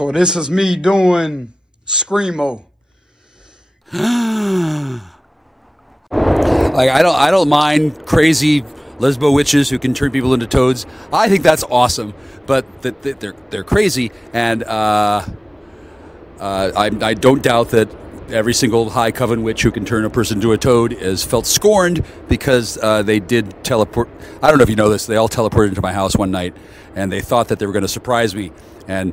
So this is me doing Screamo. Like I don't mind crazy lesbo witches who can turn people into toads. I think that's awesome, but they're crazy, and I don't doubt that every single high coven witch who can turn a person into a toad is felt scorned because they did teleport. I don't know if you know this. They all teleported into my house one night, and they thought that they were going to surprise me and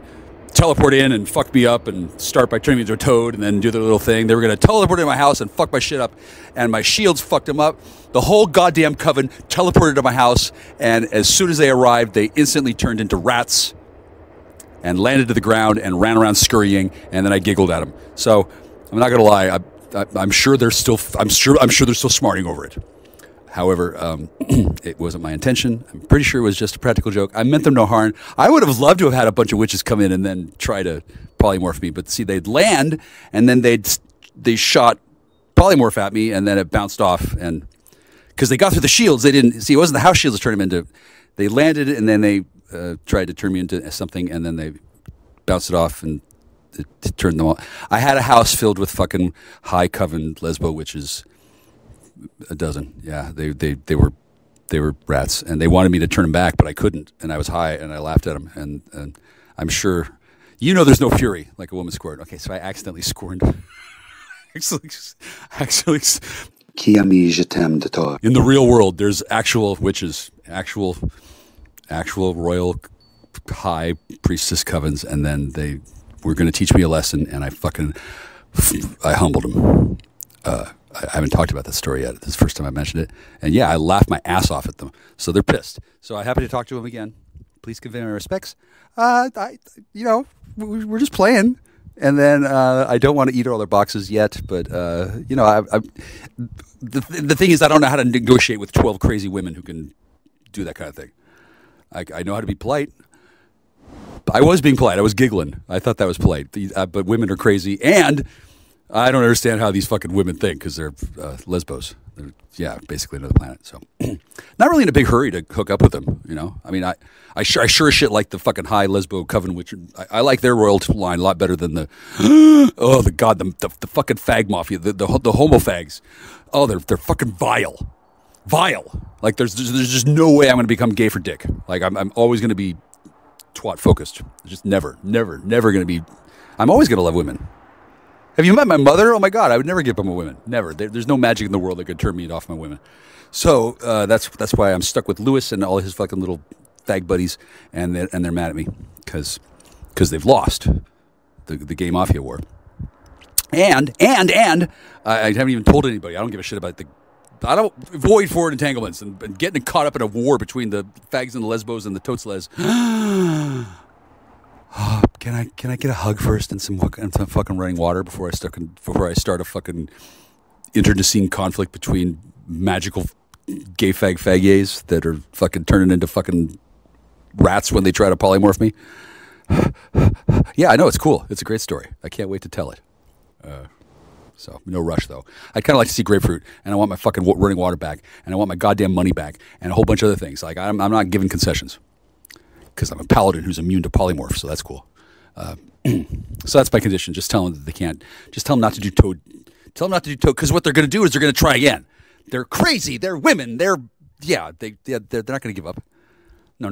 teleport in and fuck me up and start by turning me into a toad and then do their little thing. They were going to teleport into my house and fuck my shit up, and my shields fucked them up. The whole goddamn coven teleported to my house, and as soon as they arrived, they instantly turned into rats and landed to the ground and ran around scurrying, and then I giggled at them. So I'm not going to lie. I'm sure they're still. I'm sure they're still smarting over it. However, it wasn't my intention. I'm pretty sure it was just a practical joke. I meant them no harm. I would have loved to have had a bunch of witches come in and then try to polymorph me. But see, they'd land, and then they shot polymorph at me, and then it bounced off. And because they got through the shields, they didn't see. It wasn't the house shields that turned them into. They landed, and then they tried to turn me into something, and then they bounced it off and it turned them off. I had a house filled with fucking high coven lesbo witches. A dozen, yeah. They were rats, and they wanted me to turn them back, but I couldn't, and I was high, and I laughed at them, and I'm sure, there's no fury like a woman scorned. Okay, so I accidentally scorned. actually, in the real world, there's actual witches, actual royal high priestess covens, and then they were going to teach me a lesson, and I humbled them. I haven't talked about that story yet. This is the first time I mentioned it. And yeah, I laughed my ass off at them. So they're pissed. So I'm happy to talk to them again. Please convey my respects. We're just playing. And then I don't want to eat all their boxes yet. But, the thing is, I don't know how to negotiate with 12 crazy women who can do that kind of thing. I know how to be polite. I was being polite. I was giggling. I thought that was polite. But women are crazy. And I don't understand how these fucking women think because they're lesbos. They're, basically another planet. So, not really in a big hurry to hook up with them. I mean, I sure as shit like the fucking high lesbo coven, which I like their royalty line a lot better than the the fucking fag mafia, the homo fags. Oh, they're fucking vile. Like there's just no way I'm going to become gay for dick. Like I'm always going to be twat focused. Just never going to be. I'm always going to love women. Have you met my mother? Oh my God, I would never give up on women. Never. There's no magic in the world that could turn me off my women. So that's why I'm stuck with Lewis and all his fucking little fag buddies, and they're mad at me because they've lost the gay mafia war. And I haven't even told anybody. I don't give a shit about I don't avoid forward entanglements and getting caught up in a war between the fags and the lesbos and the totes-les. Can I get a hug first and some fucking running water before I start a fucking internecine conflict between magical gay faggies that are fucking turning into fucking rats when they try to polymorph me? Yeah, I know, it's cool. It's a great story. I can't wait to tell it. So no rush though. I'd kind of like to see grapefruit, and I want my fucking running water back, and I want my goddamn money back, and a whole bunch of other things. Like I'm not giving concessions because I'm a paladin who's immune to polymorph, so that's cool. So that's my condition. Just tell them that they can't. Just tell them not to do toad. Tell them not to do toad, because what they're going to do is they're going to try again. They're crazy. They're women. They're not going to give up. No.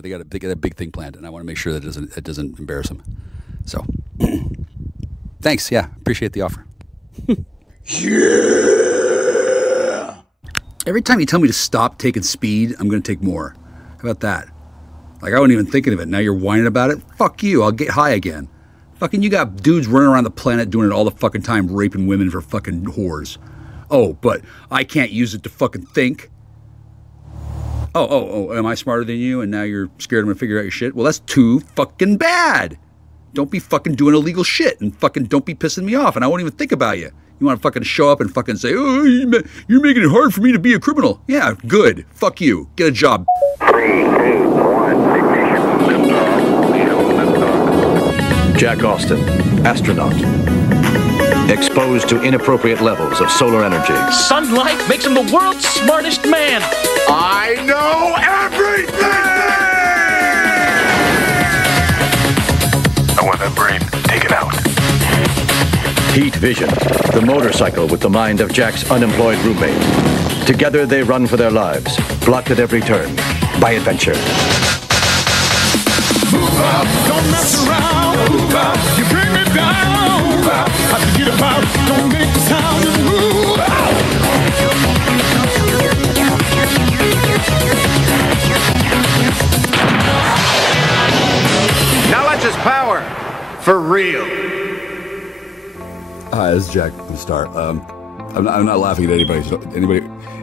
They got a big thing planned, and I want to make sure that it doesn't embarrass them. So, thanks. Yeah, appreciate the offer. Yeah. Every time you tell me to stop taking speed, I'm going to take more. How about that? Like, I wasn't even thinking of it. Now you're whining about it? Fuck you. I'll get high again. Fucking, you got dudes running around the planet doing it all the fucking time, raping women for fucking whores. Oh, but I can't use it to fucking think. Oh, am I smarter than you and now you're scared I'm going to figure out your shit? Well, that's too fucking bad. Don't be fucking doing illegal shit and fucking don't be pissing me off and I won't even think about you. You want to fucking show up and fucking say, oh, you're making it hard for me to be a criminal. Yeah, good. Fuck you. Get a job. 3, 2, 1, ignition. Jack Austin, astronaut. Exposed to inappropriate levels of solar energy. Sunlight makes him the world's smartest man. I know everything! I want that brain. Take it out. Heat Vision, the motorcycle with the mind of Jack's unemployed roommate. Together they run for their lives, blocked at every turn by adventure. Move out, don't mess around. Move out, you bring me down. Move out, I forget about, don't make the sound. Just move out. Knowledge is power. For real. Hi, this is Jack, the star. I'm not laughing at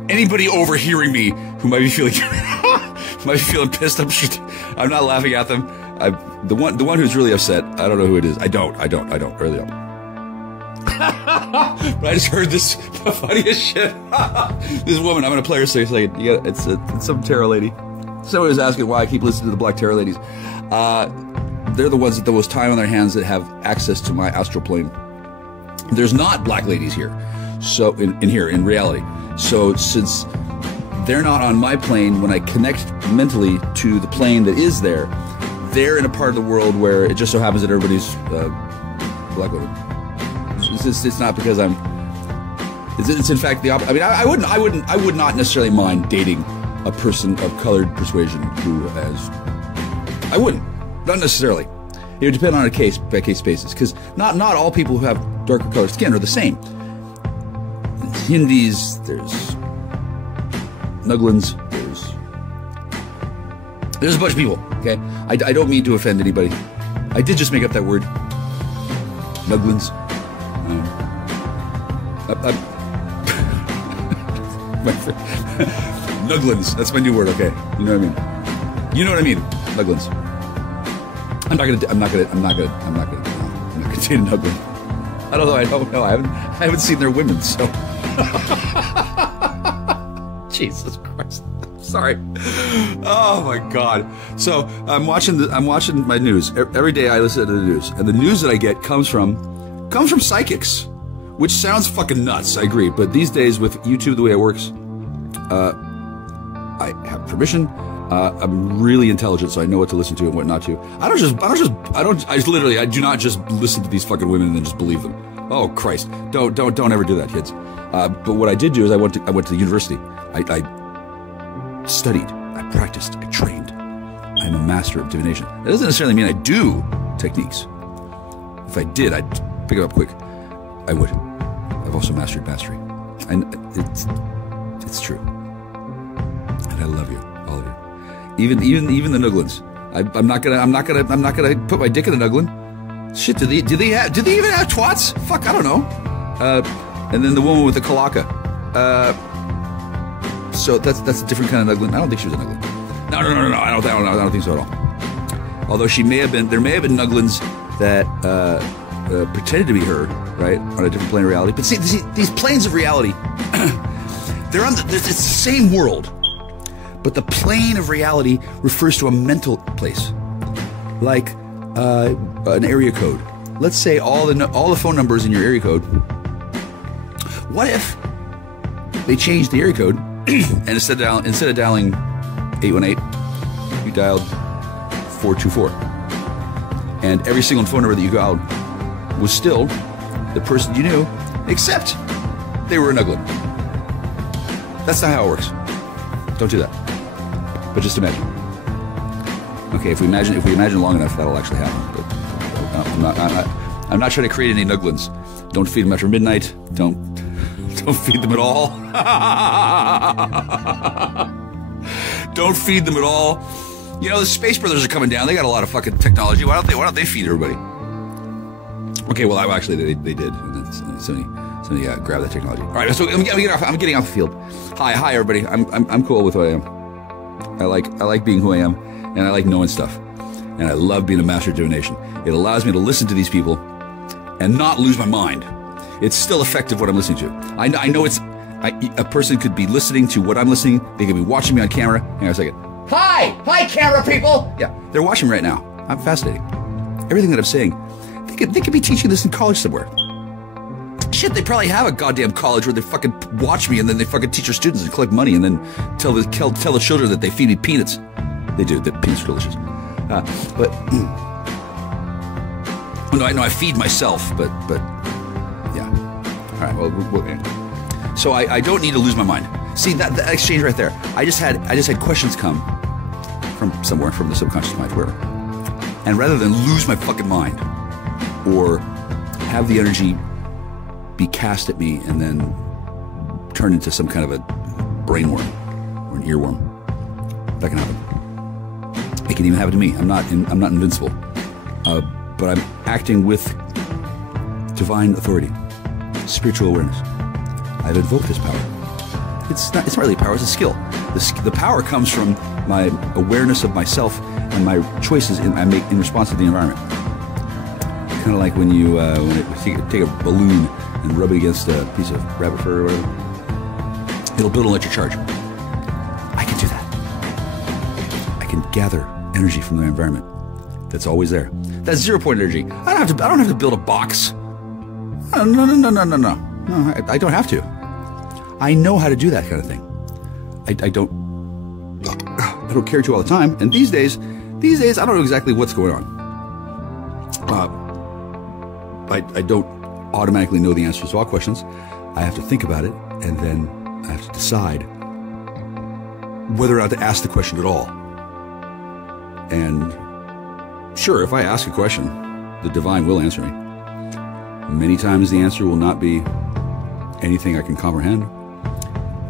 anybody overhearing me who might be feeling pissed. I'm not laughing at them. The one who's really upset. I don't know who it is. I don't really don't. But I just heard this funniest shit. This woman. I'm gonna play her seriously. It's some tarot lady. Someone was asking why I keep listening to the black tarot ladies. They're the ones with the most time on their hands that have access to my astral plane. There's not black ladies here, so in reality. So since they're not on my plane, when I connect mentally to the plane that is there, they're in a part of the world where it just so happens that everybody's black women. It's not because I'm. It's in fact the opposite. I mean, I would not necessarily mind dating a person of colored persuasion who has. I wouldn't, not necessarily. It would depend on a case-by-case basis, because not all people who have darker colored skin are the same. There's Hindis, there's Nuglins, there's a bunch of people. Okay, I don't mean to offend anybody. I did just make up that word, Nuglins. Nuglins. That's my new word. Okay, you know what I mean. You know what I mean. Nuglins. I'm not gonna date a Nuglin. I don't know. I haven't seen their women. So. Jesus Christ. Sorry. Oh my God. So I'm watching my news every day. I listen to the news, and the news that I get comes from psychics, which sounds fucking nuts. I agree, but these days with YouTube, the way it works, I have permission. I'm really intelligent, so I know what to listen to and what not to. I do not just listen to these fucking women and then just believe them. Oh Christ! Don't ever do that, kids. But what I did do is I went to the university. I studied, I practiced, I trained. I'm a master of divination. That doesn't necessarily mean I do techniques. If I did, I'd pick it up quick. I would. I've also mastered mastery, and it's true. And I love you, all of you. Even the Nuglins. I'm not gonna put my dick in a Nuglin. Shit, do they even have twats? Fuck, I don't know. And then the woman with the kalaka. So that's a different kind of Nuglin. I don't think she was a Nuglin. No. I don't think so at all. Although there may have been Nuglins that pretended to be her, right, on a different plane of reality. But see these planes of reality, it's the same world. But the plane of reality refers to a mental place, like an area code. Let's say all the phone numbers in your area code. What if they changed the area code and instead of dialing 818, you dialed 424, and every single phone number that you dialed was still the person you knew, except they were a Nuglin. That's not how it works. Don't do that. But just imagine. Okay, if we imagine long enough, that'll actually happen. But I'm not trying to create any Nuglins. Don't feed them after midnight. Don't feed them at all. Don't feed them at all. You know, the Space Brothers are coming down. They got a lot of fucking technology. Why don't they feed everybody? Okay, well, actually they did. And then somebody grabbed that technology. All right, so I'm getting off the field. Hi, everybody. I'm cool with who I am. I like being who I am, and I like knowing stuff, and I love being a master of divination. It allows me to listen to these people and not lose my mind. It's still effective what I'm listening to. I know a person could be listening to what I'm listening. They could be watching me on camera. Hang on a second. Hi, camera people. Yeah, they're watching me right now. I'm fascinating. Everything that I'm saying, they could be teaching this in college somewhere. Shit, they probably have a goddamn college where they fucking watch me and then they fucking teach their students and collect money and then tell the children that they feed me peanuts. They do. The peanuts are delicious. But No, I feed myself, but yeah. All right. Well, so I don't need to lose my mind. See that exchange right there. I just had questions come from somewhere, from the subconscious mind, wherever. And rather than lose my fucking mind or have the energy be cast at me and then turn into some kind of a brainworm or an earworm, that can happen. It can even happen to me. I'm not invincible, but I'm acting with divine authority, spiritual awareness. I've invoked this power. It's not really a power, it's a skill. The power comes from my awareness of myself and my choices I make in response to the environment. Kind of like when you take a balloon and rub it against a piece of rabbit fur or whatever. It'll build an electric charge. I can do that. I can gather energy from the environment that's always there. That's 0-point energy. I don't have to build a box. No. I don't have to. I know how to do that kind of thing. I don't care to all the time. And these days, I don't know exactly what's going on. I don't automatically know the answers to all questions. I have to think about it, and then I have to decide whether or not to ask the question at all. And sure, if I ask a question, the divine will answer me. Many times the answer will not be anything I can comprehend,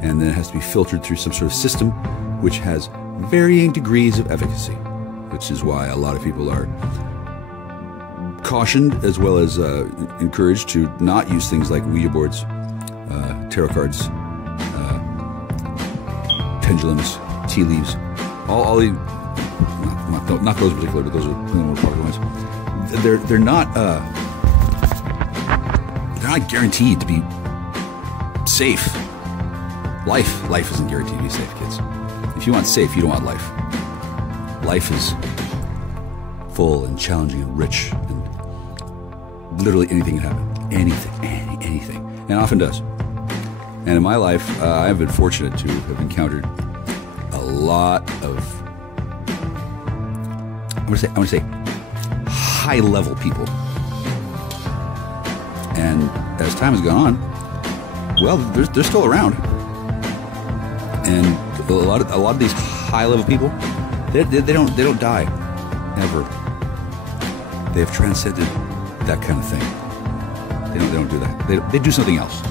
and then it has to be filtered through some sort of system which has varying degrees of efficacy, which is why a lot of people are cautioned as well as encouraged to not use things like Ouija boards, tarot cards, pendulums, tea leaves, all the not those particular, but those are the more popular ones. They're not guaranteed to be safe. Life isn't guaranteed to be safe, kids. If you want safe, you don't want life. Life is full and challenging and rich, and literally anything can happen. Anything, and often does. And in my life, I've been fortunate to have encountered a lot of, I'm gonna say high-level people. And as time has gone on, well, they're still around. And a lot of these high-level people, they don't die ever. They have transcended that kind of thing. They don't do that. They do something else.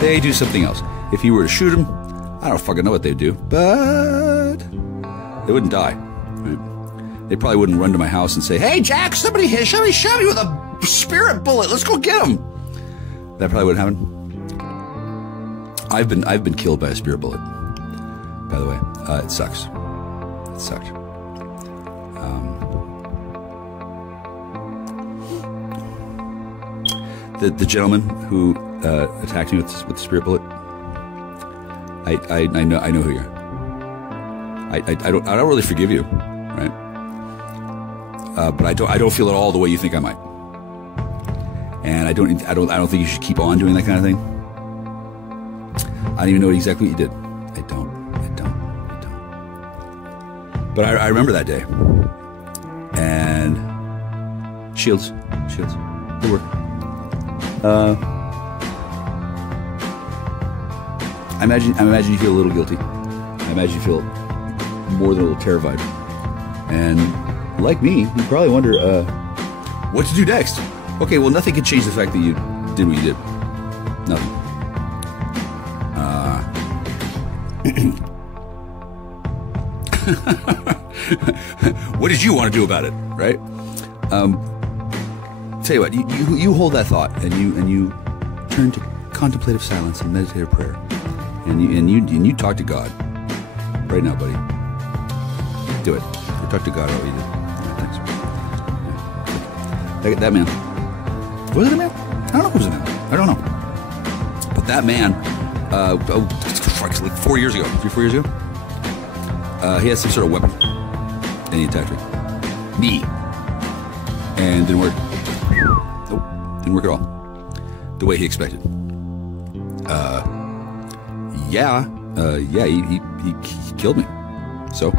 They do something else. If you were to shoot them, I don't fucking know what they'd do, but they wouldn't die. Right? They probably wouldn't run to my house and say, "Hey, Jack, somebody shot me with a spirit bullet. Let's go get him." That probably wouldn't happen. I've been killed by a spirit bullet. By the way, it sucks. It sucked. The gentleman who attacked me with the spirit bullet, I know who you are. I don't really forgive you, right? But I don't feel at all the way you think I might, and I don't think you should keep on doing that kind of thing. I don't even know exactly what you did. I don't. But I remember that day, and shields, they work. I imagine you feel a little guilty. I imagine you feel more than a little terrified. And like me, you probably wonder, what to do next? Okay, well, nothing can change the fact that you did what you did. Nothing. What did you want to do about it, right? Tell you what, you hold that thought, and you turn to contemplative silence and meditative prayer, and you talk to God right now, buddy. Do it. Go talk to God about what you did. Thanks. That man. Was it a man? I don't know if it was a man. I don't know. But that man, like 4 years ago, 3-4 years ago, he had some sort of weapon, and he attacked me. And didn't work. Nope, didn't work at all. The way he expected. He killed me. So,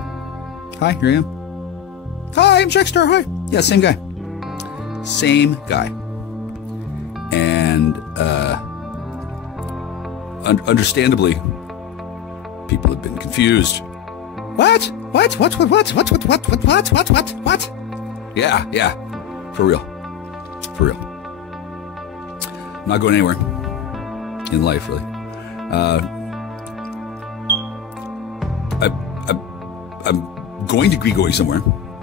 hi, here I am. Hi, I'm Jackstar. Hi. Yeah, same guy. Same guy. And understandably, people have been confused. What? Yeah. For real. I'm not going anywhere in life, really. I'm going to be going somewhere,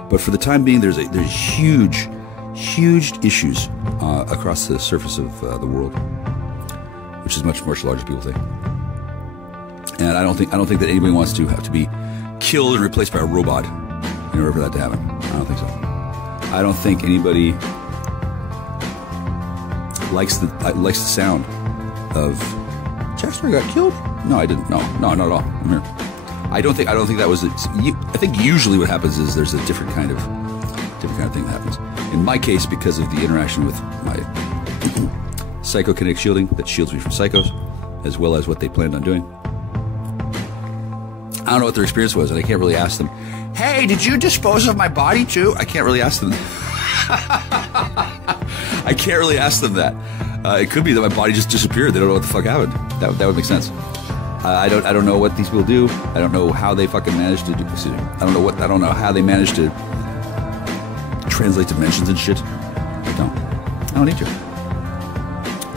but for the time being, there's huge issues across the surface of the world, which is much larger than people think. And I don't think that anybody wants to have to be killed and replaced by a robot in order for that to happen. I don't think so. I don't think anybody likes the sound of Jackson got killed. No, I didn't. No, not at all. I'm here. I don't think that was. I think usually what happens is there's a different kind of thing that happens. In my case, because of the interaction with my psychokinetic shielding that shields me from psychos, as well as what they planned on doing. I don't know what their experience was, and I can't really ask them, hey, did you dispose of my body too? I can't really ask them. I can't really ask them that. It could be that my body just disappeared. They don't know what the fuck happened. That would make sense. I don't know what these people do. I don't know how they fucking managed to do. Excuse me. I don't know how they managed to translate dimensions and shit. I don't need to.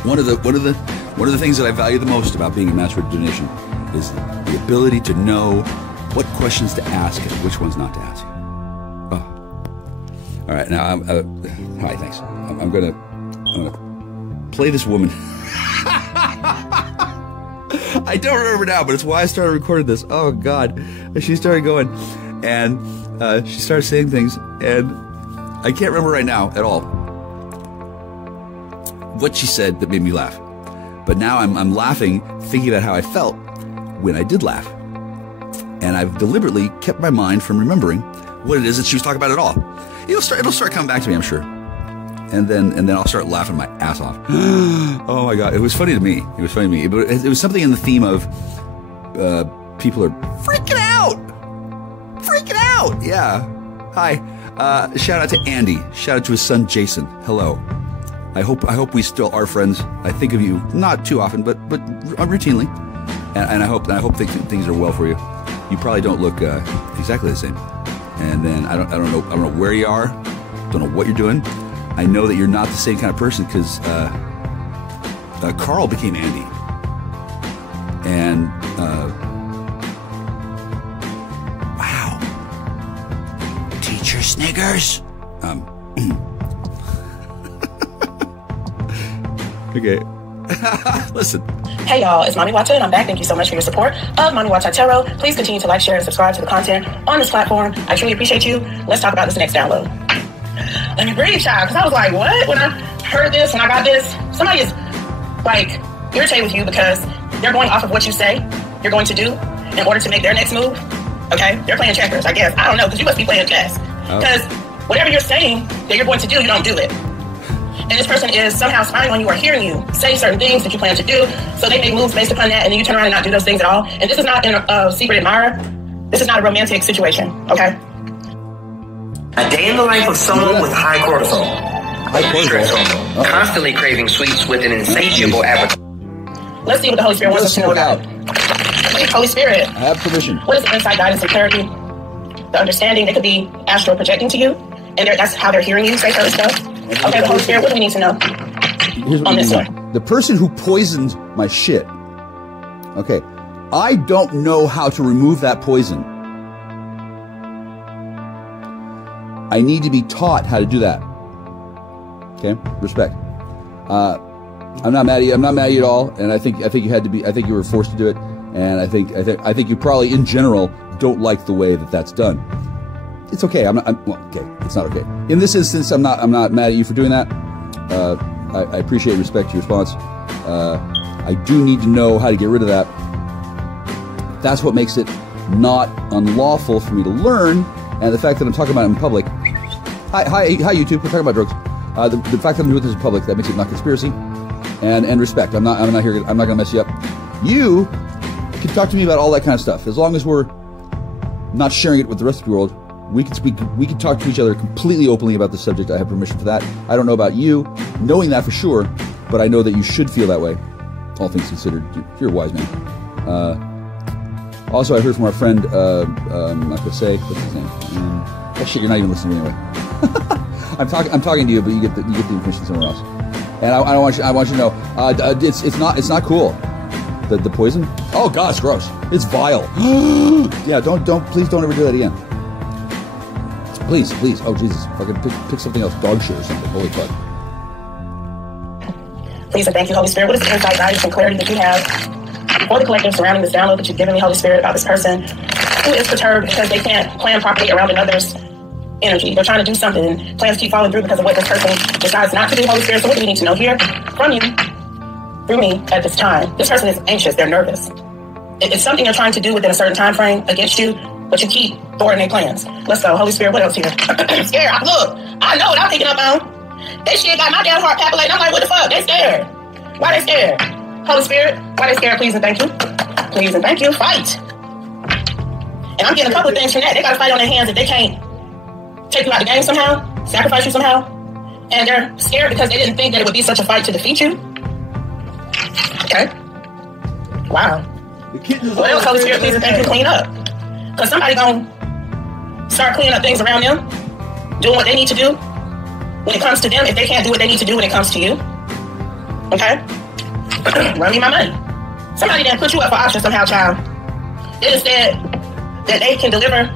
One of the things that I value the most about being a master of donation is the ability to know what questions to ask and which ones not to ask. Oh. All right, now hi, thanks. I'm gonna play this woman. I don't remember now, but it's why I started recording this. Oh God, she started going, and she started saying things, and I can't remember right now at all what she said that made me laugh. But now I'm laughing, thinking about how I felt when I did laugh. And I've deliberately kept my mind from remembering what it is that she was talking about at all. It'll start coming back to me, I'm sure. And then I'll start laughing my ass off. Oh my God, it was funny to me. But it was something in the theme of people are freaking out. Yeah. Hi. Shout out to Andy. Shout out to his son Jason. Hello. I hope we still are friends. I think of you not too often, but routinely. And I hope things are well for you. You probably don't look exactly the same. And then I don't know where you are. Don't know what you're doing. I know that you're not the same kind of person because Carl became Andy. And wow, teacher Sniggers. Okay. Listen. Hey y'all, it's Me.³ and I'm back. Thank you so much for your support of Me.³ Tarot. Please continue to like, share, and subscribe to the content on this platform. I truly appreciate you. Let's talk about this next download. Let me breathe, child, because I was like, what? When I heard this and I got this, somebody is like irritated with you because they're going off of what you say you're going to do in order to make their next move. Okay? They're playing checkers, I guess. I don't know, because you must be playing chess. Because whatever you're saying that you're going to do, you don't do it. And this person is somehow spying on you or hearing you say certain things that you plan to do, so they make moves based upon that, and then you turn around and not do those things at all. And this is not a secret admirer. This is not a romantic situation, okay? A day in the life of someone with high cortisol. Stress hormone. Constantly craving sweets with an insatiable appetite. Let's see what the Holy Spirit wants us to know about. Holy Spirit. I have permission. What is the insight, guidance, and clarity? The understanding, they could be astral projecting to you, and that's how they're hearing you say certain stuff. Okay, the Holy Spirit, what do we need to know on this one? The person who poisoned my shit. Okay, I don't know how to remove that poison. I need to be taught how to do that. Okay, respect. I'm not mad at you. I'm not mad at you at all. And I think you had to be. I think you were forced to do it. And I think you probably, in general, don't like the way that that's done. It's okay. Well, okay. It's not okay. In this instance, I'm not mad at you for doing that. I appreciate and respect your response. I do need to know how to get rid of that. That's what makes it not unlawful for me to learn. And the fact that I'm talking about it in public. Hi, YouTube. We're talking about drugs. The fact that I'm doing this in public, that makes it not conspiracy. And respect. I'm not here. I'm not going to mess you up. You can talk to me about all that kind of stuff as long as we're not sharing it with the rest of the world. We can speak. We can talk to each other completely openly about the subject. I have permission for that. I don't know about you, knowing that for sure, but I know that you should feel that way. All things considered, you're a wise man. Also, I heard from our friend. I'm not gonna say what's his name. Oh shit, you're not even listening anyway. I'm talking to you, but you get the information somewhere else. And I want you to know, it's not cool. The poison. Oh god, it's gross. It's vile. Yeah, please don't ever do that again. Please. Oh Jesus, fucking pick something else. Dog shit or something. Holy fuck. Please and thank you, Holy Spirit. What is the insight, guidance, and clarity that you have for the collective surrounding this download that you've given me, Holy Spirit, about this person who is perturbed because they can't plan properly around another's energy? They're trying to do something and plans keep falling through because of what this person decides not to do, Holy Spirit. So what do we need to know here from you, through me, at this time? This person is anxious. They're nervous. It's something they're trying to do within a certain time frame against you, but you keep thwarting their plans. Let's go. Holy Spirit, what else here? I'm scared. Look, I know what I'm picking up on. They shit got my damn heart palpitating. I'm like, what the fuck? They scared. Why they scared? Holy Spirit, why they scared? Please and thank you. Please and thank you. Fight. And I'm getting a couple of things from that. They got to fight on their hands if they can't take you out of the game somehow, sacrifice you somehow. And they're scared because they didn't think that it would be such a fight to defeat you. Okay. Wow. What else, Holy Spirit, please and thank you, clean up. Because somebody gonna start cleaning up things around them, doing what they need to do when it comes to them, if they can't do what they need to do when it comes to you. Okay? Run me my money. Somebody didn't put you up for auction somehow, child. They just said that they can deliver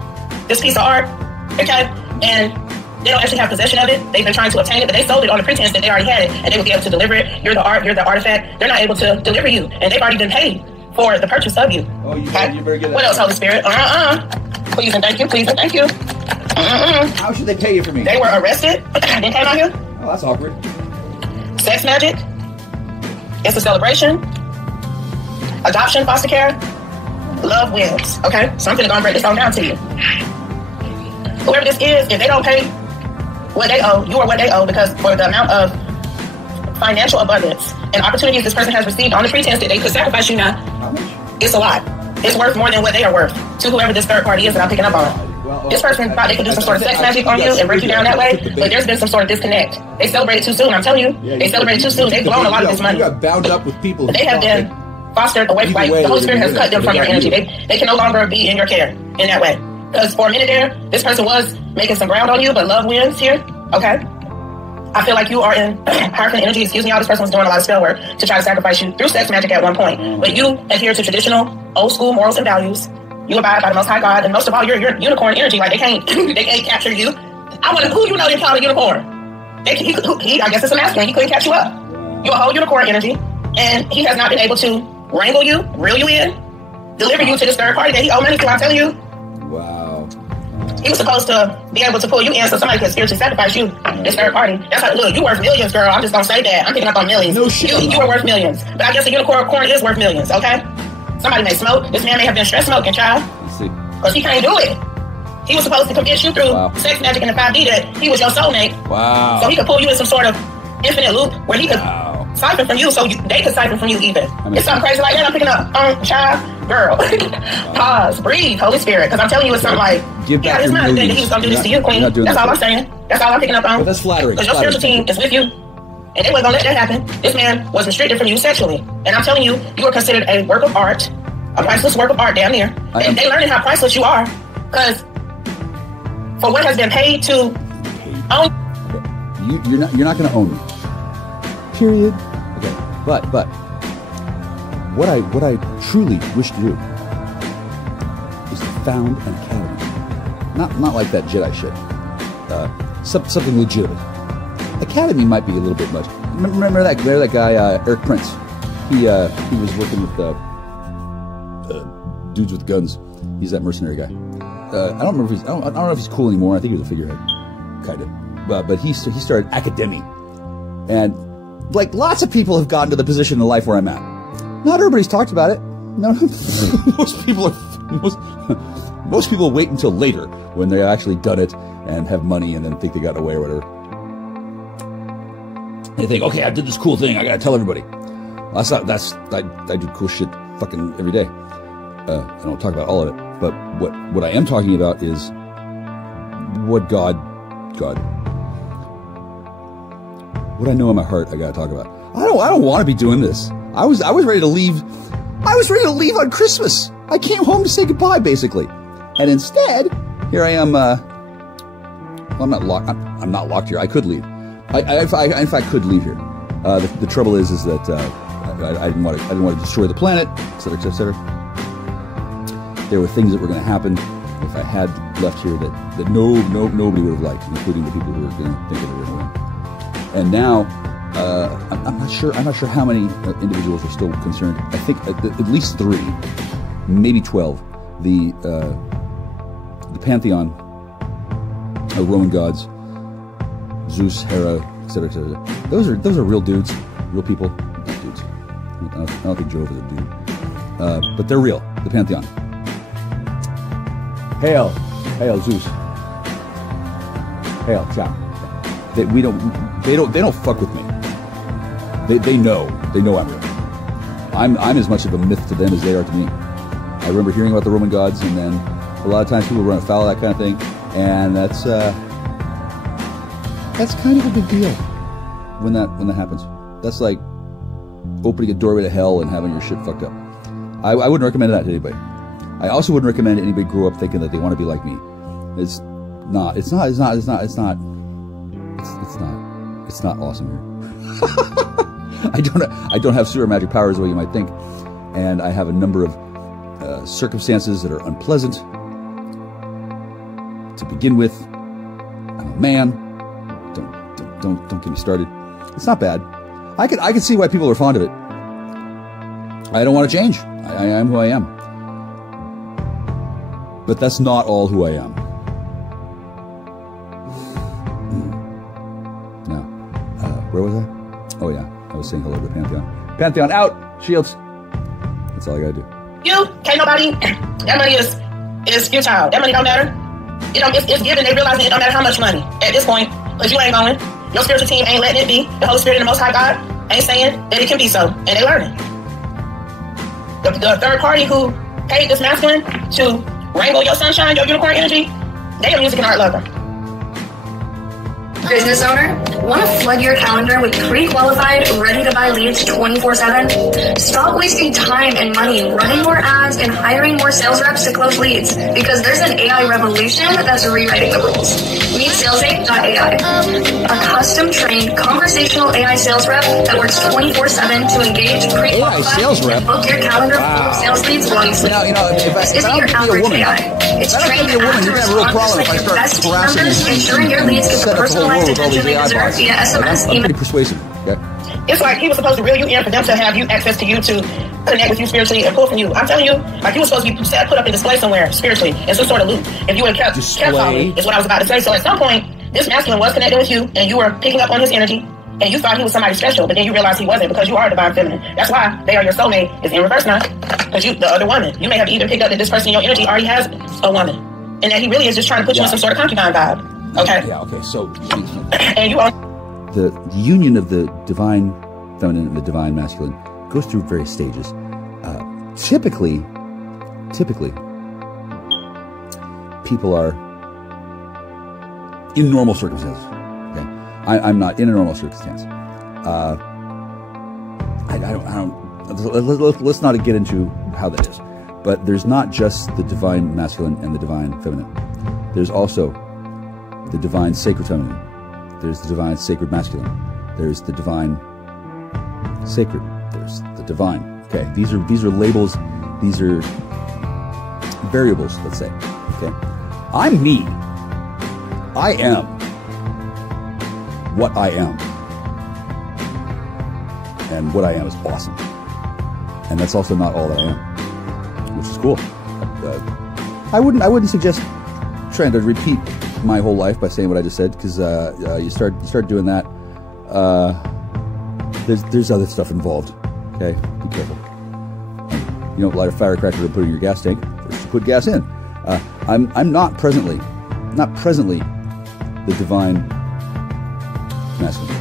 this piece of art, okay? And they don't actually have possession of it. They've been trying to obtain it, but they sold it on the pretense that they already had it and they would be able to deliver it. You're the art, you're the artifact. They're not able to deliver you, and they've already been paid for the purchase of you. Oh, you okay? better get that. What else, Holy Spirit? Please and thank you, please and thank you. How should they pay you for me? They were arrested and came out here. Oh, that's awkward. Sex magic. It's a celebration. Adoption, foster care. Love wins. Okay? So I'm going to break this all down to you. Whoever this is, if they don't pay what they owe, you are what they owe, because for the amount of financial abundance and opportunities this person has received on the pretense that they could sacrifice you now, it's a lot. It's worth more than what they are worth to whoever this third party is that I'm picking up on. This person thought they could do some sort of sex magic on you and break you down that way, but there's been some sort of disconnect. They celebrated too soon, I'm telling you. They celebrated too soon. They've blown a lot of this money. You got bound up with people. They have been fostered away from, like, the Holy Spirit has cut them from your energy. They can no longer be in your care in that way. Because for a minute there, this person was making some ground on you, but love wins here, okay? I feel like you are in powerful energy. Excuse me, this person was doing a lot of spell work to try to sacrifice you through sex magic at one point. But you adhere to traditional, old school morals and values. You abide by the Most High God, and most of all, you're unicorn energy. Like, they can't capture you. Who you know they call a unicorn? I guess it's a masculine. He couldn't catch you up. You're a whole unicorn energy, and he has not been able to wrangle you, reel you in, deliver you to this third party that he owed money to. I'm telling you. Wow. He was supposed to be able to pull you in so somebody could spiritually sacrifice you, this third party. That's how, look, you worth millions, girl. I'm just gonna say that. I'm picking up on millions. No shit. You are worth millions. But I guess a unicorn is worth millions, okay? Somebody may smoke. This man may have been stress smoking, child. Let's see. Because he can't do it. He was supposed to convince you through sex magic in the 5D that he was your soulmate. Wow. So he could pull you in some sort of infinite loop where he could siphon from you, so they could siphon from you even. It's something crazy like that I'm picking up. Child, girl. Pause, breathe, Holy Spirit. Because I'm telling you, it's something like, yeah, it's not a thing that he was going to do this to you, Queen. That's all I'm saying. That's all I'm picking up on. But that's flattering. Because your spiritual team is with you. And they weren't going to let that happen. This man was restricted from you sexually. And I'm telling you, you are considered a work of art, a priceless work of art damn near. And they learning how priceless you are. Because for what has been paid to own you're not going to own me. Period. Okay. But what I truly wish to do is to found an academy. Not like that Jedi shit. Something legitimate. Academy might be a little bit much. Remember that guy Eric Prince? He was working with dudes with guns. He's that mercenary guy. I don't remember if I don't know if he's cool anymore. I think he was a figurehead, kind of. But he started academy, and like lots of people have gotten to the position in life where I'm at. Not everybody's talked about it. No, most people wait until later when they've actually done it and have money and then think they got away or whatever. They think, okay, I did this cool thing. I gotta tell everybody. I do cool shit fucking every day. I don't talk about all of it, but what I am talking about is what God, what I know in my heart, I gotta talk about. I don't want to be doing this. I was ready to leave. I was ready to leave on Christmas. I came home to say goodbye, basically, and instead, here I am. Well, I'm not locked. I'm not locked here. I could leave. I in fact could leave here. The trouble is that I didn't want to destroy the planet, etc., etc. There were things that were going to happen if I had left here that nobody would have liked, including the people who were going to think they were going to win. And now, I'm not sure how many individuals are still concerned. I think at least 3, maybe 12. The pantheon of Roman gods, Zeus, Hera, etc., etc. Those are real dudes, real people. Not dudes. I don't think Jove is a dude, but they're real. The pantheon. Hail, Zeus. Hail, ciao. They don't fuck with me. They know I'm real. I'm as much of a myth to them as they are to me. I remember hearing about the Roman gods, and then a lot of times people run afoul of that kind of thing, and that's kind of a big deal when that happens. That's like opening a doorway to hell and having your shit fucked up. I wouldn't recommend that to anybody. I also wouldn't recommend anybody grow up thinking that they want to be like me. It's not awesome here. I don't have super magic powers the way you might think, and I have a number of circumstances that are unpleasant to begin with. I'm a man. Don't get me started. It's not bad. I can see why people are fond of it. I don't want to change. I am who I am. But that's not all who I am. Now, where was I? Oh yeah, I was saying hello to the Pantheon. Pantheon out! Shields! That's all I gotta do. You, can't nobody, that money is futile. That money don't matter. It's given, they realize it don't matter how much money at this point, because you ain't going. Your spiritual team ain't letting it be. The Holy Spirit and the Most High God ain't saying that it can be so, and they learning. The third party who paid this masculine to wrangle your sunshine, your unicorn energy, they a music and art lover. Business owner, want to flood your calendar with pre-qualified, ready-to-buy leads 24/7? Stop wasting time and money running more ads and hiring more sales reps to close leads, because there's an AI revolution that's rewriting the rules. Meet SalesAid.ai, a custom-trained conversational AI sales rep that works 24/7 to engage, pre-qualify, and book your calendar full of sales leads while you sleep. This isn't your average AI. It's trained to respond like your best team members, ensuring your leads get the personalized attention they deserve via SMS, email. Pretty persuasive. Okay. It's like he was supposed to reel you in for them to have you access to you to connect with you spiritually and pull from you. I'm telling you, like you were supposed to be put up in display somewhere spiritually in some sort of loop. If you would have kept following, is what I was about to say. So at some point, this masculine was connecting with you, and you were picking up on his energy, and you thought he was somebody special, but then you realized he wasn't, because you are a divine feminine. That's why they are your soulmate. Is in reverse now, because you, the other woman, you may have even picked up that this person in your energy already has a woman, and that he really is just trying to put you in some sort of concubine vibe. Okay. Yeah. Okay. So, and you are the union of the divine feminine and the divine masculine goes through various stages. Typically, people are in normal circumstances. Okay, I'm not in a normal circumstance. Let's not get into how that is. But there's not just the divine masculine and the divine feminine. There's also the divine sacred feminine. There's the divine sacred masculine. There's the divine sacred. There's the divine. Okay, these are labels. These are variables, let's say. Okay, I'm me. I am what I am, and what I am is awesome. And that's also not all that I am, which is cool. I wouldn't suggest trying to repeat my whole life by saying what I just said, because you start doing that. There's other stuff involved. Okay, be careful. You don't light a firecracker and put it in your gas tank. First you put gas in. I'm not presently the divine masculine.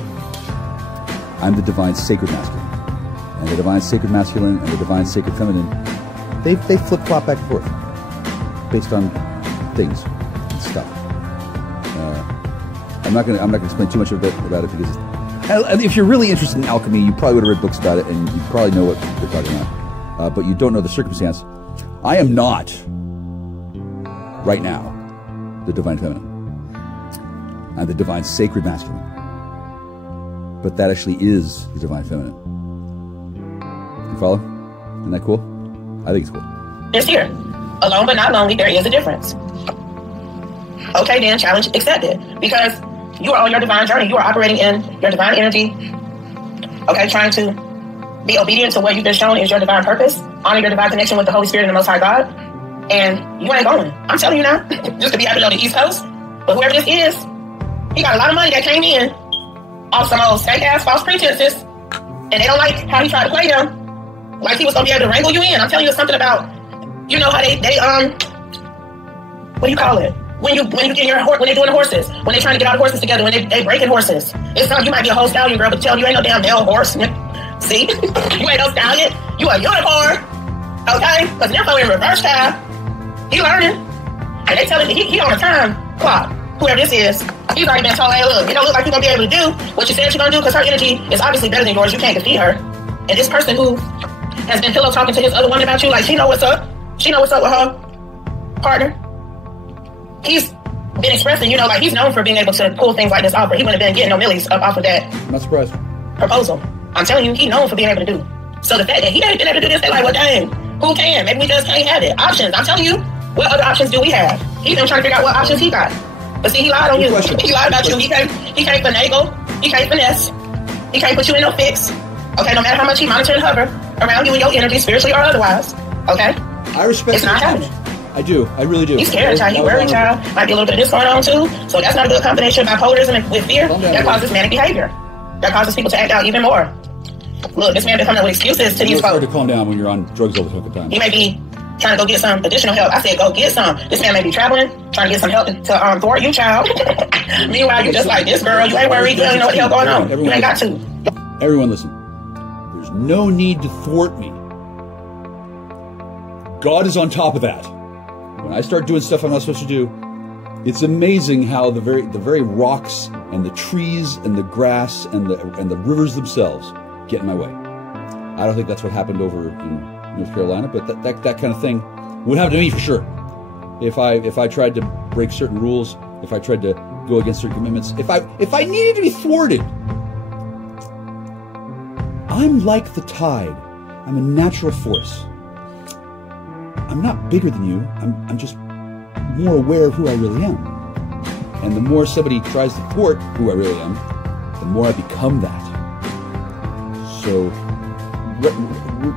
I'm the divine sacred masculine, and the divine sacred masculine and the divine sacred feminine, they flip flop back and forth based on things and stuff. I'm not gonna explain too much about it because if you're really interested in alchemy, you probably would have read books about it and you probably know what they're talking about. But you don't know the circumstance. I am not right now the divine feminine. I'm the divine sacred masculine. But that actually is the divine feminine. You follow? Isn't that cool? I think it's cool. It's here. Alone but not lonely, there is a difference. Okay, then, challenge accepted. Because you are on your divine journey. You are operating in your divine energy. Okay, trying to be obedient to what you've been shown is your divine purpose. Honor your divine connection with the Holy Spirit and the Most High God. And you ain't going. I'm telling you now, just to be happy on the East Coast. But whoever this is, he got a lot of money that came in off some old fake-ass false pretenses. And they don't like how he tried to play them. Like he was going to be able to wrangle you in. I'm telling you something about, you know how they what do you call it? When you get your when they're doing the horses, when they're trying to get all the horses together, when they breaking horses. It's not, you might be a whole stallion girl, but tell you ain't no damn male horse. See? You ain't no stallion. You a unicorn. Okay? Because they're in reverse time. He learning. And they telling he on a time clock. Whoever this is, he's already been told, hey, look, you don't look like you're going to be able to do what you said you're going to do because her energy is obviously better than yours. You can't defeat her. And this person who has been pillow talking to his other woman about you, like she know what's up. She know what's up with her partner. He's been expressing, you know, like he's known for being able to pull things like this off, but he wouldn't have been getting no millies up off of that. I'm not surprised. Proposal. I'm telling you, he's known for being able to do. So the fact that he ain't been able to do this, they're like, well, dang, who can? Maybe we just can't have it. Options. I'm telling you, what other options do we have? He's been trying to figure out what options he got. But see, he lied on you. He lied about you. He can't finagle. He can't finesse. He can't put you in no fix. Okay, no matter how much he monitor and hover around you and your energy, spiritually or otherwise. Okay? I respect it's not happening. I do. I really do. He's scared, child. He worried, child. Might be a little bit of this going on, too. So that's not a good combination of bipolarism with fear. That causes manic behavior. That causes people to act out even more. Look, this man been coming up with excuses to these folks. It's hard to calm down when you're on drugs all the fucking time. He may be trying to go get some additional help. I said, go get some. This man may be traveling, trying to get some help to thwart you, child. Meanwhile, you just like this girl. You ain't worried. You don't know what the hell going on. You ain't got to. Everyone listen. There's no need to thwart me. God is on top of that. When I start doing stuff I'm not supposed to do, it's amazing how the very rocks and the trees and the grass and the rivers themselves get in my way. I don't think that's what happened over in North Carolina, but that kind of thing would happen to me for sure. If I tried to break certain rules, if I tried to go against certain commitments, if I needed to be thwarted, I'm like the tide. I'm a natural force. I'm not bigger than you. I'm just more aware of who I really am. And the more somebody tries to thwart who I really am, the more I become that. So,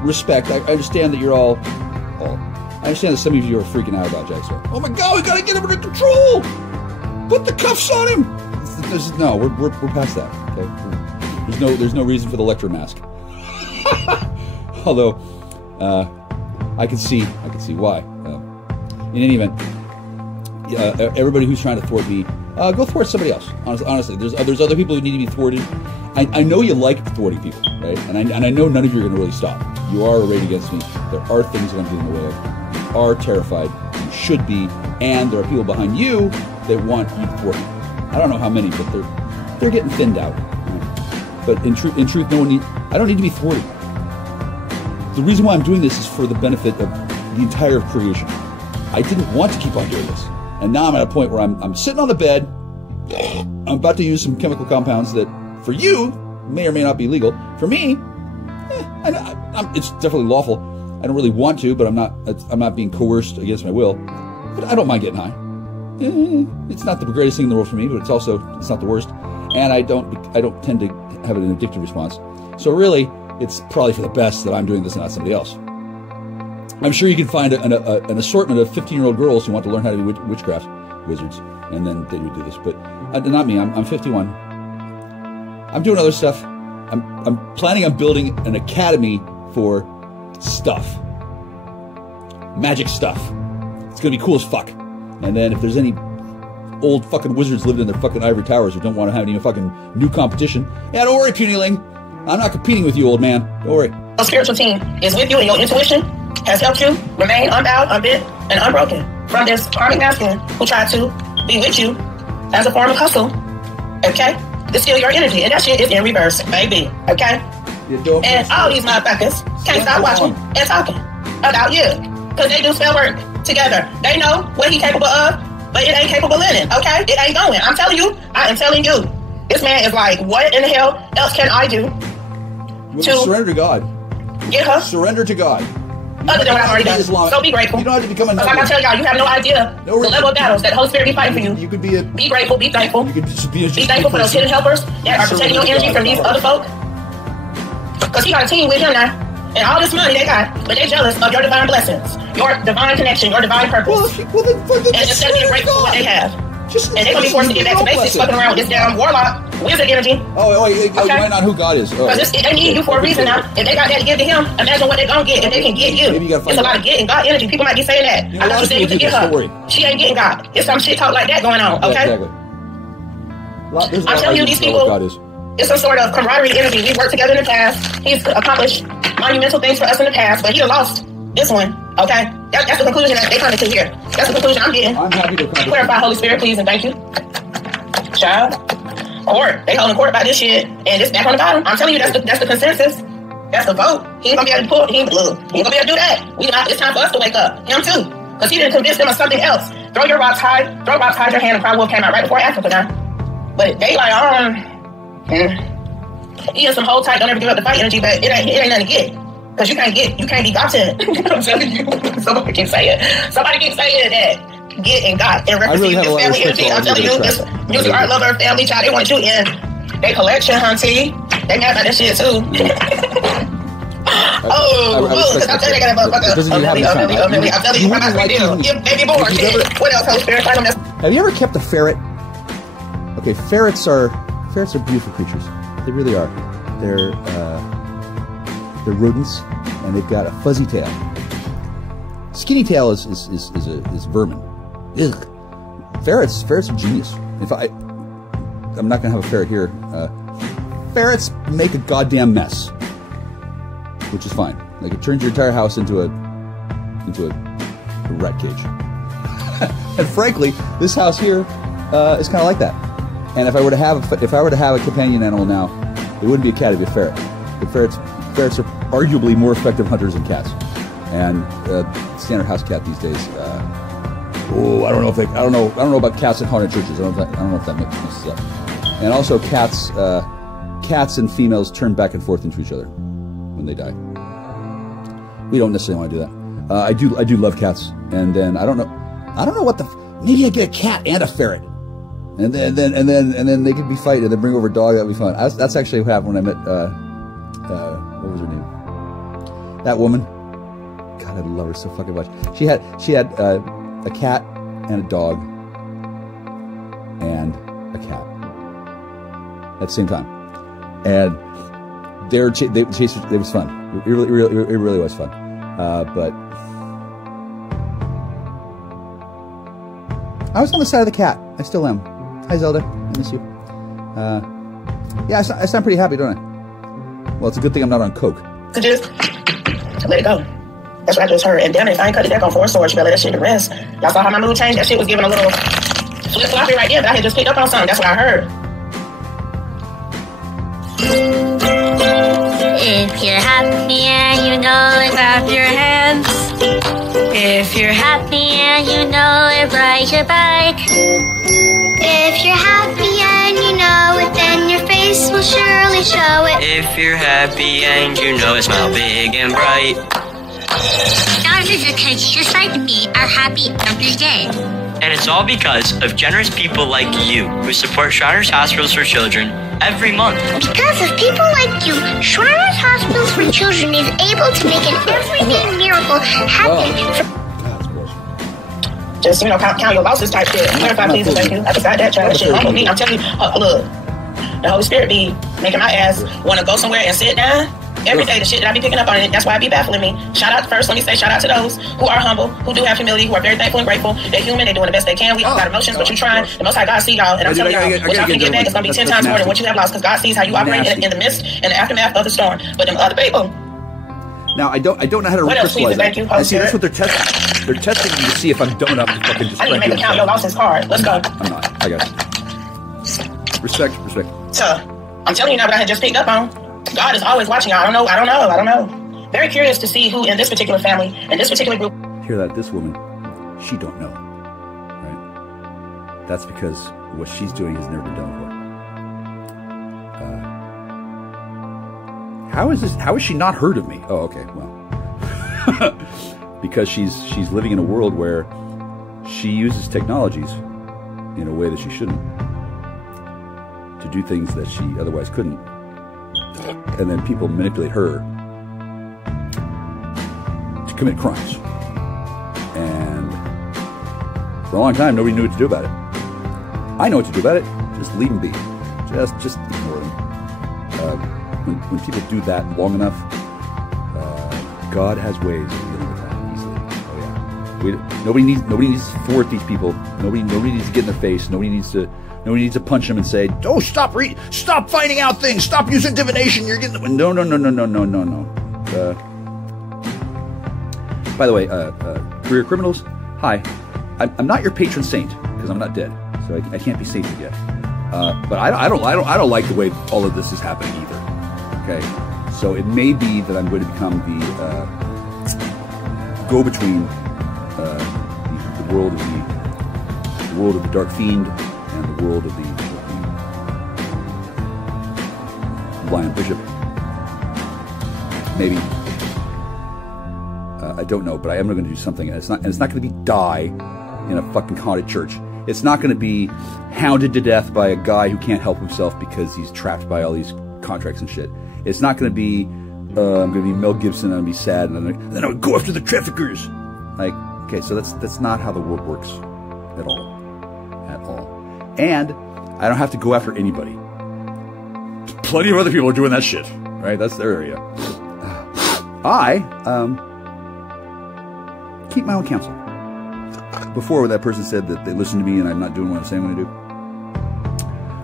respect. I understand that you're all. I understand that some of you are freaking out about Jack. Oh my God, we gotta get him under control. Put the cuffs on him. No, we're past that. Okay, there's no reason for the electro mask. Although, I can see why. In any event, everybody who's trying to thwart me, go thwart somebody else. Honestly, there's other people who need to be thwarted. I know you like thwarting people, right? And I know none of you are going to really stop. You are arrayed against me. There are things that I'm getting in the way of. You are terrified. You should be. And there are people behind you that want you to thwart me. I don't know how many, but they're getting thinned out. But in truth, I don't need to be thwarted. The reason why I'm doing this is for the benefit of the entire creation. I didn't want to keep on doing this. And now I'm at a point where I'm sitting on the bed. I'm about to use some chemical compounds that, for you, may or may not be legal. For me, it's definitely lawful. I don't really want to, but I'm not being coerced against my will. But I don't mind getting high. It's not the greatest thing in the world for me, but it's not the worst. And I don't tend to have an addictive response. So really, it's probably for the best that I'm doing this and not somebody else. I'm sure you can find an assortment of 15-year-old girls who want to learn how to be witchcraft wizards, and then they would do this. But not me. I'm 51. I'm doing other stuff. I'm planning on building an academy for stuff. Magic stuff. It's going to be cool as fuck. And then if there's any old fucking wizards living in their fucking ivory towers who don't want to have any fucking new competition, yeah, don't worry, Punyling. I'm not competing with you, old man. Don't worry. A spiritual team is with you, and your intuition has helped you remain unbowed, unbent, and unbroken from this karmic masculine who tried to be with you as a form of hustle Okay? It's still your energy, and that shit is in reverse, baby. Okay? And all these motherfuckers can't stop watching and talking about you. Because they do spell work together. They know what he's capable of, but it ain't capable in it, okay? It ain't going. I'm telling you, I am telling you. This man is like, what in the hell else can I do to surrender to God? Get her? Surrender to God. Other than what I've already done. So be grateful. You don't have to become a like I tell y'all, you have no idea the level of battles that the Holy Spirit be fighting for you. You could be be grateful, be thankful. You could just be thankful for those hidden helpers that are protecting your energy from these other folk. Because he got a team with him now. And all this money they got, but they're jealous of your divine blessings, your divine connection, your divine purpose. And instead of being grateful for what they have. And they're going to be forced to get back to basics, fucking around with this damn warlock, wizard energy. You might not know who God is. Because they need you for a reason now. If they got that to give to him, imagine what they're going to get if they can get you. It's a lot of getting God energy. People might be saying that. I thought you said you could get her. She ain't getting God. It's some shit talk like that going on, okay? Yeah, exactly. I'm telling you, these people, it's some sort of camaraderie energy. We worked together in the past. He's accomplished monumental things for us in the past, but he lost this one, okay? That's the conclusion that they come to here. That's the conclusion I'm getting. I'm happy to clarify, Holy Spirit, please, and thank you. Child. Court. They holding court about this shit, and it's back on the bottom. I'm telling you, that's the consensus. That's the vote. He ain't gonna be able to pull. He ain't gonna be able to do that. It's time for us to wake up. Him too, because he didn't convince them of something else. Throw rocks, hide your hand, and Cry Wolf came out right before Africa now. But they like, he has some hold tight, don't ever give up the fight energy, but it ain't nothing to get. Because you can't be gotten. I'm telling you. Somebody keeps saying that. Get and got and represent this family energy. I'm telling you, this music art lover family child, they want you in their collection, hunty. They mad about that shit too. Because I'm telling you, they got that motherfucker. I'm telling you, I'm not you baby born. What else, Holy Spirit? Have you ever kept a ferret? Okay, ferrets are beautiful creatures. They really are. They're rodents, and they've got a fuzzy tail. Skinny tail is vermin. Ugh. Ferrets are genius. I'm not gonna have a ferret here. Ferrets make a goddamn mess, which is fine. Like, it turns your entire house into a rat cage. And frankly, this house here is kind of like that. And if I were to have a companion animal now, it wouldn't be a cat; it'd be a ferret. But ferrets are arguably more effective hunters than cats. And standard house cat these days. I don't know about cats that hunt in churches. I don't know if that messes up. And also, cats and females turn back and forth into each other when they die. We don't necessarily want to do that. I do love cats, and then I don't know what maybe I get a cat and a ferret, and then they could be fighting, and then bring over a dog. That'd be fun. That's actually what happened when I met what was her name? That woman. God, I love her so fucking much. She had a cat and a dog and a cat at the same time, and it was fun. It really was fun. But I was on the side of the cat. I still am. Hi, Zelda. I miss you. Yeah, I sound pretty happy, don't I? Well, it's a good thing I'm not on coke. To just let it go. That's what I just heard. And damn it, if I ain't cut it back on 4 swords, you better let that shit to rest. Y'all saw how my mood changed? That shit was giving a little flip-floppy right there, but I had just picked up on something. That's what I heard. If you're happy and you know it, clap your hands. If you're happy and you know it, ride your bike. If you're happy and you know it, then your face will surely show it. If you're happy and you know it, smile big and bright. Thousands of kids just like me are happy every day. And it's all because of generous people like you who support Shriners Hospitals for Children every month. Because of people like you, Shriners Hospitals for Children is able to make an everyday miracle happen. Just, count your losses type shit. Clarify, please, and thank you. I forgot that child. That shit wrong with me. I'm telling you, look, the Holy Spirit be making my ass want to go somewhere and sit down. Every day, the shit that I be picking up on it, that's why I be baffling me. Shout out first, let me say shout out to those who are humble, who do have humility, who are very thankful and grateful. They're human, they're doing the best they can. We all got emotions, but you trying. The Most High God see y'all, and I'm telling y'all, what y'all can get back is going to be 10 times more than what you have lost, because God sees how you operate in the midst and the aftermath of the storm. But them other people. Now, I don't know how to recrystallize that. I see, that's what they're testing. They're testing me to see if I'm dumb enough to fucking just I need to make a count your losses hard. Let's go. I'm not. I got it. Respect. So, I'm telling you now what I had just picked up on. God is always watching. I don't know. Very curious to see who in this particular family, in this particular group. Hear that? This woman, she don't know, right? That's because what she's doing has never been done before. How is she not heard of me? Oh, okay, well, because she's living in a world where she uses technologies in a way that she shouldn't to do things that she otherwise couldn't, and then people manipulate her to commit crimes. And for a long time, nobody knew what to do about it. I know what to do about it. Just leave them be. Just ignore them. When people do that long enough, God has ways of dealing with that easily. Oh yeah. Nobody needs to thwart these people. Nobody needs to get in their face. Nobody needs to punch them and say, "Oh, stop finding out things. Stop using divination. You're getting no." By the way, career criminals, hi. I'm not your patron saint because I'm not dead, so I can't be sainted yet. But I don't like the way all of this is happening either. Okay, so it may be that I'm going to become the go-between the world of the dark fiend and the world of the blind bishop. Maybe. I don't know, but I am going to do something, and it's not going to be die in a fucking haunted church. It's not going to be hounded to death by a guy who can't help himself because he's trapped by all these contracts and shit. It's not going to be I'm going to be Mel Gibson and I'm going to be sad and then I would go after the traffickers. Like, okay, so that's not how the world works at all. And I don't have to go after anybody. Plenty of other people are doing that shit, right? That's their area. I keep my own counsel. Before, that person said that they listened to me and I'm not doing what I'm saying I'm going to do.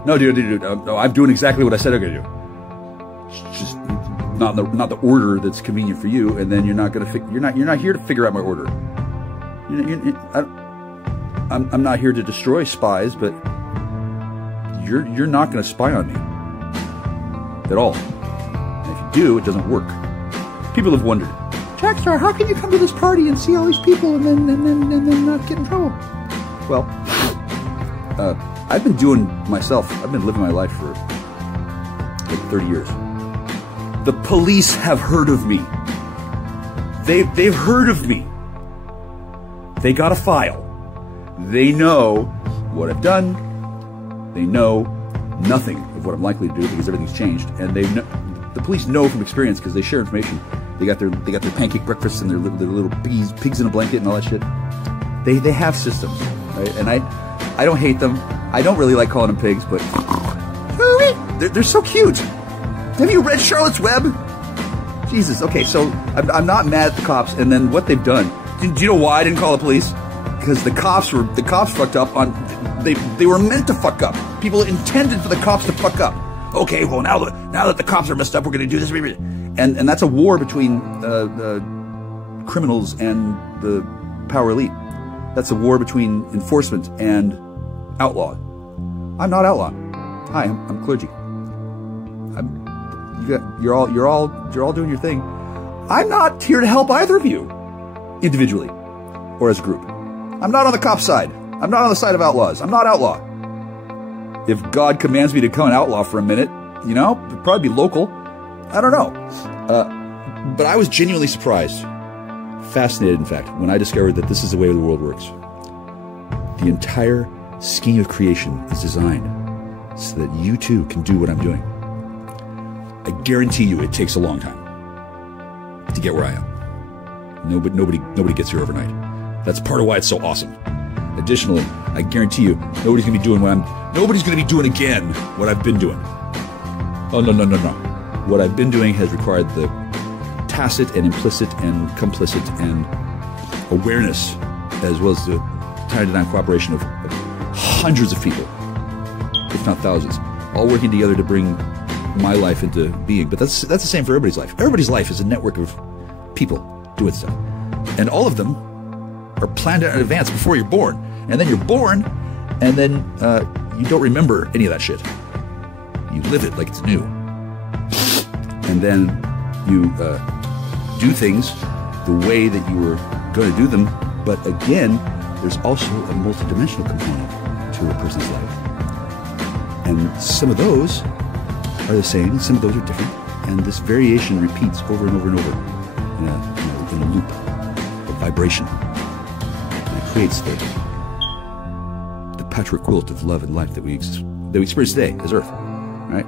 No, dude. No, I'm doing exactly what I said I'm going to do. It's just not the order that's convenient for you, and then you're not here to figure out my order. I'm not here to destroy spies, but you're not going to spy on me at all. And if you do, it doesn't work. People have wondered, Jackstar, how can you come to this party and see all these people and then not get in trouble? Well, I've been living my life for like 30 years. The police have heard of me. They've heard of me. They got a file. They know what I've done. They know nothing of what I'm likely to do because everything's changed. And the police know from experience because they share information. They got their pancake breakfasts and their little pigs in a blanket and all that shit. They have systems, right? And I don't hate them. I don't really like calling them pigs, but they're so cute. Have you read Charlotte's Web? Jesus. Okay, so I'm not mad at the cops. And then what they've done. Do you know why I didn't call the police? Because the cops fucked up on. They were meant to fuck up. People intended for the cops to fuck up. Okay, well now that the cops are messed up, we're going to do this. And that's a war between criminals and the power elite. That's a war between enforcement and outlaw. I'm not outlaw. Hi, I'm clergy. You're all doing your thing. I'm not here to help either of you, individually or as a group. I'm not on the cop side. I'm not on the side of outlaws. I'm not outlaw. If God commands me to become an outlaw for a minute, it'd probably be local. I don't know. But I was genuinely surprised, fascinated, in fact, when I discovered that this is the way the world works. The entire scheme of creation is designed so that you too can do what I'm doing. I guarantee you it takes a long time to get where I am. Nobody gets here overnight. That's part of why it's so awesome. Additionally, I guarantee you nobody's going to be doing again what I've been doing. Oh, no. What I've been doing has required the tacit and implicit and complicit and awareness, as well as the time-to-time cooperation of hundreds of people, if not thousands, all working together to bring my life into being. But that's the same for everybody's life. Everybody's life is a network of people doing stuff. And all of them are planned out in advance before you're born. And then you're born, and then you don't remember any of that shit. You live it like it's new. And then you do things the way that you were going to do them. But again, there's also a multidimensional component to a person's life. And some of those are the same, some of those are different. And this variation repeats over and over and over in a loop of vibration. And it creates the patchwork quilt of love and life that we experience today as Earth. Right?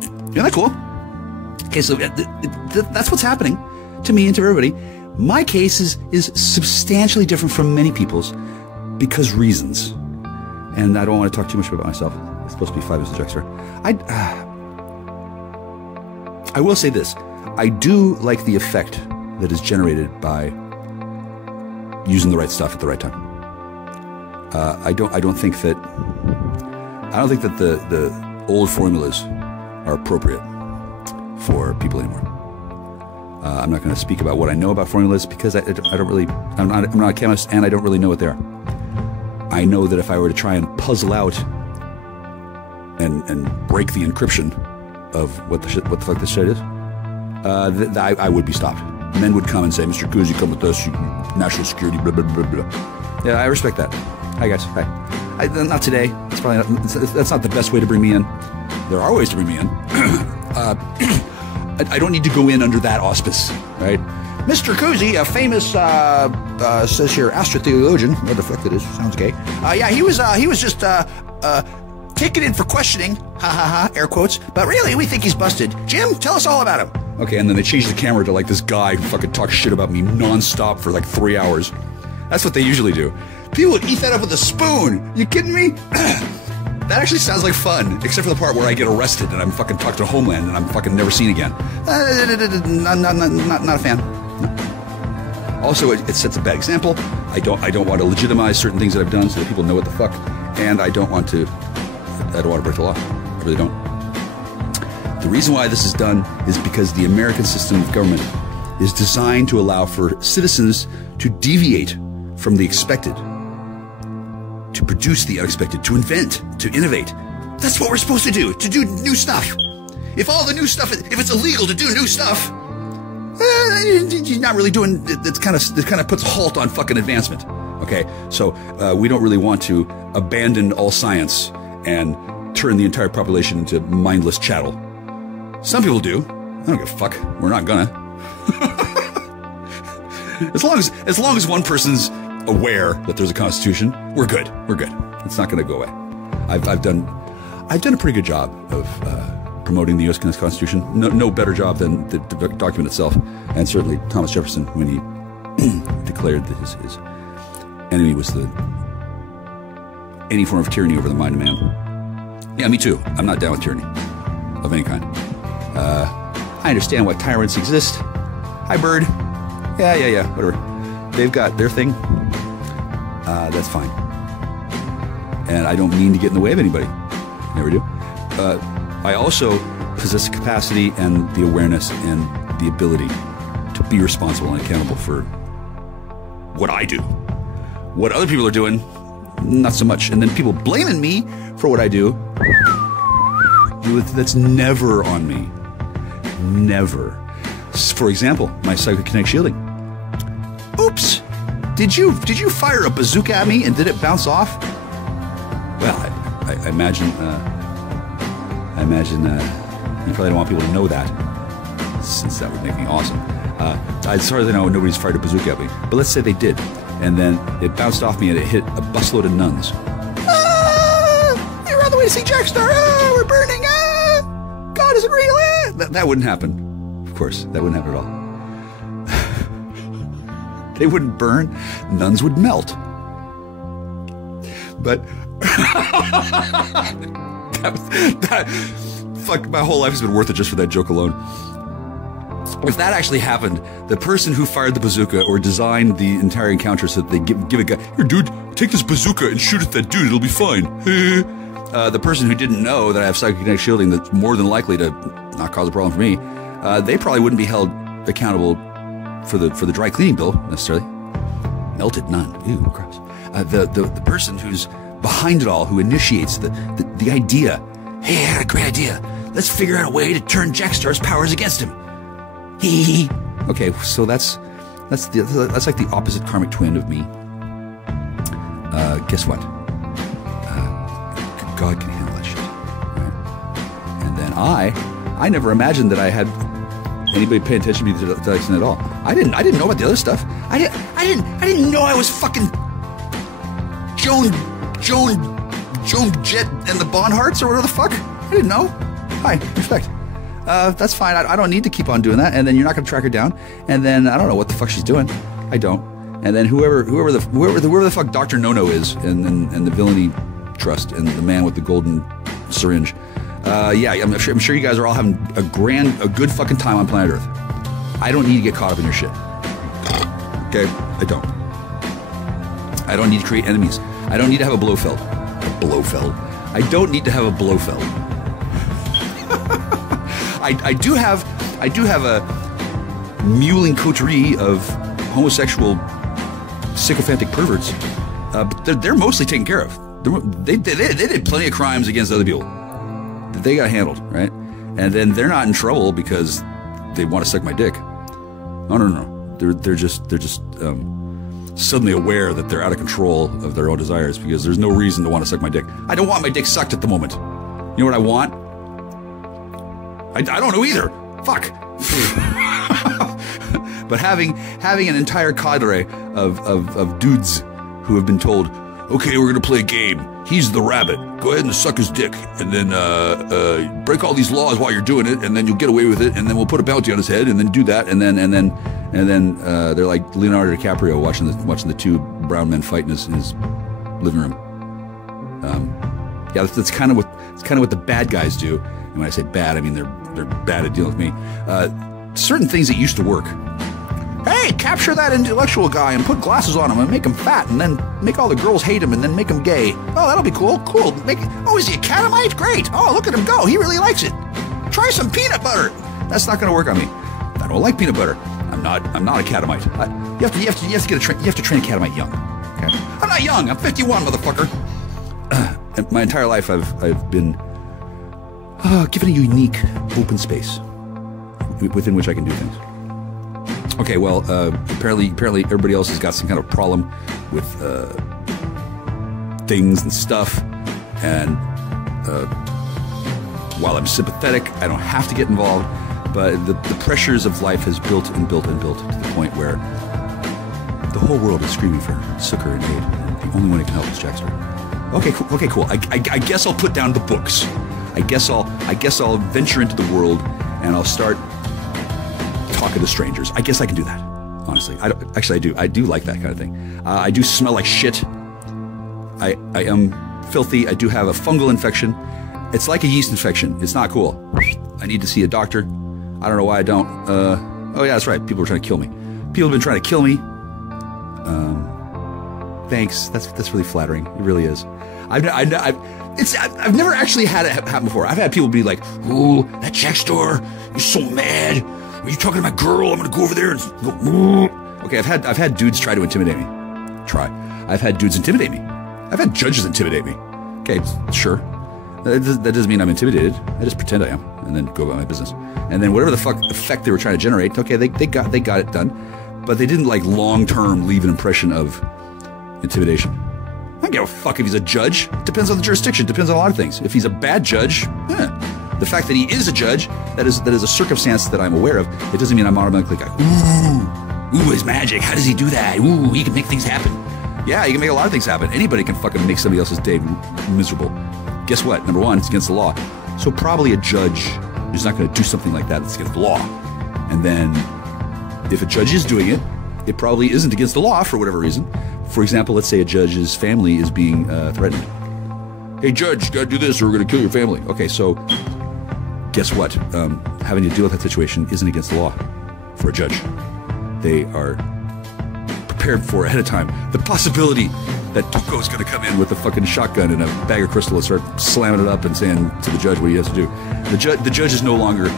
Isn't that cool? Okay, so that's what's happening to me and to everybody. My case is substantially different from many people's because reasons. And I don't want to talk too much about myself. It's supposed to be 5 minutes of Jack, I will say this. I do like the effect that is generated by using the right stuff at the right time. I don't think that the old formulas are appropriate for people anymore. I'm not going to speak about what I know about formulas because I'm not a chemist and I don't really know what they are. I know that if I were to try and puzzle out and break the encryption of what the fuck this shit is, I would be stopped. Men would come and say, Mr. Kuz, you come with us, you national security, blah, blah, blah, blah. Yeah, I respect that. Hi, guys. Hi. Not today. It's probably not, that's not the best way to bring me in. There are ways to bring me in. I don't need to go in under that auspice, right? Mr. Kuzi, a famous, says here, astrotheologian, what the fuck that is, sounds gay. Yeah, he was just, ticketed for questioning, ha ha ha, air quotes, but really, we think he's busted. Jim, tell us all about him. Okay, and then they changed the camera to like this guy who fucking talks shit about me nonstop for like 3 hours. That's what they usually do. People would eat that up with a spoon. You kidding me? That actually sounds like fun, except for the part where I get arrested and I'm fucking talked to Homeland and I'm fucking never seen again. Not a fan. No. Also, it sets a bad example. I don't want to legitimize certain things that I've done so that people know what the fuck, and I don't want to break the law. I really don't. The reason why this is done is because the American system of government is designed to allow for citizens to deviate from the expected, to produce the unexpected, to invent, to innovate. That's what we're supposed to do new stuff. If all the new stuff, if it's illegal to do new stuff, you're not really doing, it kind of puts a halt on fucking advancement. Okay, so we don't really want to abandon all science and turn the entire population into mindless chattel. Some people do. I don't give a fuck. We're not gonna. As long as one person's aware that there's a constitution, we're good. We're good. It's not gonna go away. I've done a pretty good job of promoting the U.S. Constitution. No better job than the document itself, and certainly Thomas Jefferson when he declared that his enemy was any form of tyranny over the mind of man. Yeah, me too. I'm not down with tyranny of any kind. I understand why tyrants exist. Hi, bird. Yeah, whatever. They've got their thing. That's fine. And I don't mean to get in the way of anybody. Never do. I also possess the capacity and the awareness and the ability to be responsible and accountable for what I do. What other people are doing, not so much. And then people blaming me for what I do, that's never on me. Never. For example, my psychokinetic shielding. Oops! Did you fire a bazooka at me and did it bounce off? Well, I imagine you probably don't want people to know that, since that would make me awesome. As far as I know, nobody's fired a bazooka at me. But let's say they did, and then it bounced off me and it hit a busload of nuns. You're on the way to see Jack Star. We're burning. God isn't real. That wouldn't happen. Of course, that wouldn't happen at all. They wouldn't burn. Nuns would melt. But fuck, my whole life has been worth it just for that joke alone. If that actually happened, the person who fired the bazooka or designed the entire encounter so that they give a guy, here dude, take this bazooka and shoot at that dude, it'll be fine. The person who didn't know that I have psychokinetic shielding that's more than likely to not cause a problem for me, they probably wouldn't be held accountable for the dry cleaning bill necessarily. Melted nun. Ew, gross. The person who's behind it all, who initiates the idea, Hey, I had a great idea. Let's figure out a way to turn Jack Star's powers against him. Hee. Okay, so that's like the opposite karmic twin of me. Guess what? God can handle that shit. Right? And then I never imagined that I had anybody paying attention to me to that extent at all. I didn't know about the other stuff. I didn't know I was fucking Joan Jett and the Bonhearts or whatever the fuck. I didn't know. Hi, respect. That's fine. I don't need to keep on doing that. And then you're not going to track her down. And then I don't know what the fuck she's doing. I don't. And then whoever the fuck Dr. No-No is, and the Villainy Trust, and the man with the golden syringe. Yeah, I'm sure you guys are all having a good fucking time on planet Earth. I don't need to get caught up in your shit. Okay, I don't. I don't need to create enemies. I don't need to have a Blofeld. I don't need to have a Blofeld. I do have a mewling coterie of homosexual sycophantic perverts, but they're mostly taken care of. They did plenty of crimes against other people that they got handled, right? And then they're not in trouble because they want to suck my dick. No. They're just suddenly aware that they're out of control of their own desires because there's no reason to want to suck my dick. I don't want my dick sucked at the moment. You know what I want? I don't know either. Fuck. But having an entire cadre of dudes who have been told, okay, we're going to play a game. He's the rabbit. Go ahead and suck his dick. And then break all these laws while you're doing it, and then you'll get away with it, and then we'll put a bounty on his head, and then do that, and then they're like Leonardo DiCaprio watching the two brown men fight in his living room. Yeah, that's kind of what the bad guys do. And when I say bad, I mean they're bad at dealing with me. Certain things that used to work. Hey, capture that intellectual guy and put glasses on him and make him fat, and then make all the girls hate him and then make him gay. Oh, that'll be cool. Cool. Is he a catamite? Great. Oh, look at him go. He really likes it. Try some peanut butter. That's not going to work on me. I don't like peanut butter. I'm not a catamite. You have to train a catamite young. Okay? I'm not young. I'm 51, motherfucker. And my entire life I've been given a unique open space within which I can do things. Okay, well, apparently everybody else has got some kind of problem with things and stuff, and while I'm sympathetic, I don't have to get involved, but the pressures of life has built to the point where the whole world is screaming for succor and aid, and the only one who can help is Jack Star. Okay, cool. I guess I'll put down the books. I guess I'll venture into the world, and I'll start talking to strangers. I guess I can do that. Honestly, I do like that kind of thing. I do smell like shit. I am filthy. I do have a fungal infection. It's like a yeast infection. It's not cool. I need to see a doctor. I don't know why I don't. Oh yeah, that's right. People are trying to kill me. People have been trying to kill me. Thanks. That's really flattering. It really is. I've never actually had it happen before. I've had people be like, "Ooh, that Jack Star, you're so mad. Are you talking to my girl? I'm gonna go over there and go." Ooh. Okay, I've had dudes try to intimidate me. I've had dudes intimidate me. I've had judges intimidate me. Okay, sure. That doesn't mean I'm intimidated. I just pretend I am, and then go about my business. And then whatever the fuck effect they were trying to generate, okay, they got it done, but they didn't like long term leave an impression of intimidation. I don't give a fuck if he's a judge. Depends on the jurisdiction. Depends on a lot of things. If he's a bad judge, the fact that he is a judge, that is a circumstance that I'm aware of. It doesn't mean I'm automatically like, ooh, his magic. How does he do that? Ooh, he can make things happen. Yeah, he can make a lot of things happen. Anybody can fucking make somebody else's day miserable. Guess what? Number one, it's against the law. So probably a judge is not going to do something like that that's against the law. And then if a judge is doing it, it probably isn't against the law for whatever reason. For example, let's say a judge's family is being threatened. Hey, judge, you got to do this or we're going to kill your family. Okay, so guess what? Having to deal with that situation isn't against the law for a judge. They are prepared for ahead of time the possibility that Tuco is going to come in with a fucking shotgun and a bag of crystal and start slamming it up and saying to the judge what he has to do. The judge is no longer...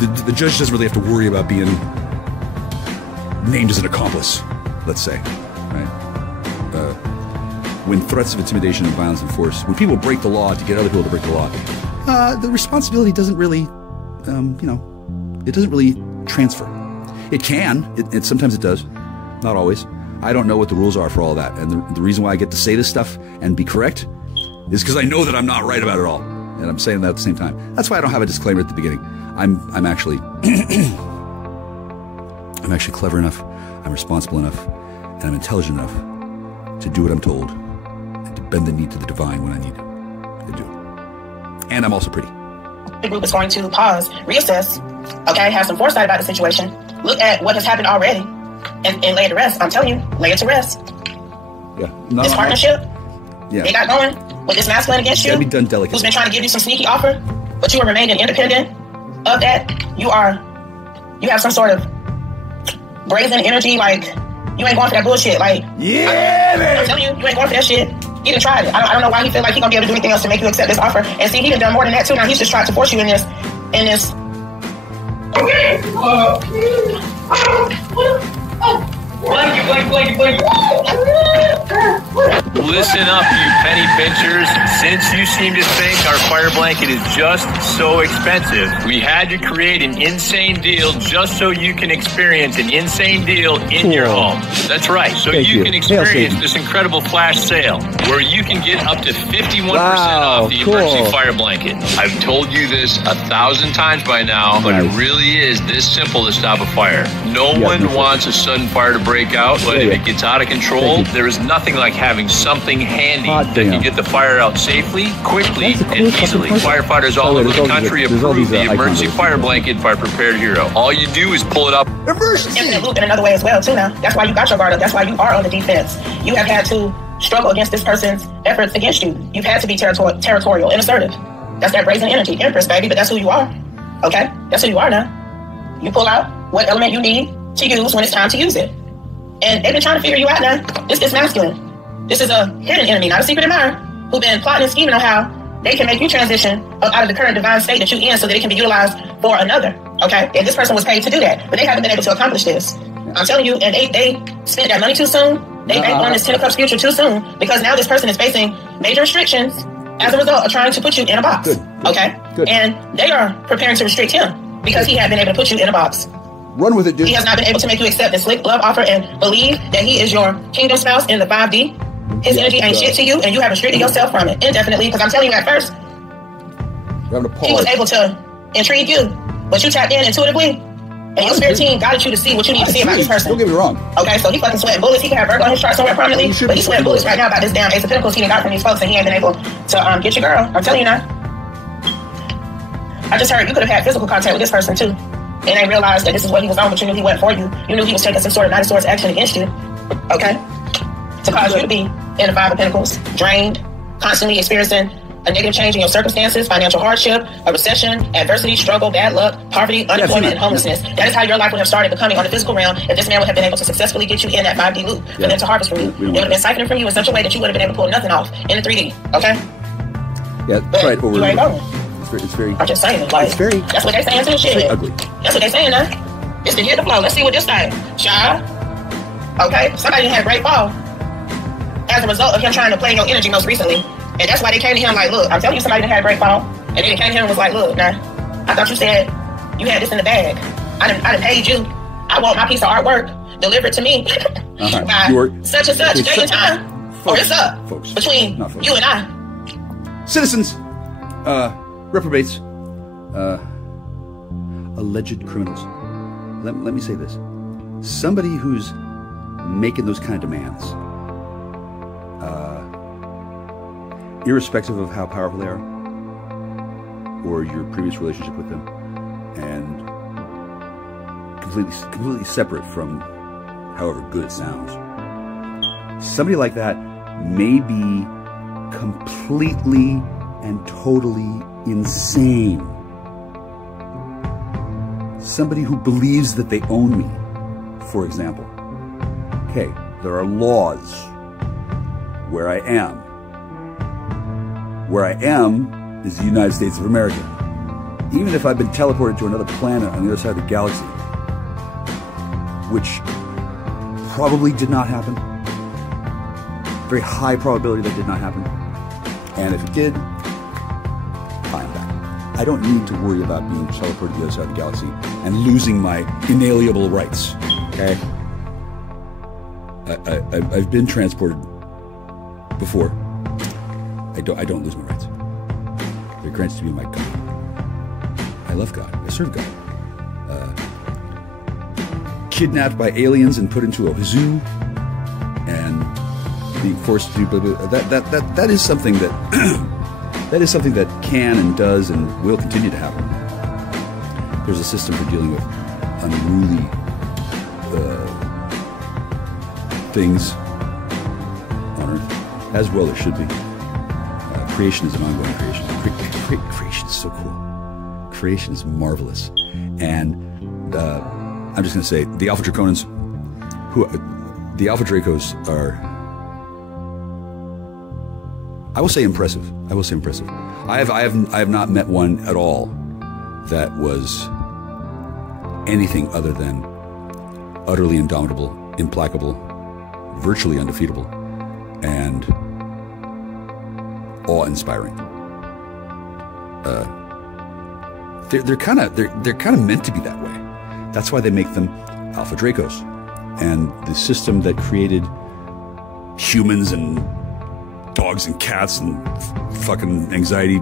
The judge doesn't really have to worry about being named as an accomplice, let's say, right? When threats of intimidation and violence and force, when people break the law to get other people to break the law, the responsibility doesn't really, it doesn't really transfer. It can. It sometimes it does. Not always. I don't know what the rules are for all that. And the reason why I get to say this stuff and be correct is because I know that I'm not right about it all. And I'm saying that at the same time. That's why I don't have a disclaimer at the beginning. I'm actually I'm actually clever enough, I'm responsible enough, and I'm intelligent enough to do what I'm told and to bend the knee to the divine when I need to do it. And I'm also pretty. The group is going to pause, reassess, okay, have some foresight about the situation, look at what has happened already, and lay it to rest. I'm telling you, lay it to rest. Yeah. This partnership they got going with this masculine against you, be done delicately. Who's been trying to give you some sneaky offer, but you are remaining independent of that. You have some sort of brazen energy, like you ain't going for that bullshit. Like, I'm telling you, you ain't going for that shit. He done tried it. I don't know why he feel like he gonna be able to do anything else to make you accept this offer. And see, he done more than that too. Now he's just trying to force you in this. Listen up, you penny pinchers. Since you seem to think our fire blanket is just so expensive, we had to create an insane deal just so you can experience an insane deal in your home. That's right. So you can experience this incredible flash sale where you can get up to 51% off the emergency fire blanket. I've told you this 1,000 times by now, but it really is this simple to stop a fire. No one wants a sudden fire to break out, but if it gets out of control, there is nothing like having something handy that can get the fire out safely, quickly, and easily. Firefighters all over the country approve the emergency fire blanket by Prepared Hero. All you do is pull it up. Infinite loop in another way as well too now. That's why you got your guard up. That's why you are on the defense. You have had to struggle against this person's efforts against you. You've had to be territorial and assertive. That's that brazen energy. Empress, baby, but that's who you are. Okay? That's who you are now. You pull out what element you need to use when it's time to use it. And they've been trying to figure you out now. This is masculine. This is a hidden enemy, not a secret admirer, who've been plotting and scheming on how they can make you transition up out of the current divine state that you're in so that it can be utilized for another. Okay? And this person was paid to do that, but they haven't been able to accomplish this. I'm telling you, and they spent that money too soon. They banked on this 10 of Cups future too soon because now this person is facing major restrictions as a result of trying to put you in a box. Okay? And they are preparing to restrict him because he had been able to put you in a box. Run with it, dude. He has not been able to make you accept the slick love offer and believe that he is your kingdom spouse in the 5D. His energy ain't shit to you, and you have restricted yourself from it indefinitely. Because I'm telling you, at first, he was able to intrigue you, but you tapped in intuitively, and your spirit team guided you to see what you need to see about this person. Don't get me wrong. Okay, so he fucking sweating bullets. He can have Virgo on his chart somewhere prominently, but he's sweating bullets right now about this damn Ace of Pentacles he done got from these folks, and he ain't been able to get your girl. I'm telling you now. I just heard you could have had physical contact with this person too, and they realized that this is what he was on, but you knew he wasn't for you. You knew he was taking some sort of Knight of Swords action against you. Okay? To cause you to be in the 5 of Pentacles, drained, constantly experiencing a negative change in your circumstances, financial hardship, a recession, adversity, struggle, bad luck, poverty, unemployment, and homelessness. That is how your life would have started becoming on the physical realm if this man would have been able to successfully get you in that 5D loop for them to harvest from you. They would have been siphoning from you in such a way that you would have been able to pull nothing off in the 3D. Okay? Yeah, that's right. You ain't going. It's very. I'm just saying, like, that's what they saying too, shit. It's ugly. That's what they saying now. It's to hit the flow. Let's see what this thing. Child. Okay? Somebody had a great fall as a result of him trying to play your energy most recently. And that's why they came to him like, look, I'm telling you somebody that had a great fall. And then they came to him and was like, look, now, I thought you said you had this in the bag. I done paid you. I want my piece of artwork delivered to me by such and such date and time. Or it's up between you and I. Citizens, reprobates, alleged criminals. Let me say this. Somebody who's making those kind of demands, irrespective of how powerful they are or your previous relationship with them, and completely separate from however good it sounds, somebody like that may be completely and totally insane. Somebody who believes that they own me, for example. Okay, there are laws where I am. Where I am is the United States of America. Even if I've been teleported to another planet on the other side of the galaxy, which probably did not happen. Very high probability that did not happen. And if it did, I am back. I don't need to worry about being teleported to the other side of the galaxy and losing my inalienable rights. Okay? I've been transported before. I don't lose my rights. They're granted to me by God. I love God. I serve God. Kidnapped by aliens and put into a zoo and being forced to do blah, blah, that is something that that is something that can and does and will continue to happen. There's a system for dealing with unruly things on Earth, as well there should be. Creation is an ongoing creation. Creation is so cool. Creation is marvelous. And I'm just going to say, the Alpha Draconans, the Alpha Dracos are, I will say impressive. I will say impressive. I have not met one at all that was anything other than utterly indomitable, implacable, virtually undefeatable, and awe-inspiring. They're kind of meant to be that way. That's why they make them Alpha Dracos. And the system that created humans and dogs and cats and fucking anxiety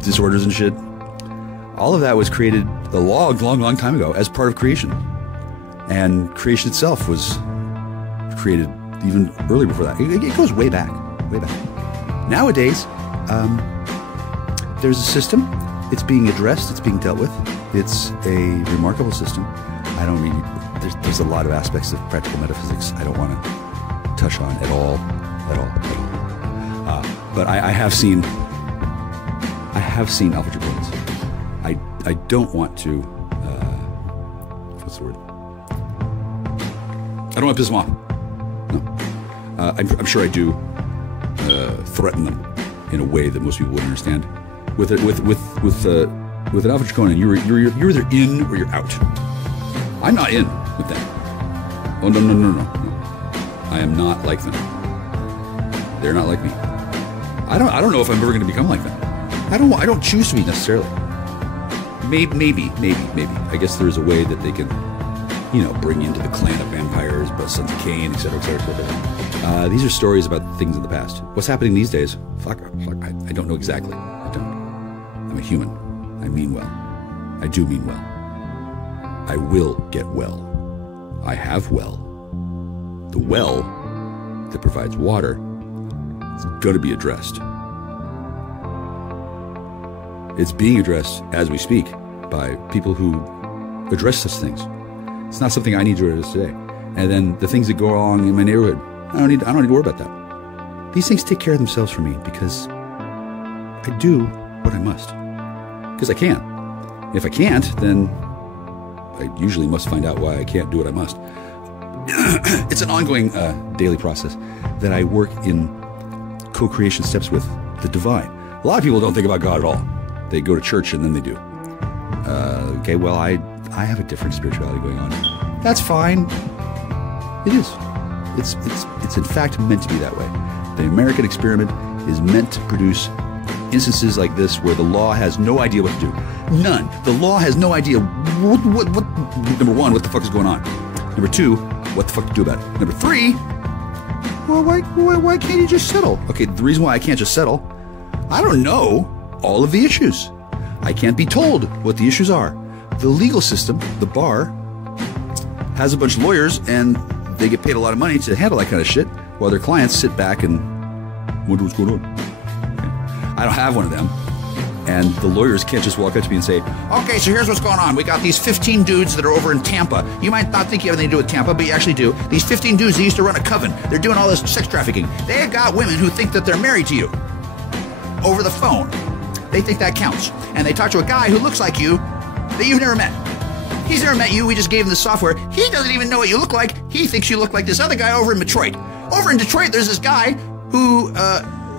disorders and shit, all of that was created a long time ago as part of creation. And creation itself was created even earlier before that. It goes way back, way back. Nowadays, there's a system. It's being addressed. It's being dealt with. It's a remarkable system. I don't really. There's a lot of aspects of practical metaphysics I don't want to touch on at all. But I have seen Alpha Draconans. I don't want to. What's the word? I don't want to piss them off. No. I'm sure I do threaten them in a way that most people wouldn't understand. With an Alpha Draconan, you're either in or you're out. I'm not in with them. Oh no. I am not like them. They're not like me. I don't know if I'm ever going to become like them. I don't choose to be necessarily. Maybe. I guess there is a way that they can, bring you into the clan of vampires, Sons of Cain, etc. These are stories about things in the past. What's happening these days? Fuck. I don't know exactly. I don't. I'm a human. I mean well. I do mean well. I will get well. I have well. The well that provides water is going to be addressed. It's being addressed as we speak by people who address such things. It's not something I need to address today. And then the things that go wrong in my neighborhood, I don't need to worry about that. These things take care of themselves for me because I do what I must. Because I can. If I can't, then I usually must find out why I can't do what I must. It's an ongoing daily process that I work in co-creation steps with the divine. A lot of people don't think about God at all. They go to church and then they do. Okay, well, I have a different spirituality going on. That's fine. It is. It's in fact meant to be that way. The American experiment is meant to produce instances like this where the law has no idea what to do. None. The law has no idea what number one, what the fuck is going on. Number two, what the fuck to do about it. Number three, well, why can't you just settle? Okay, the reason why I can't just settle, I don't know all of the issues. I can't be told what the issues are. The legal system, the bar, has a bunch of lawyers and they get paid a lot of money to handle that kind of shit while their clients sit back and wonder what's going on. Okay. I don't have one of them. And the lawyers can't just walk up to me and say, okay, so here's what's going on. We got these 15 dudes that are over in Tampa. You might not think you have anything to do with Tampa, but you actually do. These 15 dudes, they used to run a coven. They're doing all this sex trafficking. They've got women who think that they're married to you over the phone. They think that counts. And they talk to a guy who looks like you that you've never met. He's never met you. We just gave him the software. He doesn't even know what you look like. He thinks you look like this other guy over in Detroit. Over in Detroit, there's this guy who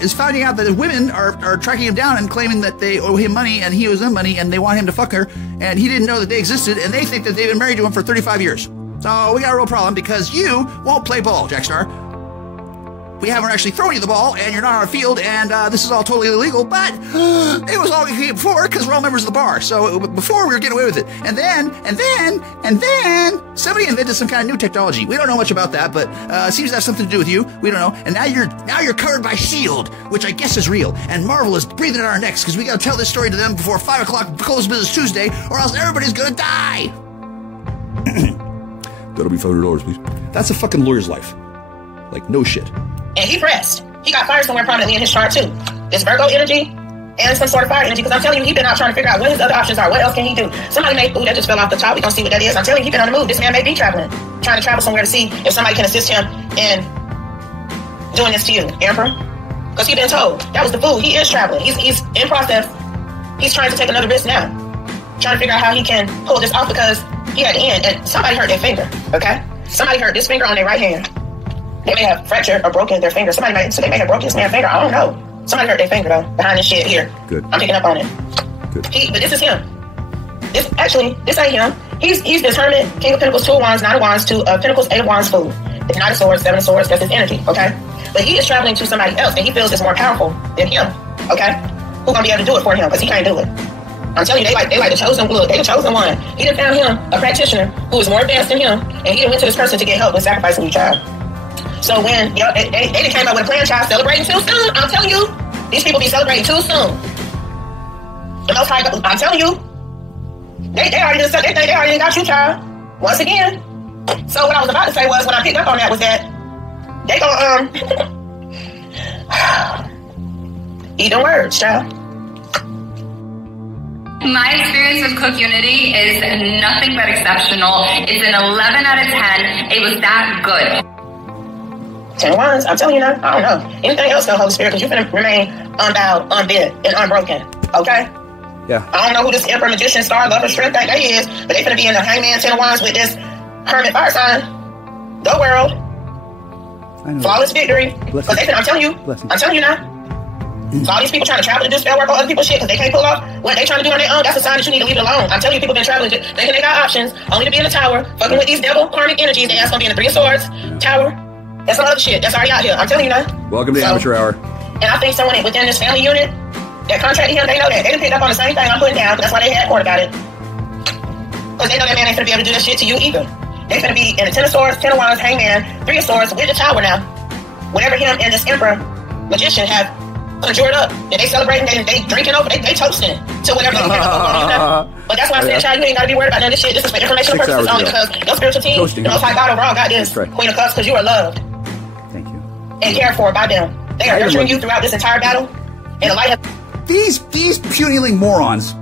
is finding out that his women are tracking him down and claiming that they owe him money and he owes them money and they want him to fuck her. And he didn't know that they existed and they think that they've been married to him for 35 years. So we got a real problem because you won't play ball, Jack Star. we haven't actually thrown you the ball, and you're not on our field, and this is all totally illegal, but it was all okay before, because we're all members of the bar, so before we were getting away with it. And then, somebody invented some kind of new technology. We don't know much about that, but seems to have something to do with you. We don't know. And now you're covered by S.teAL, which I guess is real, and Marvel is breathing in our necks, because we gotta tell this story to them before 5 o'clock close business Tuesday, or else everybody's gonna die. That'll be $500, please. That's a fucking lawyer's life. Like, no shit. And he pressed. He got fired somewhere prominently in his chart, too. This Virgo energy and some sort of fire energy, because I'm telling you, he's been out trying to figure out what his other options are. What else can he do? Somebody may, that just fell off the top. We don't see what that is. I'm telling you, he's been on the move. This man may be traveling, trying to travel somewhere to see if somebody can assist him in doing this to you, Emperor. Because he's been told. That was the fool. He is traveling. He's in process. He's trying to take another risk now. Trying to figure out how he can pull this off, because he had to end, and somebody hurt their finger, okay? Somebody hurt this finger on their right hand. They may have fractured or broken their finger. So they may have broken this man's finger. I don't know. Somebody hurt their finger, though, behind this shit here. Good. I'm picking up on it. Good. But this is him. This ain't him. He's determined. King of Pentacles, 2 of Wands, 9 of Wands, 2 of Pentacles, 8 of Wands, fool. The Knight of Swords, 7 of Swords, that's his energy, okay? But he is traveling to somebody else, and he feels it's more powerful than him, okay? Who's gonna be able to do it for him, because he can't do it. I'm telling you, they like the chosen one. They the chosen one. He done found him a practitioner who is more advanced than him, and he done went to this person to get help with sacrificing you, child. So when they done came up with a plan, child, celebrating too soon. I'm telling you, these people be celebrating too soon. The Most High, I'm telling you, they already got you, child. Once again. So what I was about to say was, when I picked up on that, was that they gonna eat them words, child. My experience with Cook Unity is nothing but exceptional. It's an 11 out of 10. It was that good. 10 of Wands, I'm telling you now, I don't know. Anything else, though, Holy Spirit, because you're going to remain unbowed, unbent, and unbroken. Okay? Yeah. I don't know who this Emperor, Magician, Star, Lover, Strength thing that is, but they finna be in the Hangman, 10 of Wands with this Hermit fire sign. The world. Flawless victory. Because I'm telling you now. So all these people trying to travel to do spell work on other people's shit because they can't pull off what they trying to do on their own, that's a sign that you need to leave it alone. I'm telling you, people been traveling, thinking they got options, only to be in the tower, fucking with these devil karmic energies, and that's gonna be in the 3 of Swords, tower. That's some other shit. That's already out here. I'm telling you now. Welcome to Amateur Hour. And I think someone within this family unit that contracted him, they know that. They done picked up on the same thing I'm putting down, that's why they had court about it. Because they know that man ain't finna be able to do this shit to you either. They finna be in the 10 of Swords, 10 of Wands, Hangman, 3 of Swords, with the tower now. Whatever him and this Emperor, Magician have conjured up, and they celebrating, they drinking over, they toasting to whatever they pick up on. But that's why I'm saying, child, you ain't gotta be worried about none of this shit. This is for informational purposes only, because your spiritual team, the Most High God overall got this Queen of Cups, because you are loved. Thank you. And cared for by them. They are nurturing you throughout this entire battle. And the light of these puny morons,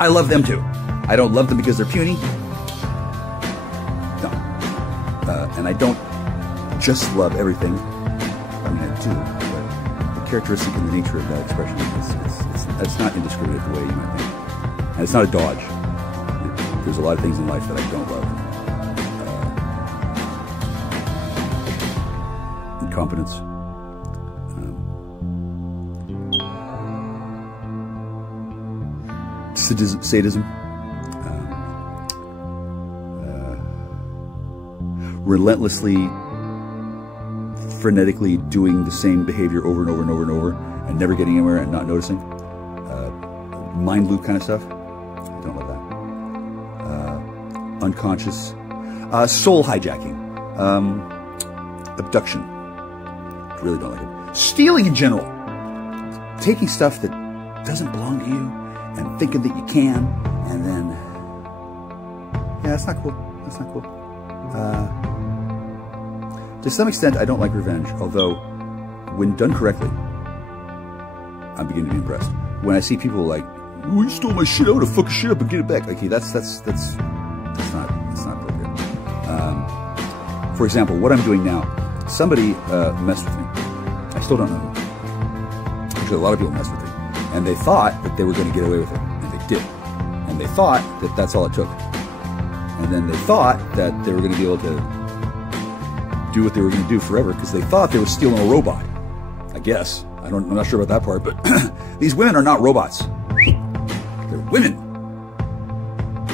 I love them too. I don't love them because they're puny. No. And I don't just love everything. I mean, I do. But the characteristic and the nature of that expression it's not indiscriminate the way you might think. And it's not a dodge. There's a lot of things in life that I don't love. Incompetence. Sadism. Relentlessly, frenetically doing the same behavior over and over and over and over and never getting anywhere and not noticing. Mind loop kind of stuff. I don't love that. Unconscious. Soul hijacking. Abduction. Really don't like it. Stealing in general. Taking stuff that doesn't belong to you and thinking that you can, and then, yeah, that's not cool. That's not cool. To some extent, I don't like revenge, although when done correctly, I'm beginning to be impressed. When I see people like, "Oh, you stole my shit, I would have fucked shit up and get it back." Okay, that's not appropriate. For example, what I'm doing now, somebody messed with me. I still don't know who. Actually, a lot of people messed with me. And they thought that they were going to get away with it. And they did. And they thought that that's all it took. And then they thought that they were going to be able to do what they were going to do forever because they thought they were stealing a robot. I guess. I'm not sure about that part, but these women are not robots. They're women.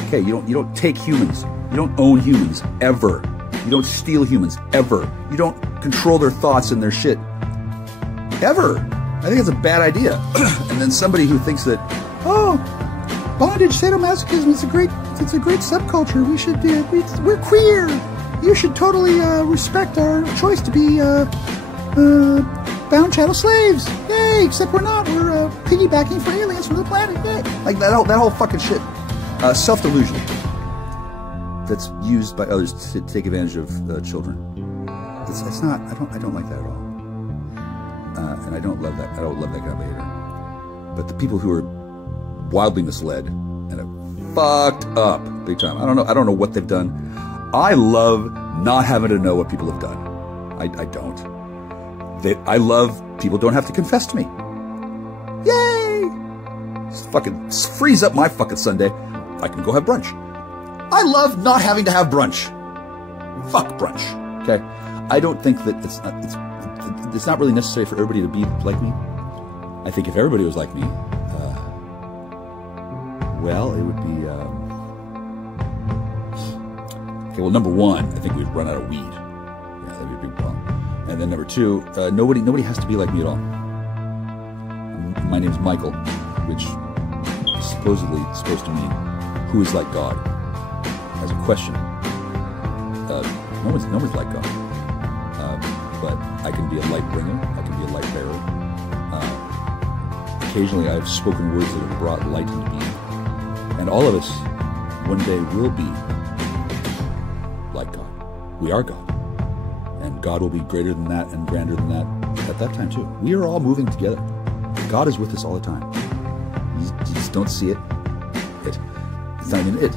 Okay, you don't take humans. You don't own humans, ever. You don't steal humans, ever. You don't control their thoughts and their shit, ever. I think it's a bad idea. And then somebody who thinks that, oh, bondage, sadomasochism, it's a great subculture. We should we're queer. You should totally respect our choice to be bound chattel slaves. Yay! Except we're not. We're piggybacking for aliens from the planet. Yay! Like that whole fucking shit. Self-delusion that's used by others to take advantage of children. It's not. I don't like that at all. And I don't love that. I don't love that kind of behavior. But the people who are wildly misled and have fucked up big time. I don't know what they've done. I love not having to know what people have done. I don't. I love people don't have to confess to me. Yay! Just fucking frees up my fucking Sunday. I can go have brunch. I love not having to have brunch. Fuck brunch. Okay? I don't think that it's not really necessary for everybody to be like me. I think if everybody was like me, well, it would be, okay, well, number one, I think we'd run out of weed. Yeah, that would be a big problem. And then number two, nobody has to be like me at all. My name's Michael, which is supposedly supposed to mean, who is like God? As a question. No one's like God. But I can be a light bringer. I can be a light bearer. Occasionally I've spoken words that have brought light into being. And all of us one day will be like God. We are God. And God will be greater than that and grander than that at that time too. We are all moving together. God is with us all the time. You just don't see it. It's not even it.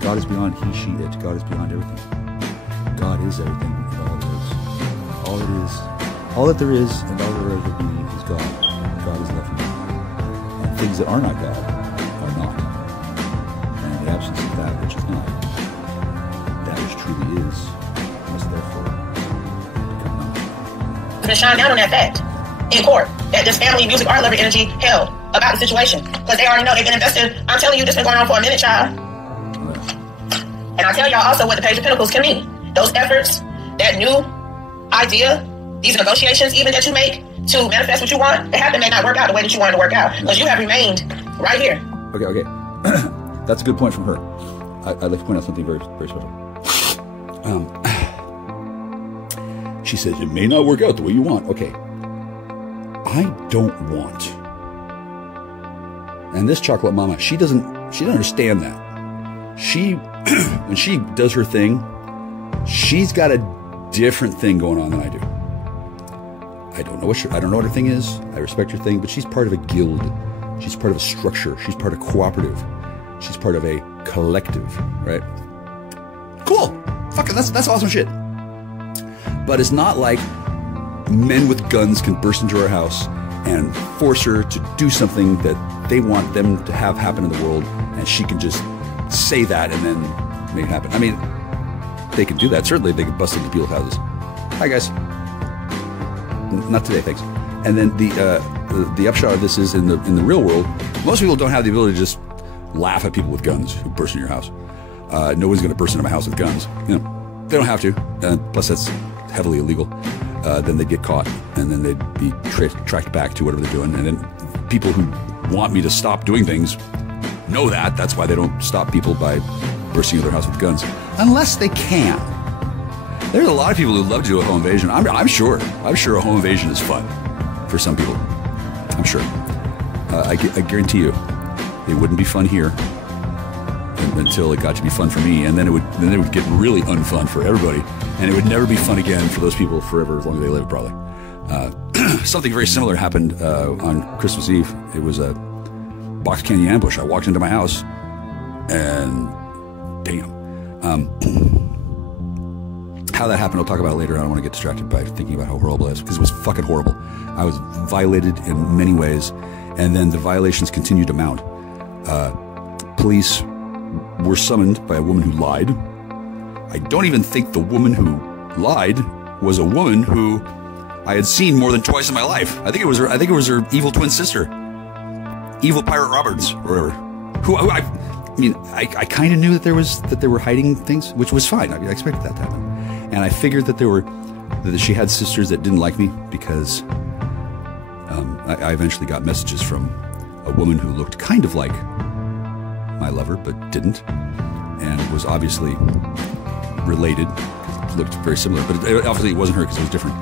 God is beyond he, she, it. God is beyond everything. God is everything and all there is. All it is. All that there is and all there ever be is God. God is nothing. And things that are not God are not. And in the absence of that which is not, that which truly is must therefore become not. I'm going to shine down on that fact in court that this family, music, art lover energy held about the situation. Because they already know they've been invested. I'm telling you, this has been going on for a minute, child. And I'll tell y'all also what the Page of Pentacles can mean. Those efforts, that new idea, these negotiations even that you make to manifest what you want, they may not work out the way that you wanted to work out. Because you have remained right here. Okay. That's a good point from her. I'd like to point out something very, very special. She says, it may not work out the way you want. Okay. I don't want. And this chocolate mama, she doesn't understand that. When she does her thing, she's got a different thing going on than I do. I don't know what her thing is. I respect her thing, but she's part of a guild. She's part of a structure. She's part of a cooperative. She's part of a collective, right? Cool. Fucking that's awesome shit. But it's not like men with guns can burst into her house and force her to do something that they want them to have happen in the world, and she can just say that and then make it happen. I mean, they could do that. Certainly, they could bust into people's houses. Hi, guys. Not today, thanks. And then the upshot of this is in the real world, most people don't have the ability to just laugh at people with guns who burst in your house. No one's going to burst into my house with guns. You know, they don't have to. Plus, that's heavily illegal. Then they'd get caught, and then they'd be tracked back to whatever they're doing. And then people who want me to stop doing things know that. That's why they don't stop people by bursting into their house with guns, unless they can. There's a lot of people who love to do a home invasion. I'm sure a home invasion is fun for some people. I'm sure. I guarantee you, it wouldn't be fun here until it got to be fun for me, and then it would get really unfun for everybody, and it would never be fun again for those people forever as long as they live, probably. Something very similar happened on Christmas Eve. It was a box candy ambush. I walked into my house, and damn. How that happened, I'll talk about it later. I don't want to get distracted by thinking about how horrible it is, because it was fucking horrible. I was violated in many ways, and then the violations continued to mount. Police were summoned by a woman who lied. I don't even think the woman who lied was a woman who I had seen more than twice in my life. I think it was her evil twin sister, Evil Pirate Roberts, or whatever. I kind of knew that they were hiding things, which was fine. I expected that to happen. And I figured that that she had sisters that didn't like me because I eventually got messages from a woman who looked kind of like my lover, but didn't, and was obviously related, because it looked very similar, but obviously it wasn't her because it was different.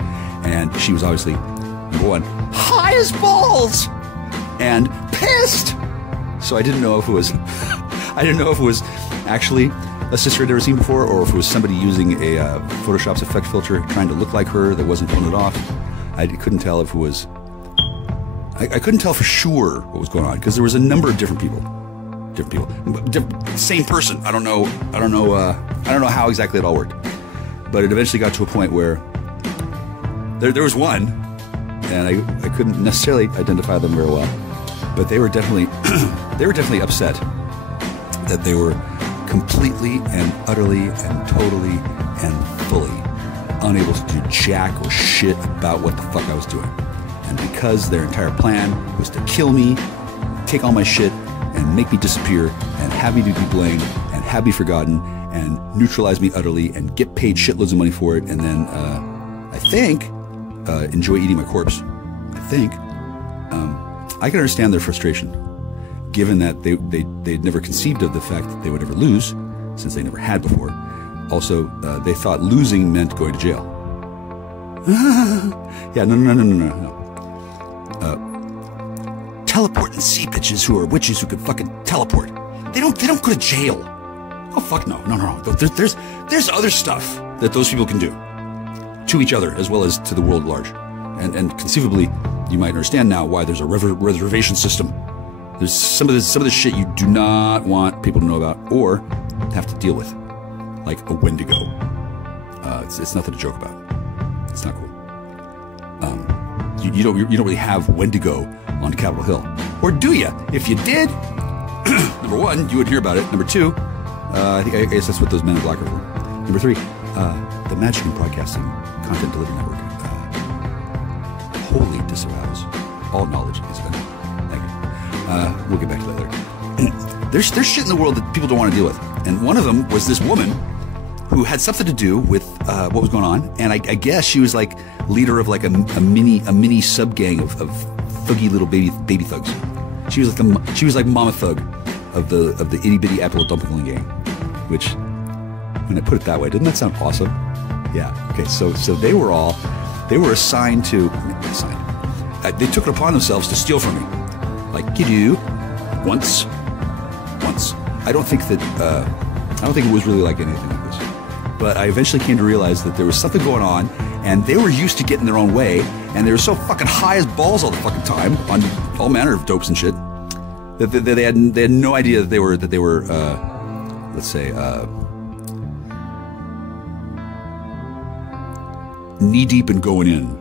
And she was obviously, number one, high as balls and pissed. So I didn't know if it was, actually a sister I'd never seen before, or if it was somebody using a Photoshop's effect filter trying to look like her that wasn't pulling it off. I couldn't tell if it was. I couldn't tell for sure what was going on because there was a number of different people. Same person. I don't know how exactly it all worked, but it eventually got to a point where there was one, and I couldn't necessarily identify them very well, but they were definitely upset that they were completely and utterly and totally and fully unable to do jack or shit about what the fuck I was doing. And because their entire plan was to kill me, take all my shit, and make me disappear, and have me be blamed, and have me forgotten, and neutralize me utterly, and get paid shitloads of money for it, and then, I think, enjoy eating my corpse. I think. I can understand their frustration, given that they'd never conceived of the fact that they would ever lose, since they never had before. Also, they thought losing meant going to jail. Yeah, no. Teleporting sea bitches who are witches who could fucking teleport. They don't go to jail. Oh fuck no. There's other stuff that those people can do to each other as well as to the world at large. And conceivably, you might understand now why there's a reservation system. There's some of this shit you do not want people to know about or have to deal with, like a Wendigo. It's nothing to joke about. It's not cool. You don't really have Wendigo on Capitol Hill, or do you? If you did, number one, you would hear about it. Number two, I guess that's what those men in black are for. Number three, the Magic and Broadcasting Content Delivery Network wholly disavows all knowledge of this event. Thank you. We'll get back to that later. There's shit in the world that people don't want to deal with, and one of them was this woman who had something to do with what was going on, and I guess she was like leader of like a mini sub gang of thuggy little baby thugs. She was like Mama Thug of the itty bitty apple dumpling gang. Which, when I put it that way, didn't that sound awesome? Yeah. Okay. So they were assigned to. They took it upon themselves to steal from me, like you do, once. I don't think it was really like anything like this. But I eventually came to realize that there was something going on, and they were used to getting their own way, and they were so fucking high as balls all the fucking time on all manner of dopes and shit that they had no idea that they were let's say knee deep in going in,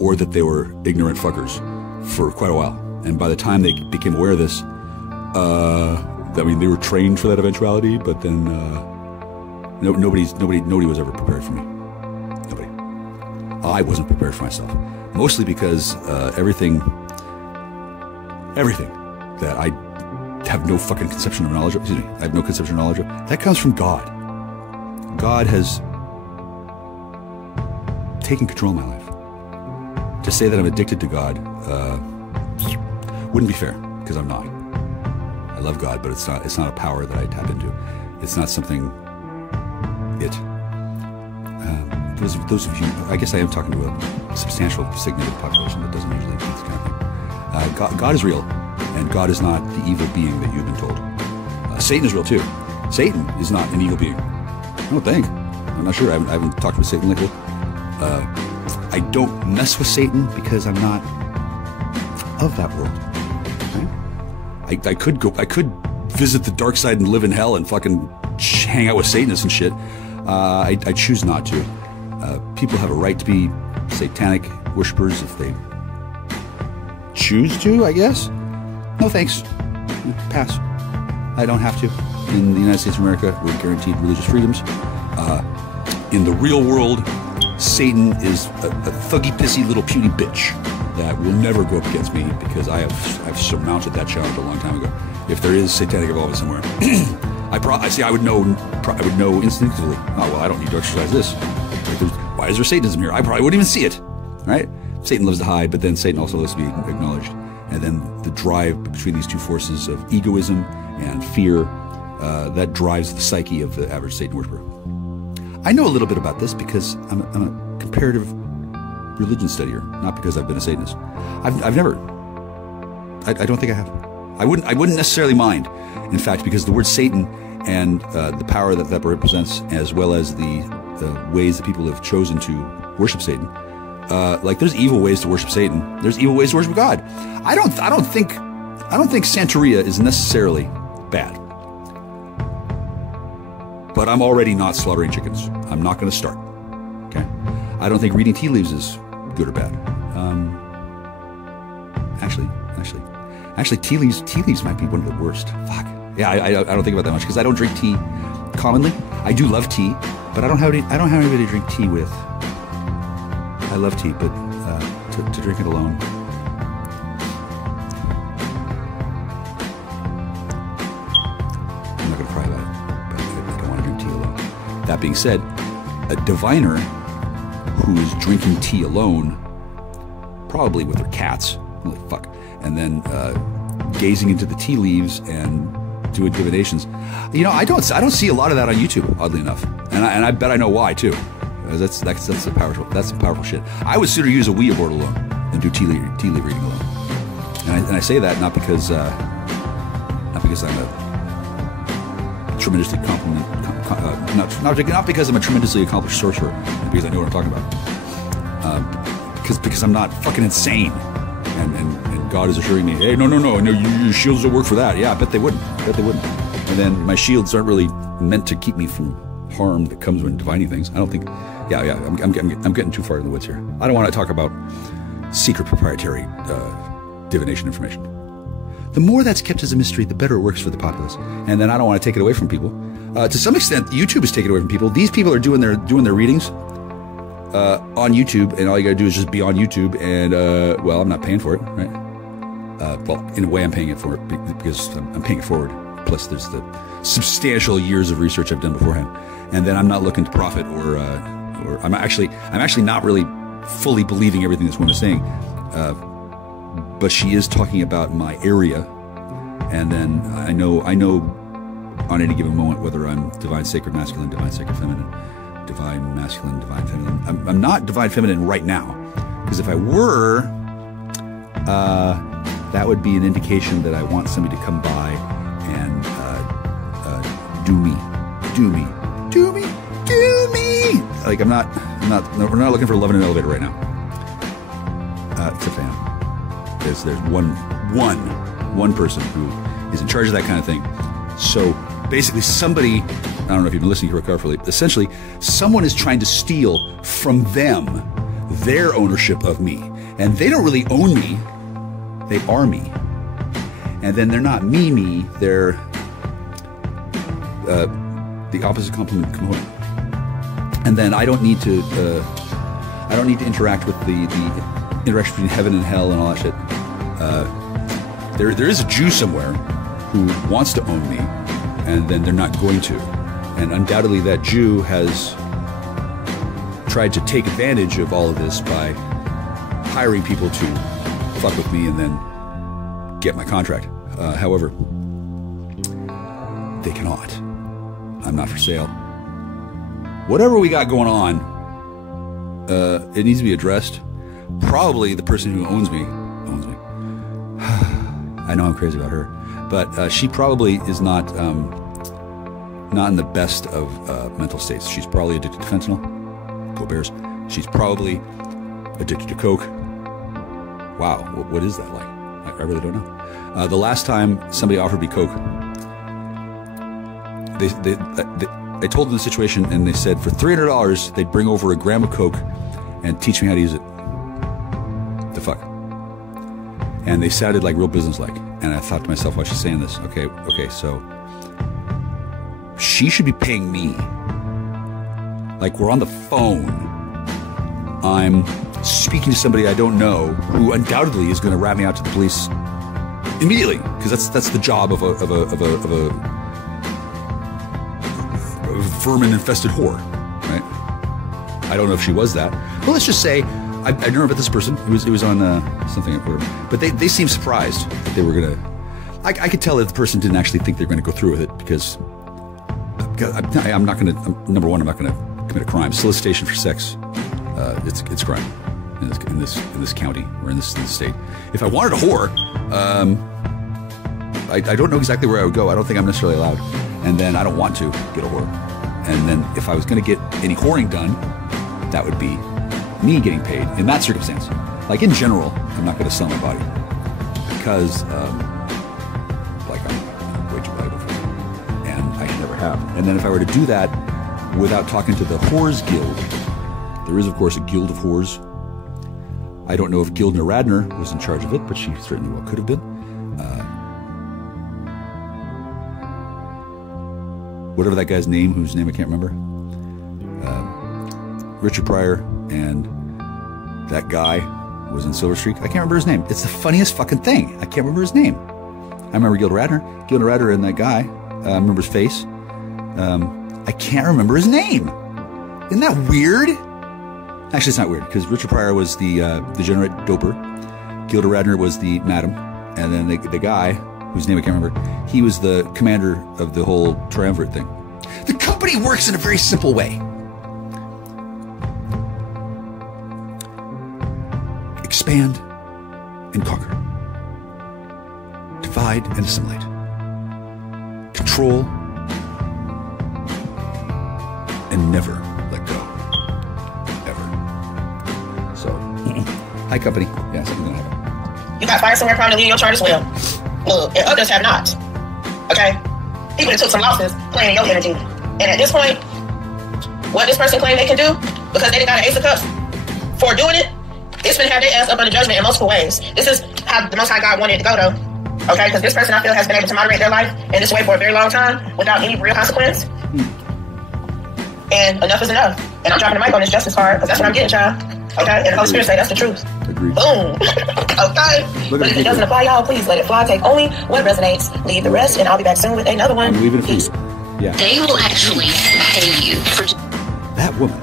or that they were ignorant fuckers for quite a while. And by the time they became aware of this, I mean they were trained for that eventuality, but then. Nobody was ever prepared for me. Nobody. I wasn't prepared for myself. Mostly because everything that I have no fucking conception of knowledge of, I have no conception of knowledge of, that comes from God. God has taken control of my life. To say that I'm addicted to God wouldn't be fair, because I'm not. I love God, but it's not a power that I tap into. It's not something. Those of you, I guess I am talking to a substantial segment of the population that doesn't usually do this kind of thing. God is real, and God is not the evil being that you've been told. Satan is real too. Satan is not an evil being. I don't think. I'm not sure. I haven't talked with Satan lately. I don't mess with Satan because I'm not of that world. Right? I could visit the dark side and live in hell and fucking hang out with Satanists and shit. I choose not to. People have a right to be satanic worshippers if they choose to, I guess. No thanks. Pass. I don't have to. In the United States of America, we're guaranteed religious freedoms. In the real world, Satan is a thuggy, pissy little puny bitch that will never go up against me because I've surmounted that challenge a long time ago. If there is satanic involvement somewhere, I would know instinctively. Oh well, I don't need to exercise this. Why is there Satanism here? I probably wouldn't even see it. Right? Satan loves to hide, but then Satan also loves to be acknowledged. And then the drive between these two forces of egoism and fear, that drives the psyche of the average Satan worshiper. I know a little bit about this because I'm a comparative religion studier, not because I've been a Satanist. I've never. I don't think I have. I wouldn't necessarily mind. In fact, because the word Satan and the power that represents, as well as the ways that people have chosen to worship Satan, like there's evil ways to worship Satan. There's evil ways to worship God. I don't think Santeria is necessarily bad. But I'm already not slaughtering chickens. I'm not going to start. Okay. I don't think reading tea leaves is good or bad. Actually, tea leaves might be one of the worst. Fuck. Yeah, I don't think about that much because I don't drink tea commonly. I do love tea, but I don't have anybody to drink tea with. I love tea, but to drink it alone. I'm not going to cry about it, but I don't want to drink tea alone. That being said, a diviner who is drinking tea alone, probably with her cats, holy fuck, and then gazing into the tea leaves and doing divinations. You know, I don't see a lot of that on YouTube, oddly enough, and I bet I know why too. That's some powerful shit. I would sooner use a Ouija board alone than do tea leaf reading alone. And I say that not because I'm a tremendously not because I'm a tremendously accomplished sorcerer, because I know what I'm talking about. Because I'm not fucking insane, and God is assuring me, hey, no, your shields don't work for that. Yeah, I bet they wouldn't. And then my shields aren't really meant to keep me from harm that comes when divining things. I don't think. Yeah. I'm getting too far in the woods here. I don't want to talk about secret proprietary divination information. The more that's kept as a mystery, the better it works for the populace. And then I don't want to take it away from people. To some extent, YouTube is taking it away from people. These people are doing their readings on YouTube, and all you got to do is just be on YouTube. And well, I'm not paying for it, right? Well, in a way, I'm paying it for it because I'm paying it forward. Plus, there's the substantial years of research I've done beforehand, and then I'm not looking to profit or I'm actually not really fully believing everything this woman is saying. But she is talking about my area, and then I know on any given moment whether I'm divine sacred masculine, divine sacred feminine, divine masculine, divine feminine. I'm not divine feminine right now, because if I were, that would be an indication that I want somebody to come by and do me. Like we're not looking for love in an elevator right now. Except I am. There's one person who is in charge of that kind of thing. So basically somebody, I don't know if you've been listening here carefully, essentially someone is trying to steal from them their ownership of me. And they don't really own me, they are me. And then they're not me, they're the opposite complement component. And then I don't need to interact with the interaction between heaven and hell and all that shit. There is a Jew somewhere who wants to own me, and then they're not going to. And undoubtedly that Jew has tried to take advantage of all of this by hiring people to fuck with me and then get my contract. However, they cannot. I'm not for sale. Whatever we got going on, it needs to be addressed. Probably the person who owns me. I know I'm crazy about her, but she probably is not in the best of mental states. She's probably addicted to fentanyl. Go Bears. She's probably addicted to coke. Wow, what is that like? I really don't know. The last time somebody offered me coke, I told them the situation, and they said for $300 they'd bring over a gram of coke and teach me how to use it. The fuck? And they sounded like real businesslike. And I thought to myself, why is she saying this? Okay, so she should be paying me. Like we're on the phone. I'm speaking to somebody I don't know who undoubtedly is going to rat me out to the police immediately, because that's the job of a vermin-infested whore, right? I don't know if she was that. But let's just say, I never met this person. It was on something, whatever. But they seemed surprised that they were going to... I could tell that the person didn't actually think they were going to go through with it because I'm not going to... Number one, I'm not going to commit a crime. Solicitation for sex, it's crime in this county or in this state. If I wanted a whore, I don't know exactly where I would go. I don't think I'm necessarily allowed. And then I don't want to get a whore. And then if I was going to get any whoring done, that would be me getting paid in that circumstance. Like in general, I'm not going to sell my body because like I'm way too valuable for it. And I never have. And then if I were to do that without talking to the Whores Guild, there is of course a Guild of Whores. I don't know if Gildner Radner was in charge of it, but she certainly well could have been. Whatever that guy's name, whose name I can't remember. Richard Pryor and that guy was in Silver Streak. I can't remember his name. It's the funniest fucking thing. I can't remember his name. I remember Gildner Radner and that guy. I remember his face. I can't remember his name. Isn't that weird? Actually, it's not weird because Richard Pryor was the degenerate doper. Gildner Radner was the madam. And then the guy, whose name I can't remember, he was the commander of the whole triumvirate thing. The company works in a very simple way. Expand and conquer. Divide and assimilate. Control and never let go. Ever. So, hi company. Yeah, something's gonna happen. You got fired somewhere probably in your chart as well. Look, and others have not. Okay? People that took some losses playing your energy. And at this point, what this person claimed they can do, because they got an Ace of Cups for doing it, it's been have their ass up under judgment in multiple ways. This is how the Most High God wanted it to go, though. Okay? Because this person, I feel, has been able to moderate their life in this way for a very long time without any real consequence. And enough is enough. And I'm dropping the mic on this justice card because that's what I'm getting, child. Okay? And the Holy Spirit say that's the truth. Agreed. Boom. Okay? But if it doesn't apply, y'all, please let it fly. Take only what resonates. Leave the rest, and I'll be back soon with another one. I'm leaving it for you. Yeah. They will actually pay you for... That woman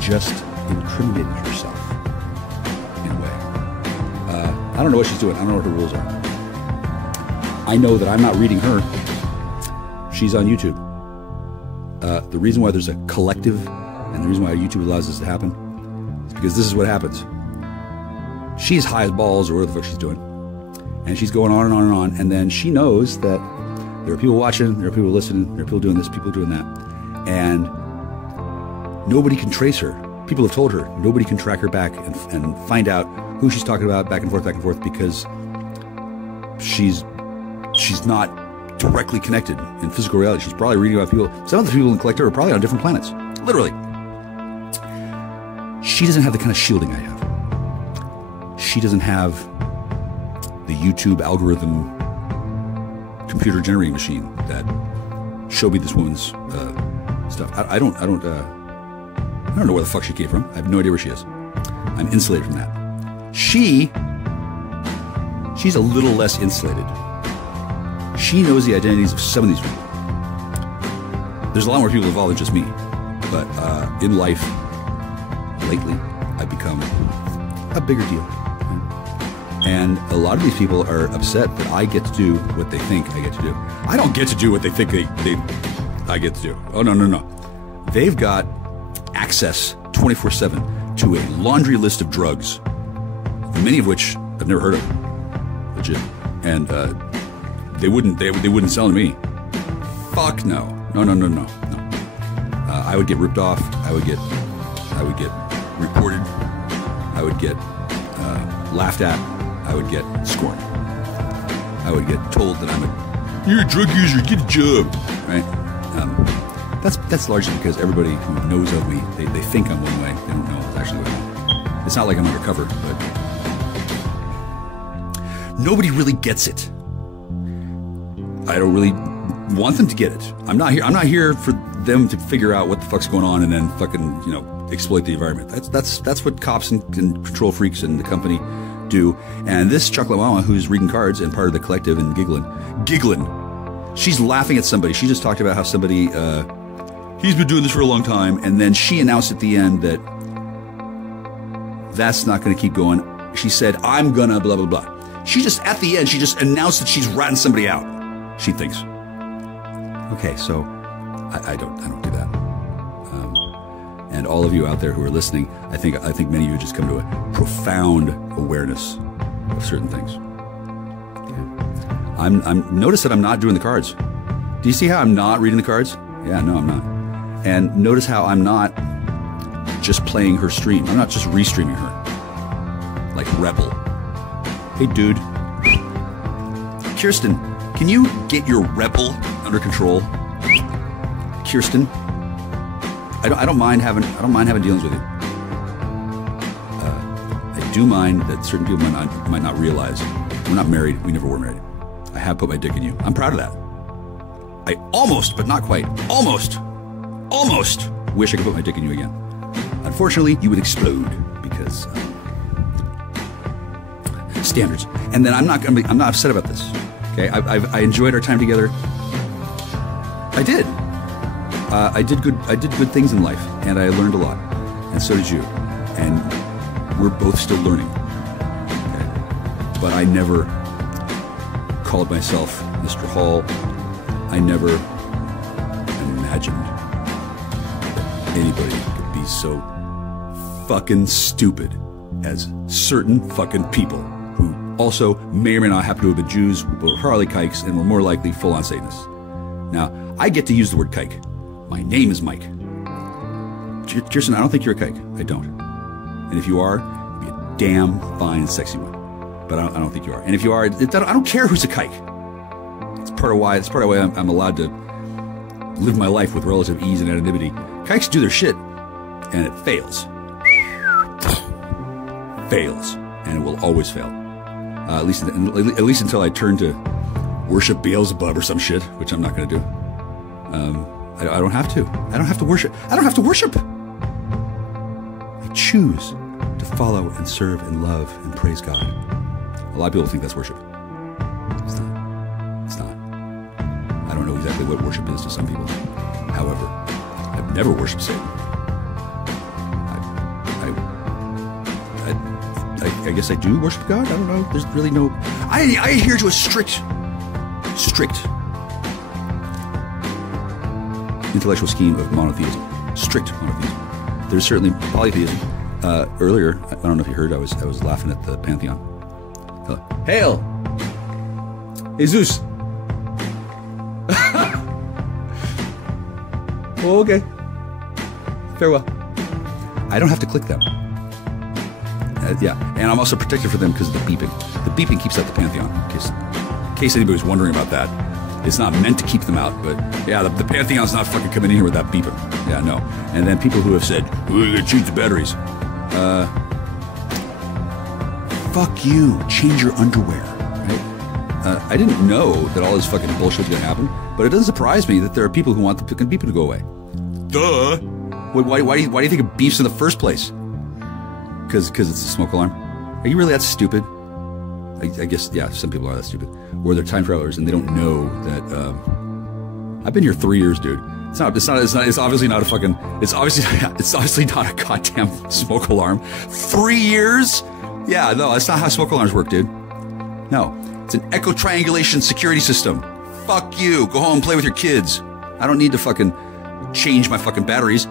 just incriminated herself in a way. I don't know what she's doing. I don't know what her rules are. I know that I'm not reading her. She's on YouTube. The reason why there's a collective and the reason why YouTube allows this to happen is because this is what happens. She's high as balls or whatever the fuck she's doing. And she's going on and on and on. And then she knows that there are people watching, there are people listening, there are people doing this, people doing that. And nobody can trace her. People have told her nobody can track her back and find out who she's talking about back and forth, because she's not directly connected in physical reality. She's probably reading about people. Some of the people in the collective are probably on different planets. Literally. She doesn't have the kind of shielding I have. She doesn't have the YouTube algorithm computer generating machine that showed me this woman's stuff. I don't know where the fuck she came from. I have no idea where she is. I'm insulated from that. She's a little less insulated. She knows the identities of some of these people. There's a lot more people involved than just me. But in life, lately, I've become a bigger deal. And a lot of these people are upset that I get to do what they think I get to do. I don't get to do what they think I get to do. Oh, no. They've got access 24/7 to a laundry list of drugs, many of which I've never heard of. Legit. And they wouldn't sell to me. Fuck no. No. I would get ripped off. I would get reported. I would get laughed at. I would get scorned. I would get told that you're a drug user, get a job, right? That's largely because everybody who knows of me, they think I'm one way. They don't know it's actually what I am. It's not like I'm undercover, but nobody really gets it. I don't really want them to get it. I'm not here for them to figure out what the fuck's going on and then fucking, exploit the environment. That's what cops and control freaks and the company do. And this chocolate mama who's reading cards and part of the collective and giggling, She's laughing at somebody. She just talked about how somebody, he's been doing this for a long time, and then she announced at the end that that's not going to keep going. She said, I'm gonna blah, blah, blah. She just, at the end, she just announced that she's ratting somebody out, she thinks. Okay, so I don't do that. And all of you out there who are listening, I think many of you just come to a profound awareness of certain things. Notice that I'm not doing the cards. Do you see how I'm not reading the cards? Yeah, no, I'm not. And notice how I'm not just playing her stream. I'm not just restreaming her. Like Rebel. Hey, dude. Kirsten, can you get your Rebel under control? Kirsten? I don't mind having dealings with you. I do mind that certain people might not realize we're not married. We never were married. I have put my dick in you. I'm proud of that. I almost, but not quite, almost wish I could put my dick in you again. Unfortunately, you would explode because standards. And then I'm not upset about this. Okay, I enjoyed our time together. I did. I did good things in life, and I learned a lot, and so did you. And we're both still learning. Okay? But I never called myself Mr. Hall. I never imagined that anybody could be so fucking stupid as certain fucking people who also may or may not happen to have been Jews, who were Harley kikes, and were more likely full-on Satanists. Now, I get to use the word kike. My name is Mike. Kirsten, I don't think you're a kike. I don't. And if you are, you'd be a damn fine and sexy one. But I don't think you are. And if you are, I don't care who's a kike. It's part of why I'm allowed to live my life with relative ease and anonymity. Kikes do their shit, and it fails. Fails, and it will always fail. At least until I turn to worship Beelzebub or some shit, which I'm not going to do. I don't have to. I don't have to worship. I don't have to worship. I choose to follow and serve and love and praise God. A lot of people think that's worship. It's not. It's not. I don't know exactly what worship is to some people. However, I've never worshipped Satan. I guess I do worship God. I don't know. There's really no. I adhere to a strict intellectual scheme of monotheism. Strict monotheism. There's certainly polytheism. Earlier, I don't know if you heard, I was laughing at the Pantheon. Hail! Jesus! Oh, okay. Farewell. I don't have to click them. Yeah, and I'm also protected for them because of the beeping. The beeping keeps out the Pantheon, in case anybody's wondering about that. It's not meant to keep them out, but yeah, the Pantheon's not fucking coming in here with that beeping. Yeah, no. And then people who have said, we're going to change the batteries. Fuck you. Change your underwear. Right? I didn't know that all this fucking bullshit was going to happen, but it doesn't surprise me that there are people who want the fucking beeping to go away. Duh. Why do you think it beeps in the first place? Because it's a smoke alarm? Are you really that stupid? I guess, yeah, some people are that stupid. Or they're time travelers and they don't know that, I've been here 3 years, dude. It's obviously not a fucking, it's obviously not a goddamn smoke alarm. 3 years? Yeah, no, that's not how smoke alarms work, dude. No, it's an echo triangulation security system. Fuck you. Go home and play with your kids. I don't need to fucking change my fucking batteries.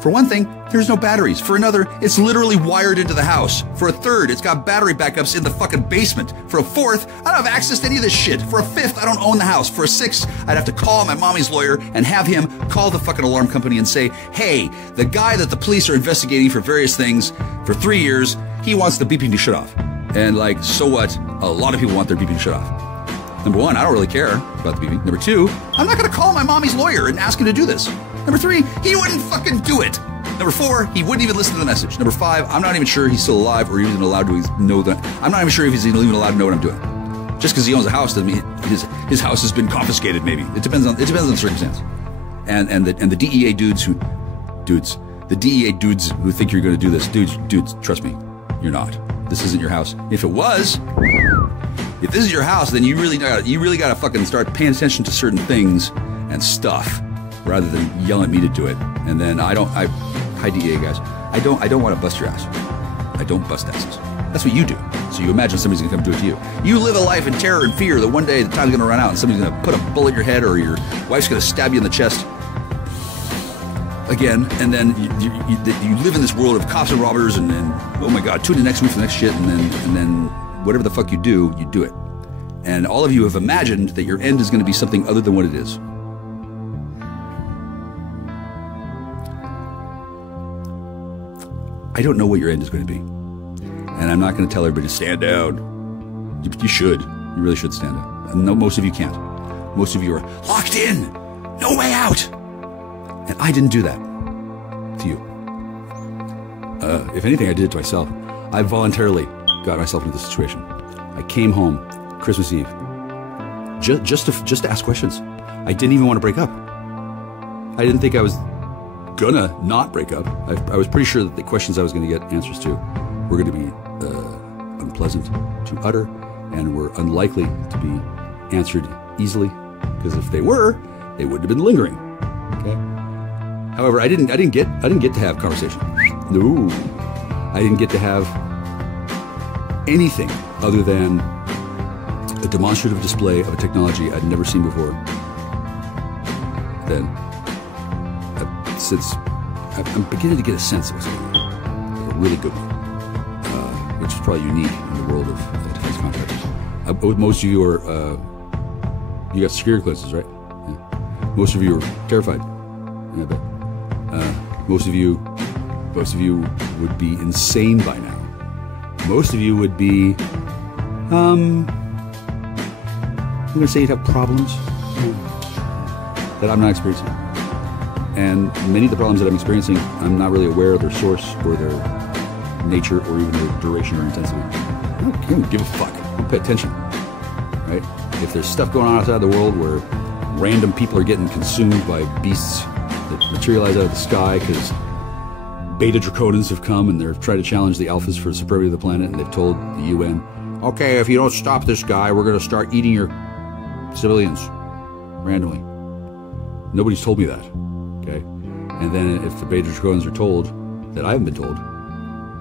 For one thing, there's no batteries. For another, it's literally wired into the house. For a third, it's got battery backups in the fucking basement. For a fourth, I don't have access to any of this shit. For a fifth, I don't own the house. For a sixth, I'd have to call my mommy's lawyer and have him call the fucking alarm company and say, hey, the guy that the police are investigating for various things for 3 years, he wants the beeping to shut off. And like, so what? A lot of people want their beeping to shut off. Number one, I don't really care about the beeping. Number two, I'm not going to call my mommy's lawyer and ask him to do this. Number three, he wouldn't fucking do it. Number four, he wouldn't even listen to the message. Number five, I'm not even sure he's still alive or even allowed to know that. I'm not even sure if he's even allowed to know what I'm doing. Just because he owns a house doesn't mean his house has been confiscated. Maybe it depends on the circumstance. And the DEA dudes who think you're going to do this, dudes, trust me, you're not. This isn't your house. If it was, If this is your house, then you really gotta fucking start paying attention to certain things and stuff, rather than yell at me to do it. And then hi DEA guys, I don't want to bust your ass. I don't bust asses. That's what you do. So you imagine somebody's gonna come do it to you. You live a life in terror and fear that one day the time's gonna run out and somebody's gonna put a bullet in your head or your wife's gonna stab you in the chest again, and then you live in this world of cops and robbers, and then, oh my God, tune in next week for the next shit, and then whatever the fuck you do it. And all of you have imagined that your end is gonna be something other than what it is. I don't know what your end is going to be. And I'm not going to tell everybody to stand down. You should. You really should stand down. No, most of you can't. Most of you are locked in. No way out. And I didn't do that to you. If anything, I did it to myself. I voluntarily got myself into this situation. I came home Christmas Eve just to ask questions. I didn't even want to break up. I didn't think I was gonna not break up. I was pretty sure that the questions I was going to get answers to were going to be unpleasant to utter and were unlikely to be answered easily, because if they were, they wouldn't have been lingering. Okay. However, I didn't get to have conversation. No, I didn't get to have anything other than a demonstrative display of a technology I'd never seen before. Then, since I'm beginning to get a sense of what's going on, like a really good one, which is probably unique in the world of defense contractors. Most of you are, you got security clearances, right? Yeah. Most of you are terrified. Yeah, I bet. Most of you would be insane by now. Most of you would be, I'm going to say you'd have problems that I'm not experiencing. And many of the problems that I'm experiencing, I'm not really aware of their source or their nature or even their duration or intensity. I don't give a fuck. I don't pay attention, right? If there's stuff going on outside the world where random people are getting consumed by beasts that materialize out of the sky because beta draconians have come and they're trying to challenge the alphas for the supremacy of the planet, and they've told the UN, okay, if you don't stop this guy, we're going to start eating your civilians randomly. Nobody's told me that. Okay, and then if the beta draconians are told that I haven't been told,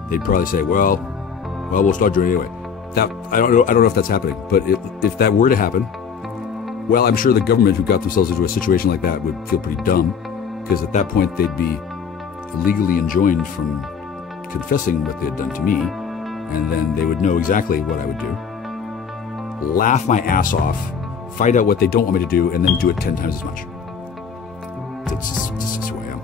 they'd probably say, well, we'll start doing it anyway. That I don't know if that's happening, but if that were to happen, well, I'm sure the government who got themselves into a situation like that would feel pretty dumb, because at that point they'd be legally enjoined from confessing what they had done to me, and then they would know exactly what I would do, laugh my ass off, find out what they don't want me to do, and then do it 10 times as much. That's just who I am.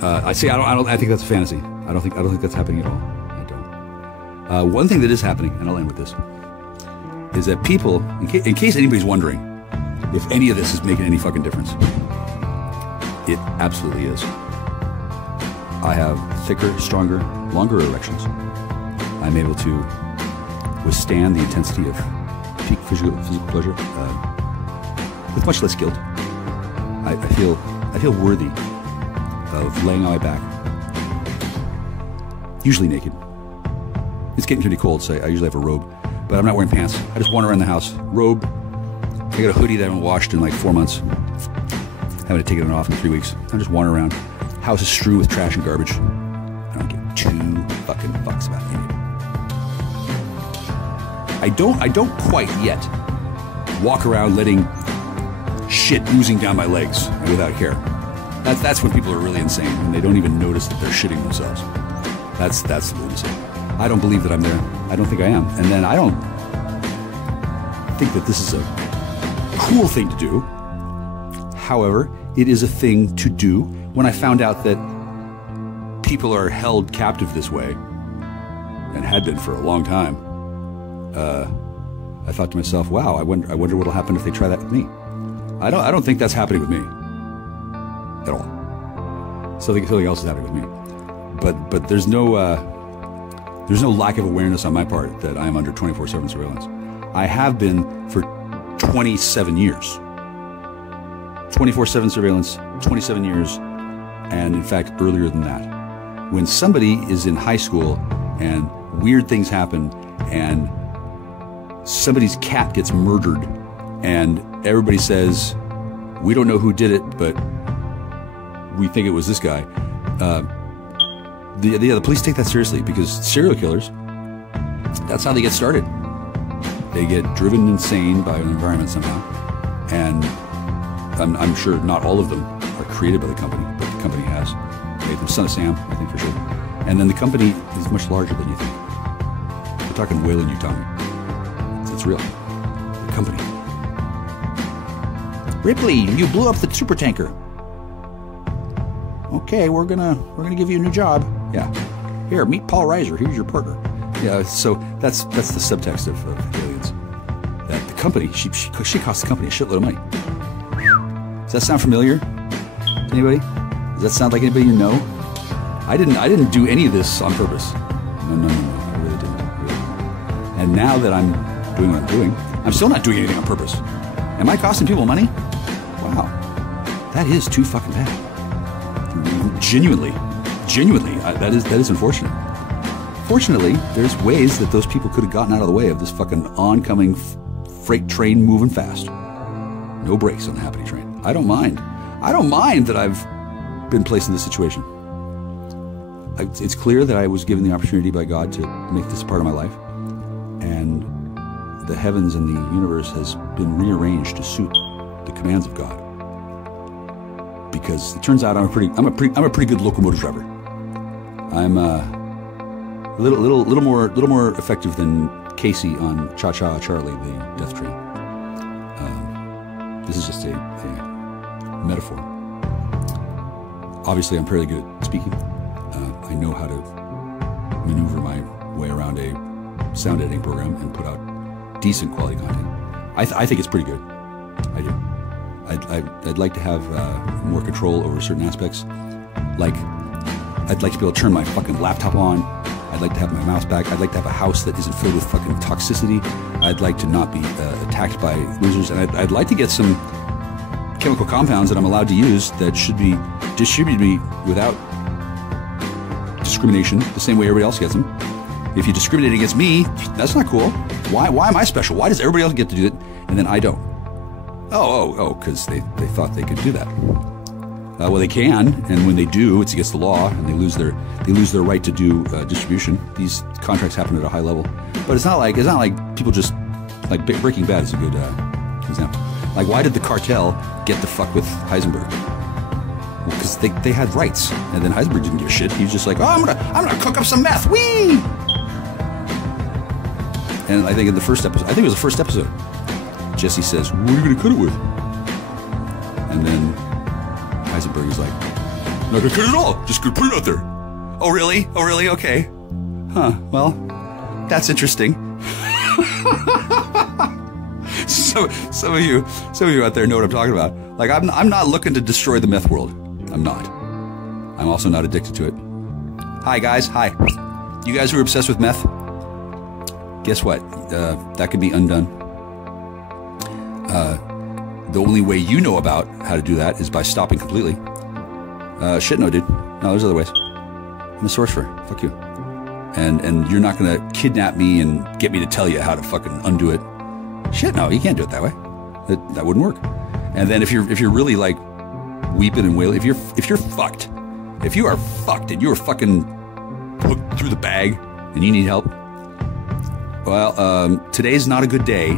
Right? I think that's a fantasy. I don't think that's happening at all. I don't. One thing that is happening, and I'll end with this, is that people, in case anybody's wondering if any of this is making any fucking difference, it absolutely is. I have thicker, stronger, longer erections. I'm able to withstand the intensity of peak physical pleasure with much less guilt. I feel worthy of laying on my back, usually naked. It's getting pretty cold, so I usually have a robe, but I'm not wearing pants. I just wander around the house, robe. I got a hoodie that I haven't washed in like 4 months. Haven't taken it off in 3 weeks. I'm just wandering around. House is strewn with trash and garbage. I don't give 2 fucking fucks about any of it. I don't quite yet walk around letting shit oozing down my legs without care. That's when people are really insane, and they don't even notice that they're shitting themselves. That's lunacy. I don't believe that I'm there. I don't think I am. And then I don't think that this is a cool thing to do. However, it is a thing to do. When I found out that people are held captive this way, and had been for a long time, I thought to myself, wow, I wonder what'll happen if they try that with me. I don't think that's happening with me at all. Something else is happening with me. But there's no lack of awareness on my part that I'm under 24/7 surveillance. I have been for 27 years. 24/7 surveillance, 27 years, and in fact earlier than that. When somebody is in high school and weird things happen and somebody's cat gets murdered, and everybody says, we don't know who did it, but we think it was this guy. The police take that seriously, because serial killers, that's how they get started. They get driven insane by an environment somehow, and I'm sure not all of them are created by the company, but the company has made them. Son of Sam, I think, for sure. And then the company is much larger than you think. We're talking Whalen Utani. It's real. The company. Ripley, you blew up the supertanker. Okay, we're gonna give you a new job. Yeah. Here, meet Paul Reiser. Here's your partner. Yeah. So that's the subtext of Aliens. That the company she cost the company a shitload of money. Does that sound familiar to anybody? Does that sound like anybody you know? I didn't do any of this on purpose. No. I really didn't. And now that I'm doing what I'm doing, I'm still not doing anything on purpose. Am I costing people money? Wow. That is too fucking bad. Genuinely, that is unfortunate. Fortunately, there's ways that those people could have gotten out of the way of this fucking oncoming freight train moving fast. No brakes on the Happy train. I don't mind. I don't mind that I've been placed in this situation. It's clear that I was given the opportunity by God to make this a part of my life, and the heavens and the universe has been rearranged to suit the commands of God. Because it turns out I'm a pretty good locomotive driver. I'm a little more effective than Casey on Cha Cha Charlie, the Death Train. This is just a metaphor. Obviously, I'm fairly good at speaking. I know how to maneuver my way around a sound editing program and put out decent quality content. I think it's pretty good. I do. I'd like to have more control over certain aspects. Like, I'd like to be able to turn my fucking laptop on. I'd like to have my mouse back. I'd like to have a house that isn't filled with fucking toxicity. I'd like to not be attacked by losers. And I'd like to get some chemical compounds that I'm allowed to use that should be distributed to me without discrimination, the same way everybody else gets them. If you discriminate against me, that's not cool. Why am I special? Why does everybody else get to do it and then I don't? Oh, because they thought they could do that. Well, they can, and when they do, it's against the law, and they lose their right to do distribution. These contracts happen at a high level, but it's not like people just like Breaking Bad is a good example. Like, why did the cartel get to fuck with Heisenberg? Well, because they had rights, and then Heisenberg didn't give a shit. He was just like, oh, I'm gonna cook up some meth, whee! And I think in the first episode, it was the first episode, Jesse says, what are you gonna cut it with? And then Heisenberg is like, not gonna cut it at all, just gonna put it out there. Oh really? Okay. Huh, well, that's interesting. So some of you out there know what I'm talking about. Like, I'm not looking to destroy the meth world. I'm not. I'm also not addicted to it. Hi guys, hi. You guys who are obsessed with meth, guess what? That can be undone. The only way you know about how to do that is by stopping completely. Shit, no, dude. No, there's other ways. I'm a sorcerer. Fuck you. And you're not gonna kidnap me and get me to tell you how to fucking undo it. Shit, no, you can't do it that way. That wouldn't work. And then if you're really like weeping and wailing, if you are fucked and you are fucking hooked through the bag and you need help, well, today's not a good day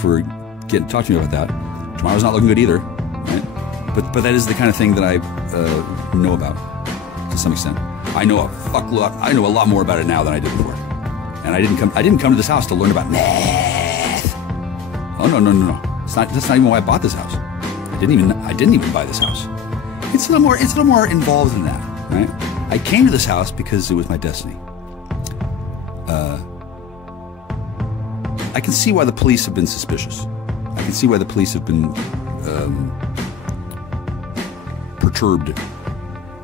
for getting to talk to me about that. Tomorrow's not looking good either, right? But that is the kind of thing that I know about to some extent. I know a lot more about it now than I did before. And I didn't come to this house to learn about meth. Oh no. That's not even why I bought this house. I didn't even buy this house. It's a little more involved than that, right? I came to this house because it was my destiny. I can see why the police have been suspicious. I can see why the police have been perturbed.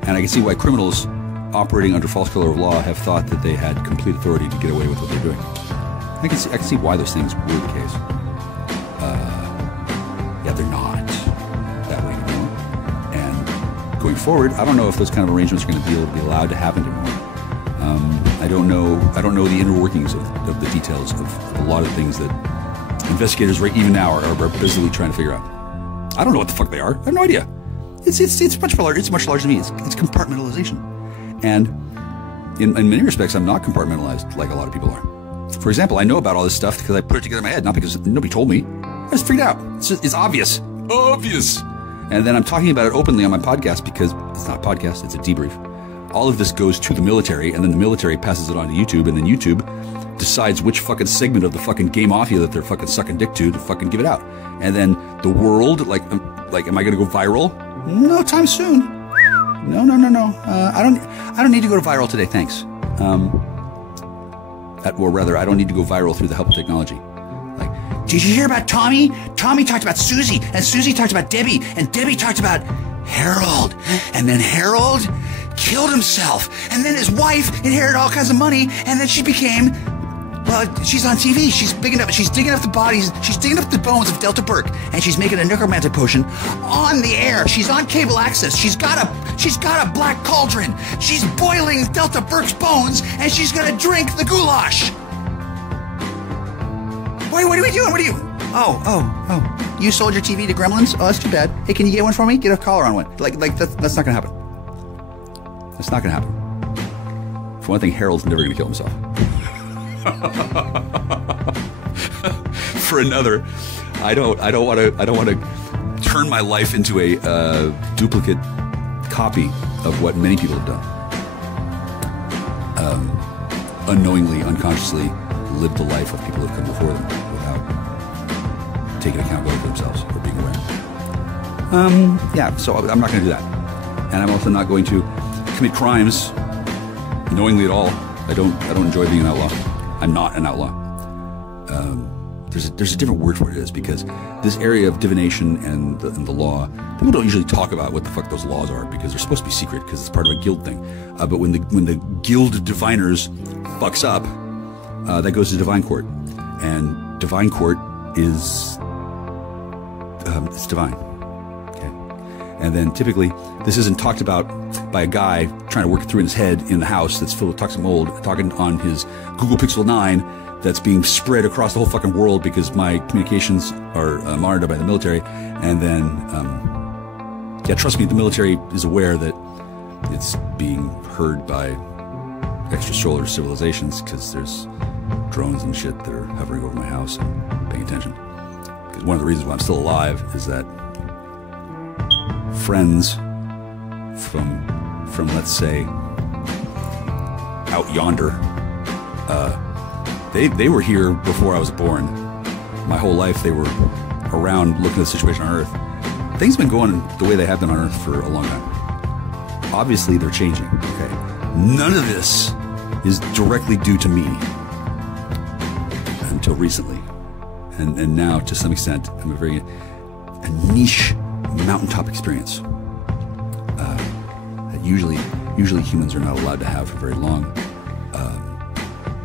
And I can see why criminals operating under false color of law have thought that they had complete authority to get away with what they're doing. I can see why those things were the case. Yeah, they're not that way anymore. And going forward, I don't know if those kind of arrangements are going to be allowed to happen anymore. I don't know the inner workings of the details of a lot of things that investigators right even now are busily trying to figure out. I don't know what the fuck they are. I have no idea. It's much larger. It's much larger than me. It's compartmentalization, and in many respects, I'm not compartmentalized like a lot of people are. For example, I know about all this stuff because I put it together in my head, not because nobody told me. I just figured it out. It's obvious. Obvious. And then I'm talking about it openly on my podcast because it's not a podcast, it's a debrief. All of this goes to the military, and then the military passes it on to YouTube, and then YouTube decides which fucking segment of the fucking gay mafia that they're fucking sucking dick to fucking give it out. And then the world, like, am I going to go viral? No time soon. No. I don't need to go to viral today, thanks. Or rather, I don't need to go viral through the help of technology. Like, did you hear about Tommy? Tommy talked about Susie, and Susie talked about Debbie, and Debbie talked about Harold. And then Harold killed himself, and then his wife inherited all kinds of money, and then she became, well, she's on TV. She's digging up the bodies, she's digging up the bones of Delta Burke, and she's making a necromantic potion on the air. She's on cable access. She's got a black cauldron. She's boiling Delta Burke's bones, and she's gonna drink the goulash. Wait, what are we doing? What are you? Oh. You sold your TV to Gremlins? Oh, that's too bad. Hey, can you get one for me? Get a collar on one. Like that's not gonna happen. That's not gonna happen. For one thing, Harold's never gonna kill himself. For another, I don't want to turn my life into a duplicate copy of what many people have done. Unknowingly, unconsciously lived the life of people who have come before them without taking accountability for themselves or being aware. Yeah, so I'm not going to do that, and I'm also not going to commit crimes knowingly at all. I don't enjoy being an outlaw. I'm not an outlaw. There's a different word for it is because this area of divination and the law, people don't usually talk about what the fuck those laws are because they're supposed to be secret because it's part of a guild thing. But when the guild diviners fucks up, that goes to divine court, and divine court is it's divine. Okay, and then typically this isn't talked about by a guy trying to work it through in his head in the house that's filled with toxic mold, talking on his Google Pixel 9 that's being spread across the whole fucking world because my communications are monitored by the military. And then, yeah, trust me, the military is aware that it's being heard by extrasolar civilizations because there's drones and shit that are hovering over my house and paying attention. Because one of the reasons why I'm still alive is that friends from let's say out yonder, they were here before I was born. My whole life they were around looking at the situation on Earth. Things have been going the way they have been on Earth for a long time. Obviously they're changing, okay? None of this is directly due to me until recently. And now, to some extent, I'm a niche mountaintop experience. That usually humans are not allowed to have for very long.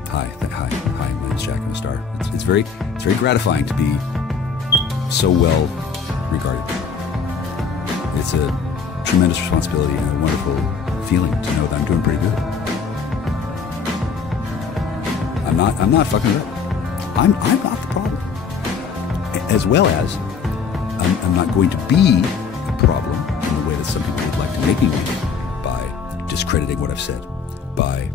Hi, my name's Jack. I'm a star. It's very gratifying to be so well regarded. It's a tremendous responsibility and a wonderful feeling to know that I'm doing pretty good. I'm not fucking it up. I'm not the problem. As well as I'm not going to be a problem in the way that some people would like to make me be by discrediting what I've said, by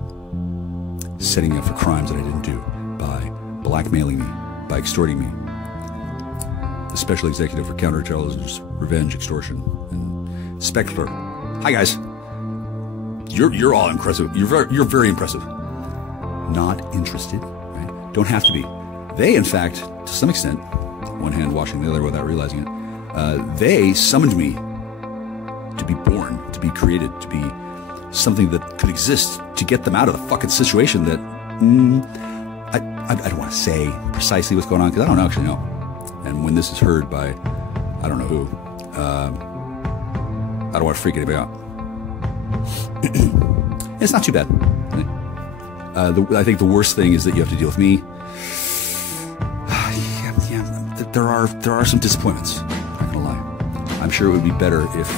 setting me up for crimes that I didn't do, by blackmailing me, by extorting me. The Special Executive for Counterintelligence, Revenge, Extortion, and SteÄL. Hi guys. You're all impressive. You're very impressive. Not interested, right? Don't have to be. They, in fact, to some extent, one hand washing the other without realizing it, they summoned me to be born, to be created, to be something that could exist, to get them out of the fucking situation that I don't want to say precisely what's going on because I don't actually know. And when this is heard by I don't know who, I don't want to freak anybody out. It's not too bad. I think the worst thing is that you have to deal with me. There are some disappointments. I'm not gonna lie. I'm sure it would be better if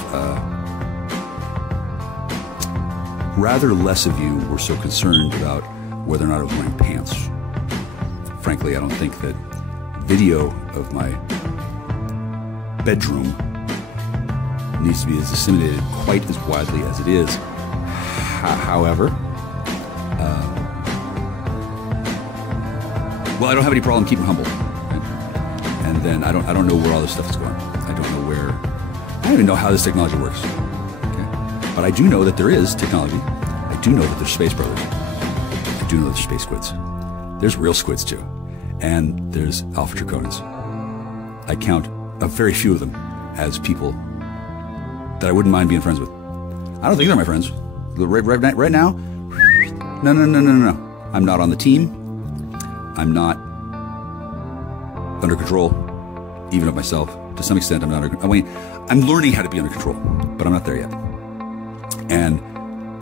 rather less of you were so concerned about whether or not I was wearing pants. Frankly, I don't think that video of my bedroom needs to be disseminated quite as widely as it is. However, well, I don't have any problem keeping humble. Right? And then I don't know where all this stuff is going. I don't know where. I don't even know how this technology works. Okay? But I do know that there is technology. I do know that there's space brothers. I do know that there's space squids. There's real squids too. And there's alpha draconans. I count a very few of them as people that I wouldn't mind being friends with. I don't think they're my friends. Right now, no. I'm not on the team. I'm not under control, even of myself. To some extent, I'm not. I mean, I'm learning how to be under control, but I'm not there yet. And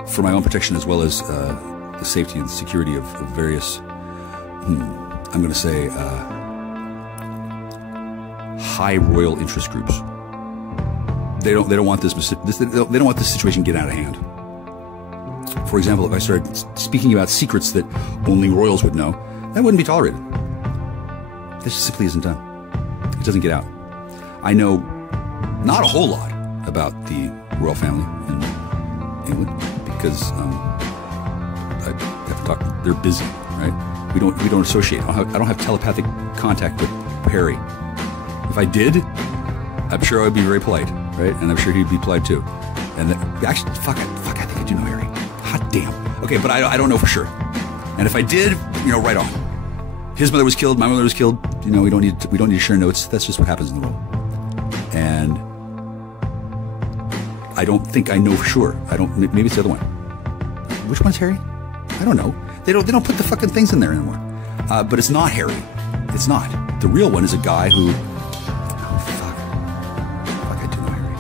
for my own protection, as well as the safety and security of various, I'm going to say, high royal interest groups. They don't want this. They don't want this situation getting out of hand. For example, if I started speaking about secrets that only royals would know, that wouldn't be tolerated. This just simply isn't done. It doesn't get out. I know not a whole lot about the royal family in England because I have to talk. They're busy, right? We don't associate. I don't have telepathic contact with Harry. If I did, I'm sure I would be very polite, right? And I'm sure he'd be polite too. And actually, fuck, I think I do know Harry. Hot damn. Okay, but I don't know for sure. And if I did, right on. His mother was killed. My mother was killed. We don't need to share notes. That's just what happens in the world. And I don't think I know for sure. Maybe it's the other one. Which one's Harry? I don't know. They don't put the fucking things in there anymore. But it's not Harry. It's not. The real one is a guy who. Oh fuck, I do know Harry.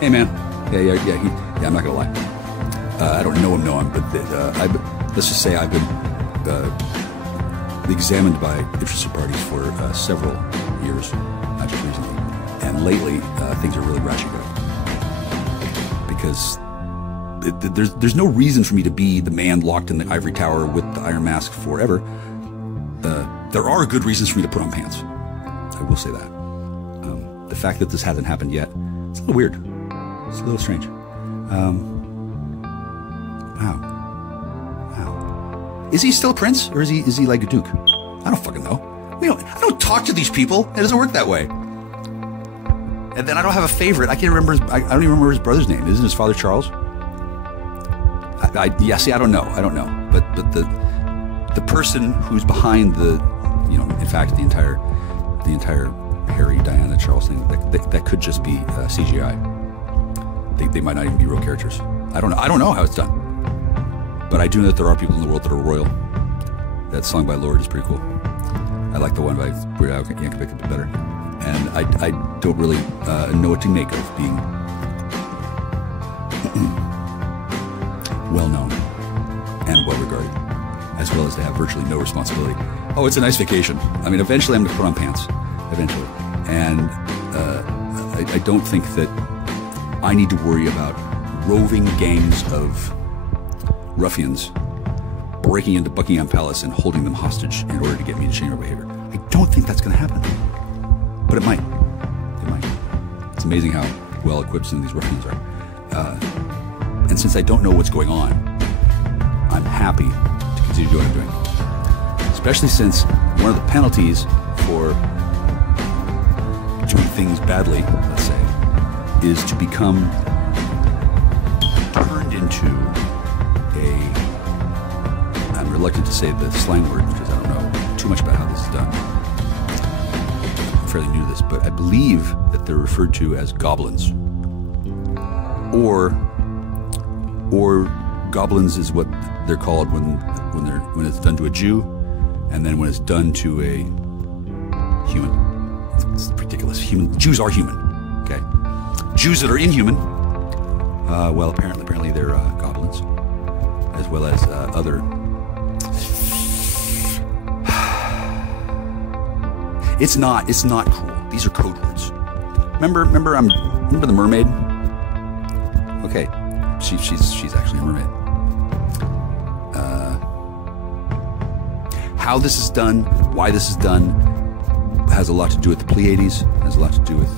Hey man. Yeah. I'm not gonna lie. I don't know him, but let's just say I've been examined by interested parties for several years, not just recently. And lately, things are really ratcheting up because there's no reason for me to be the man locked in the ivory tower with the iron mask forever. There are good reasons for me to put on pants. I will say that. The fact that this hasn't happened yet, it's a little weird. It's a little strange. Wow. Is he still a prince, or is he like a duke? I don't fucking know. I don't talk to these people. It doesn't work that way. And then I don't have a favorite. I can't remember. I don't even remember his brother's name. Isn't his father Charles? I don't know. But the person who's behind the, in fact, the entire Harry, Diana, Charles thing, that could just be CGI. They might not even be real characters. I don't know how it's done. But I do know that there are people in the world that are royal. That song by Lord is pretty cool. I like the one by Weird Al Yankovic a bit better. And I don't really know what to make of being well-known and well-regarded, as well as to have virtually no responsibility. Oh, it's a nice vacation. I mean, eventually I'm going to put on pants. Eventually. And I don't think that I need to worry about roving gangs of ruffians breaking into Buckingham Palace and holding them hostage in order to get me to change my behavior. I don't think that's going to happen. But it might. It might. It's amazing how well equipped some of these ruffians are. And since I don't know what's going on, I'm happy to continue doing what I'm doing. Especially since one of the penalties for doing things badly, let's say, is to become turned into I'm reluctant to say the slang word because I don't know too much about how this is done. I'm fairly new to this, but I believe that they're referred to as goblins. Or goblins is what they're called when it's done to a Jew, and then when it's done to a human. It's ridiculous. Jews are human. Okay. Jews that are inhuman, well, apparently they're goblins, as well as other. It's not cruel. These are code words. Remember the mermaid? Okay, she's actually a mermaid. how this is done, why this is done, has a lot to do with the Pleiades, has a lot to do with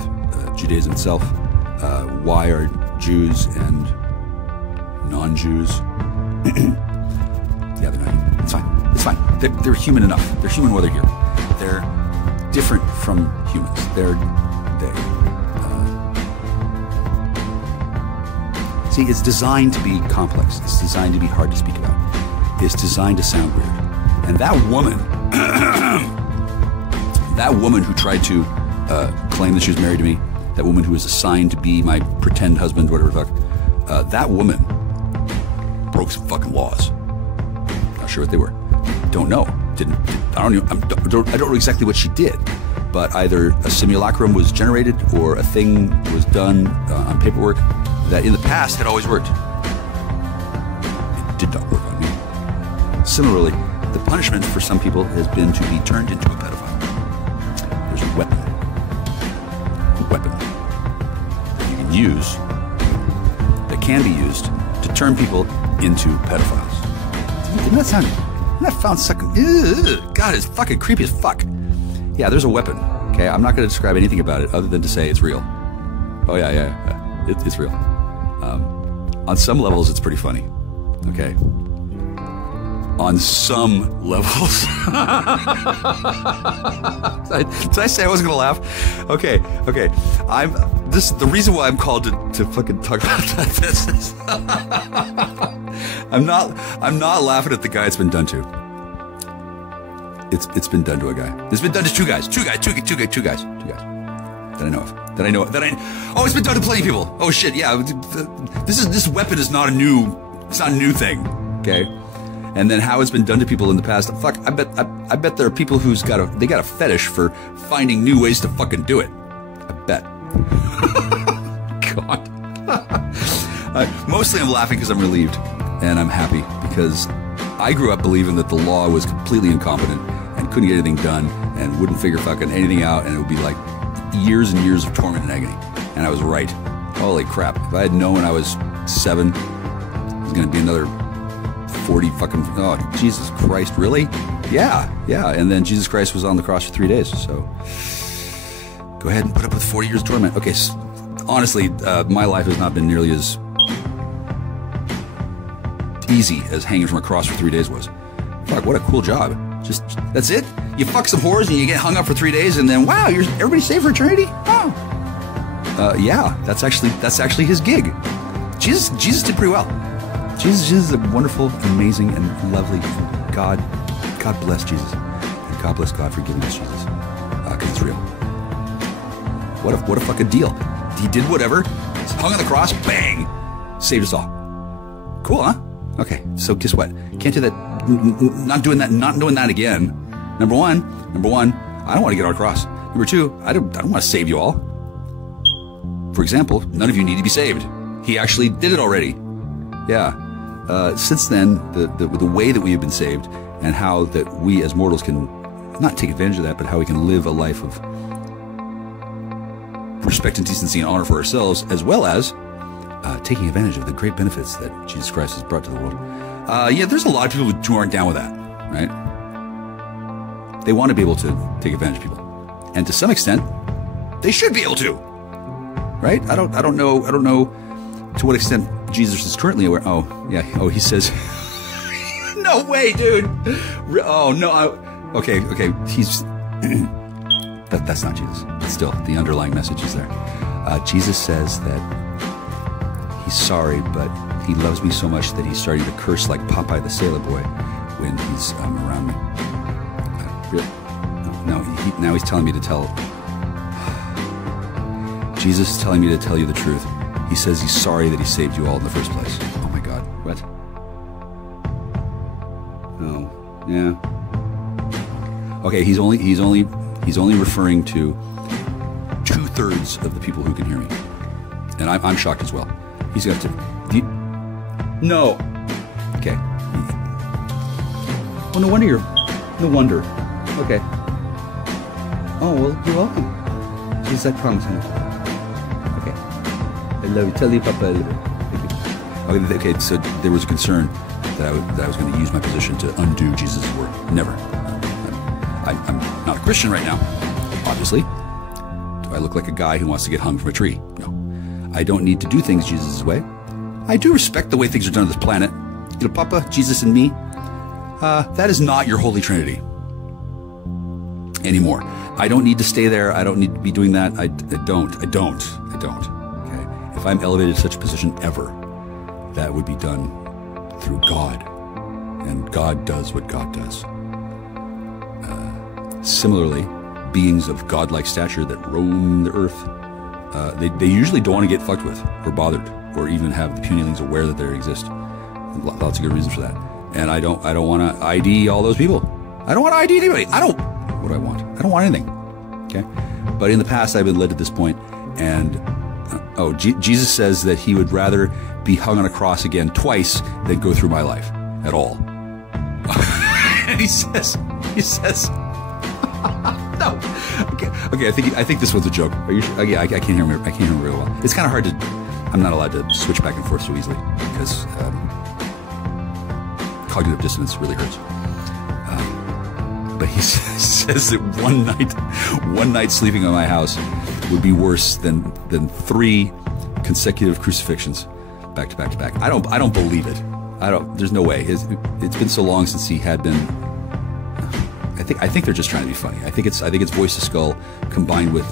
Judaism itself. Why are Jews and non-Jews? Yeah, they're not. It's fine. It's fine. They're human enough. They're human while they're here. They're different from humans. See, it's designed to be complex. It's designed to be hard to speak about. It's designed to sound weird. And that woman, that woman who tried to claim that she was married to me, that woman who was assigned to be my pretend husband, whatever the fuck, that woman broke some fucking laws. Not sure what they were. Don't know. I don't know exactly what she did, but either a simulacrum was generated or a thing was done on paperwork that in the past had always worked. It did not work on me. Similarly, the punishment for some people has been to be turned into a pedophile. There's a weapon that you can use, that can be used to turn people into pedophiles. Doesn't that sound? God, it's fucking creepy as fuck. Yeah, there's a weapon. Okay, I'm not going to describe anything about it other than to say it's real. Oh yeah. It's real. On some levels, it's pretty funny. Okay. On some levels. Did I say I wasn't going to laugh? Okay. The reason why I'm called to fucking talk about this is I'm not laughing at the guy it's been done to. It's been done to a guy. It's been done to two guys that I know of. Oh, it's been done to plenty of people. Oh shit, yeah. This weapon is not a new thing. Okay. And then how it's been done to people in the past. Fuck, I bet there are people who's got a fetish for finding new ways to fucking do it. I bet. God. Mostly I'm laughing because I'm relieved and I'm happy because I grew up believing that the law was completely incompetent and couldn't get anything done and wouldn't figure fucking anything out, and it would be like years and years of torment and agony. And I was right. Holy crap. If I had known when I was 7, it was going to be another 40 fucking... Oh, Jesus Christ, really? Yeah. And then Jesus Christ was on the cross for 3 days, so... Go ahead and put up with 40 years of torment. Okay, honestly, my life has not been nearly as easy as hanging from a cross for 3 days was. Fuck, what a cool job. Just, that's it? You fuck some whores and you get hung up for 3 days and then, wow, everybody's saved for eternity? Oh. Yeah, that's actually his gig. Jesus did pretty well. Jesus is a wonderful, amazing, and lovely God. God bless Jesus. And God bless God for giving us Jesus. Because it's real. What a fucking deal. He did whatever, hung on the cross, bang, saved us all. Cool, huh? Okay, so guess what? Can't do that. Not doing that again. Number one, I don't want to get on a cross. Number 2, I don't want to save you all. For example, none of you need to be saved. He actually did it already. Yeah. Since then, the way that we have been saved and how that we as mortals can not take advantage of that, but how we can live a life of respect and decency and honor for ourselves, as well as taking advantage of the great benefits that Jesus Christ has brought to the world. Yeah, there's a lot of people who aren't down with that, right? They want to be able to take advantage of people, and to some extent, they should be able to, right? I don't know to what extent Jesus is currently aware. Oh, yeah. Oh, he says, no way, dude. Oh no. Okay. He's that's not Jesus. But still, the underlying message is there. Jesus says that he's sorry, but he loves me so much that he's starting to curse like Popeye the Sailor Boy when he's around me. Really? Now he's telling me to tell. Jesus is telling me to tell you the truth. He says he's sorry that he saved you all in the first place. Oh my God! What? Oh, yeah. Okay, he's only referring to 2/3 of the people who can hear me, and I'm shocked as well. He's got to. No. Okay. Well, no wonder. Okay. Oh well, you're welcome. Jesus, I promise, honey. Okay. I love you. Tell you, Papa. I love you. Thank you. Okay. So there was a concern that I was going to use my position to undo Jesus' work. Never. I'm not a Christian right now, obviously. Do I look like a guy who wants to get hung from a tree? No. I don't need to do things Jesus' way. I do respect the way things are done on this planet. You know, Papa, Jesus, and me. That is not your Holy Trinity anymore. I don't need to stay there. I don't need to be doing that. I don't. Okay. If I'm elevated to such a position ever, that would be done through God. And God does what God does. Similarly, beings of godlike stature that roam the earth, they usually don't want to get fucked with or bothered or even have the punilings aware that they exist. Lots of good reasons for that. And I don't want to ID all those people. I don't want to ID anybody. What do I want? I don't want anything. Okay? But in the past, I've been led to this point, and Jesus says that he would rather be hung on a cross again twice than go through my life at all. And he says, no. Okay. I think this one's a joke. Are you sure? Yeah, I can't hear him. I can't hear him real well. It's kind of hard to. I'm not allowed to switch back and forth so easily because cognitive dissonance really hurts. But he says that one night sleeping on my house would be worse than 3 consecutive crucifixions back to back to back. I don't believe it. There's no way. It's been so long since he had been. I think they're just trying to be funny. I think it's voice to skull combined with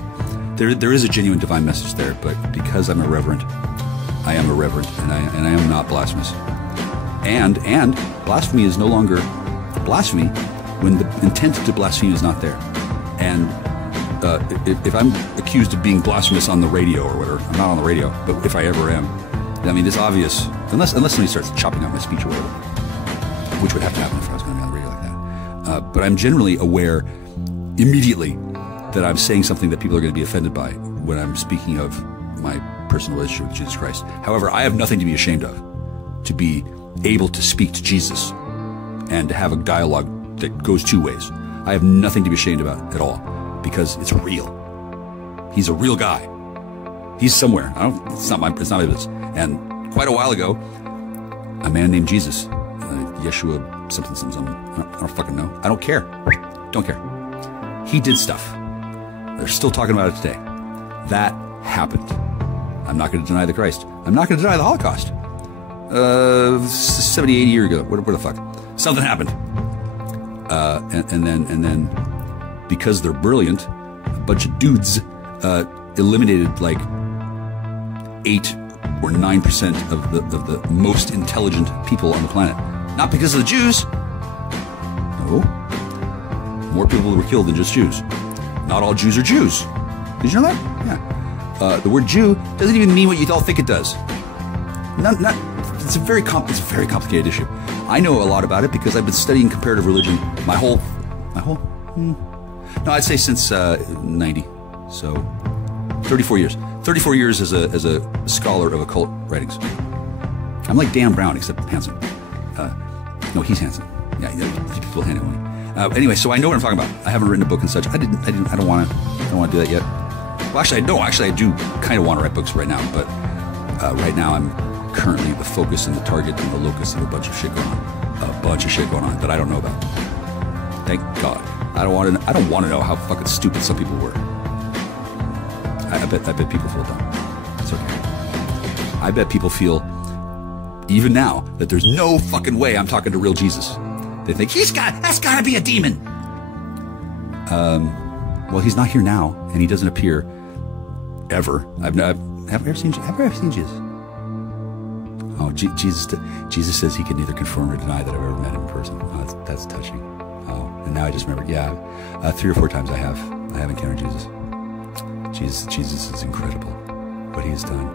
there is a genuine divine message there, but because I'm irreverent, I am irreverent, and I am not blasphemous. And blasphemy is no longer blasphemy when the intent to blaspheme is not there. And if I'm accused of being blasphemous on the radio or whatever, I'm not on the radio, but if I ever am, I mean, it's obvious, unless somebody starts chopping up my speech or whatever, which would have to happen if I was going to be on the radio like that. But I'm generally aware immediately that I'm saying something that people are going to be offended by when I'm speaking of my personal relationship with Jesus Christ. However, I have nothing to be ashamed of, to be able to speak to Jesus and to have a dialogue that goes 2 ways. I have nothing to be ashamed about at all because it's real. He's a real guy. He's somewhere. It's not my business. And quite a while ago, a man named Jesus, Yeshua something, I don't fucking know. I don't care. Don't care. He did stuff. They're still talking about it today. That happened. I'm not going to deny the Christ. I'm not going to deny the Holocaust. 70, 80 years ago. What the fuck? Something happened. And then because they're brilliant, a bunch of dudes eliminated like 8 or 9% of the most intelligent people on the planet. Not because of the Jews. No. More people were killed than just Jews. Not all Jews are Jews. Did you know that? Yeah. The word Jew doesn't even mean what you all think it does. It's a very complicated issue. I know a lot about it because I've been studying comparative religion I'd say since 90. So 34 years. 34 years as a scholar of occult writings. I'm like Dan Brown, except handsome. No, he's handsome. Yeah, people hand it money. Anyway, so I know what I'm talking about. I haven't written a book and such. I don't want to do that yet. Well, actually, I do kind of want to write books right now, but right now I'm currently the focus and the target and the locus of a bunch of shit going on that I don't know about. Thank God. I don't want to know how fucking stupid some people were. I bet people feel dumb. It's okay. I bet people feel, even now, that there's no fucking way I'm talking to real Jesus. They think that's gotta be a demon. Well, he's not here now, and he doesn't appear ever. Have I ever seen Jesus? Oh, Jesus says he can neither confirm or deny that I've ever met him in person. Oh, that's touching. Oh, and now I just remember. Yeah, 3 or 4 times I have encountered Jesus. Jesus is incredible. What he has done.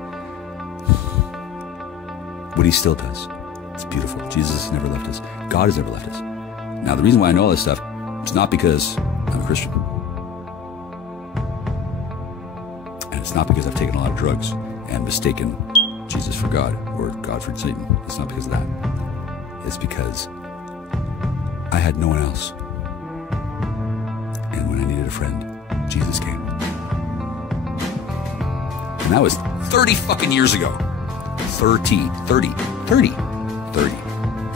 What he still does. It's beautiful. Jesus has never left us. God has never left us. Now, the reason why I know all this stuff, it's not because I'm a Christian. And it's not because I've taken a lot of drugs and mistaken Jesus for God or God for Satan. It's not because of that. It's because I had no one else. And when I needed a friend, Jesus came. And that was 30 fucking years ago. 30. All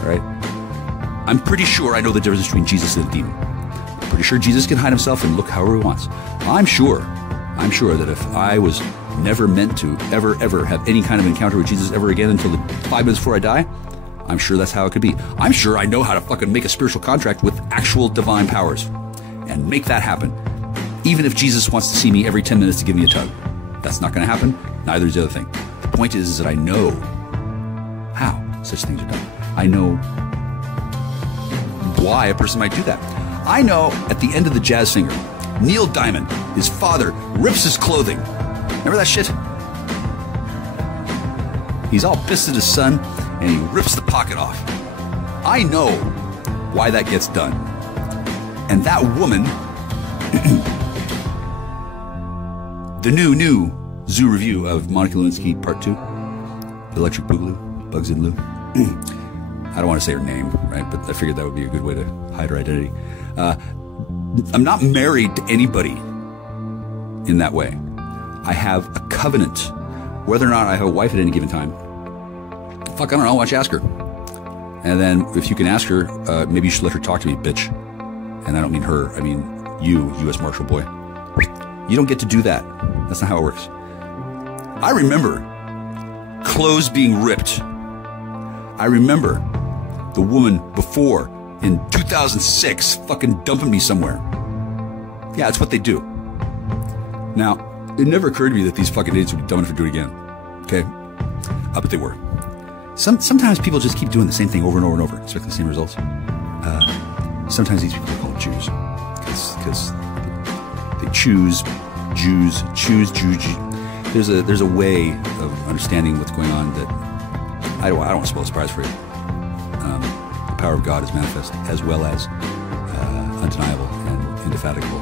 right? I'm pretty sure I know the difference between Jesus and a demon. I'm pretty sure Jesus can hide himself and look however he wants. I'm sure that if I was never meant to ever have any kind of encounter with Jesus ever again until the 5 minutes before I die, I'm sure that's how it could be. I'm sure I know how to fucking make a spiritual contract with actual divine powers and make that happen. Even if Jesus wants to see me every 10 minutes to give me a tug. That's not going to happen. Neither is the other thing. The point is that I know how such things are done. I know why a person might do that. I know at the end of the jazz singer, Neil Diamond, his father rips his clothing. Remember that shit? He's all pissed at his son and he rips the pocket off. I know why that gets done. And that woman, the new zoo review of Monica Lewinsky Part 2, Electric Boogaloo, Bugs in Lou. I don't want to say her name, right? But I figured that would be a good way to hide her identity. I'm not married to anybody in that way. I have a covenant. Whether or not I have a wife at any given time, fuck, I don't know. Why don't you ask her? And then if you can ask her, maybe you should let her talk to me, bitch. And I don't mean her. I mean you, U.S. Marshal boy. You don't get to do that. That's not how it works. I remember clothes being ripped. I remember the woman before in 2006 fucking dumping me somewhere. Yeah, that's what they do. Now, it never occurred to me that these fucking idiots would be dumb enough to do it again. Okay? But they were. Sometimes people just keep doing the same thing over and over and over, expecting the same results. Sometimes these people are called Jews. Because they choose Jews. There's a way of understanding what's going on that I don't want to spoil a surprise for you. The power of God is manifest as well as undeniable and indefatigable.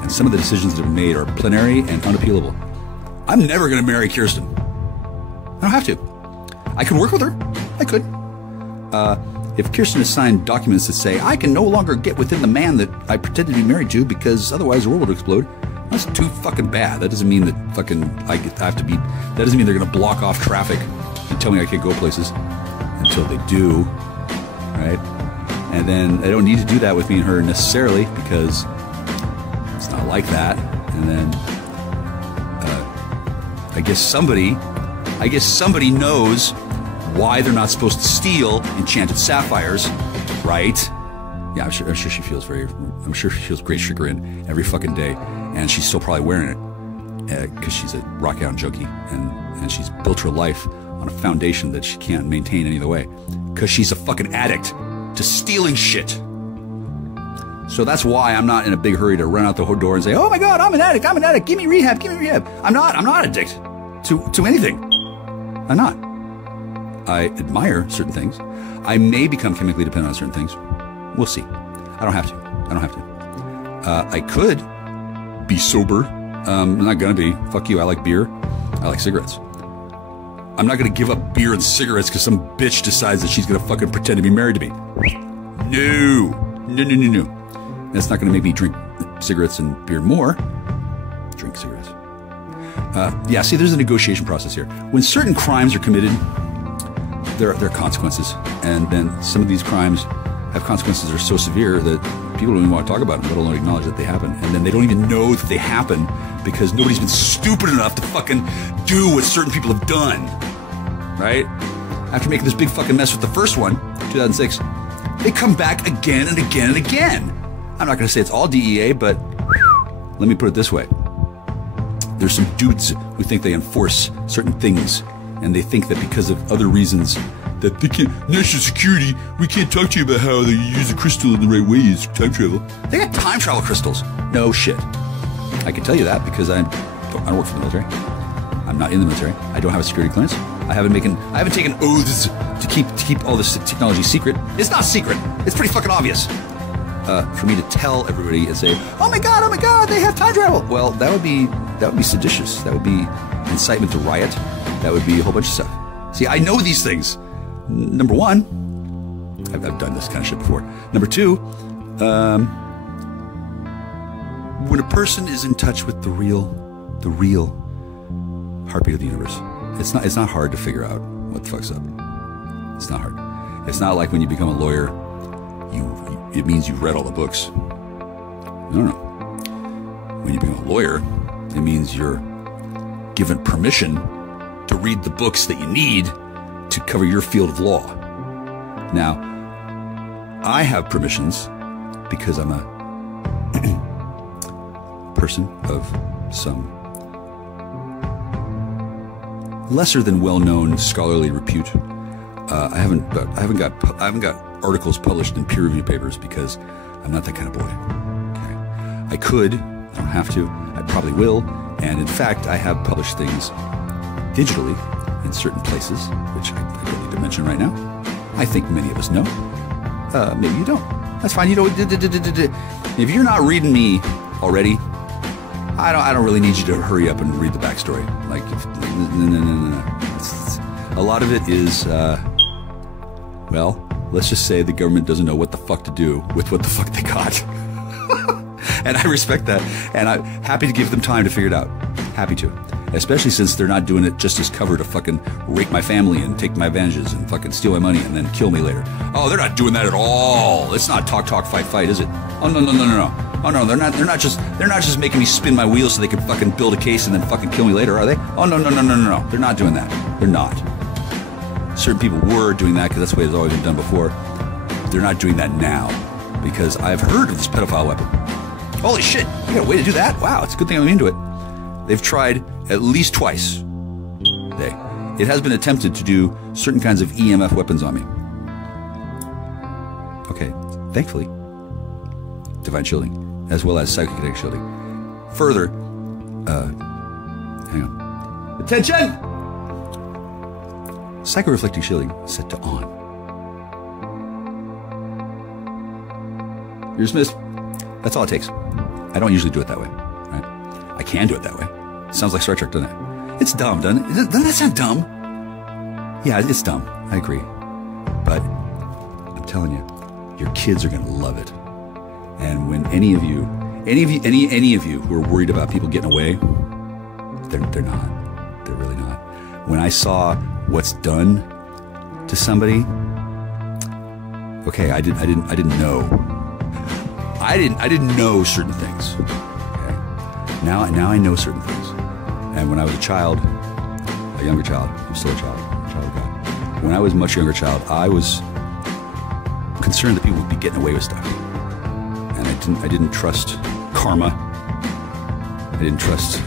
And some of the decisions that have been made are plenary and unappealable. I'm never going to marry Kirsten. I don't have to. I could work with her. I could. If Kirsten has signed documents that say, I can no longer get within the man that I pretended to be married to because otherwise the world would explode, that's too fucking bad. That doesn't mean that fucking I have to be, that doesn't mean they're going to block off traffic and tell me I can't go places until they do, right? And then I don't need to do that with me and her necessarily because it's not like that. And then I guess somebody knows why they're not supposed to steal enchanted sapphires, right? Yeah, I'm sure she feels great chagrin every fucking day, and she's still probably wearing it because she's a rock-out junkie, and she's built her life on a foundation that she can't maintain any other way because she's a fucking addict to stealing shit. So that's why I'm not in a big hurry to run out the door and say, "Oh my God, I'm an addict! Give me rehab! I'm not addicted to anything. I'm not. I admire certain things. I may become chemically dependent on certain things. We'll see. I don't have to. I could be sober. I'm not gonna be. Fuck you. I like beer. I like cigarettes. I'm not gonna give up beer and cigarettes because some bitch decides that she's gonna fucking pretend to be married to me. No. That's not gonna make me drink cigarettes and beer more. Drink cigarettes. Yeah, see, there's a negotiation process here. When certain crimes are committed, there are consequences. And then some of these crimes have consequences that are so severe that people don't even want to talk about them, let alone acknowledge that they happen. And then they don't even know that they happen because nobody's been stupid enough to fucking do what certain people have done. Right? After making this big fucking mess with the first one, 2006, they come back again and again and again. I'm not going to say it's all DEA, but let me put it this way. There's some dudes who think they enforce certain things, and they think that because of other reasons that they can't, national security, we can't talk to you about how they use the crystal in the right way is time travel. They got time travel crystals. No shit. I can tell you that because I don't work for the military. I'm not in the military. I don't have a security clearance. I haven't taken oaths to keep all this technology secret. It's not secret. It's pretty fucking obvious. For me to tell everybody and say, oh my God, they have time travel. Well, that would be seditious. That would be incitement to riot. That would be a whole bunch of stuff. See, I know these things. Number one, I've done this kind of shit before. Number two, when a person is in touch with the real heartbeat of the universe, it's not hard to figure out what the fuck's up. It's not hard. It's not like when you become a lawyer, it means you've read all the books. No. When you become a lawyer, it means you're given permission to read the books that you need to cover your field of law. Now, I have permissions because I'm a person of some lesser than well-known scholarly repute. I haven't got articles published in peer-reviewed papers because I'm not that kind of boy. Okay. I could, I don't have to, I probably will, and in fact, I have published things digitally in certain places, which I don't need to mention right now. I think many of us know. Maybe you don't. That's fine. You don't. If you're not reading me already, I don't really need you to hurry up and read the backstory. Like, no. A lot of it is, well, let's just say the government doesn't know what the fuck to do with what the fuck they got. And I respect that. And I'm happy to give them time to figure it out. Happy to. Especially since they're not doing it just as cover to fucking rake my family and take my advantages and fucking steal my money and then kill me later. Oh, they're not doing that at all. It's not talk, fight, is it? Oh, no. Oh no, they're not just making me spin my wheels so they can fucking build a case and then fucking kill me later, are they? Oh no. They're not doing that. They're not. Certain people were doing that because that's the way it's always been done before. They're not doing that now because I've heard of this pedophile weapon. Holy shit, you got a way to do that? Wow, it's a good thing I'm into it. They've tried at least twice. It has been attempted to do certain kinds of EMF weapons on me. Okay, thankfully, divine shielding, as well as psychokinetic shielding. Further, hang on. Attention! Psycho-reflecting shielding set to on. You're dismissed. That's all it takes. I don't usually do it that way, right? I can do it that way. Sounds like Star Trek, doesn't it? It's dumb, doesn't it? Doesn't that sound dumb? Yeah, it's dumb. I agree. But I'm telling you, your kids are going to love it. And when any of you who are worried about people getting away, they're not. They're really not. When I saw what's done to somebody, okay, I didn't know. I didn't know certain things. Okay, now I know certain things. And when I was a child, a younger child, I'm still a child of God. When I was a much younger child, I was concerned that people would be getting away with stuff. And I didn't trust karma. I didn't trust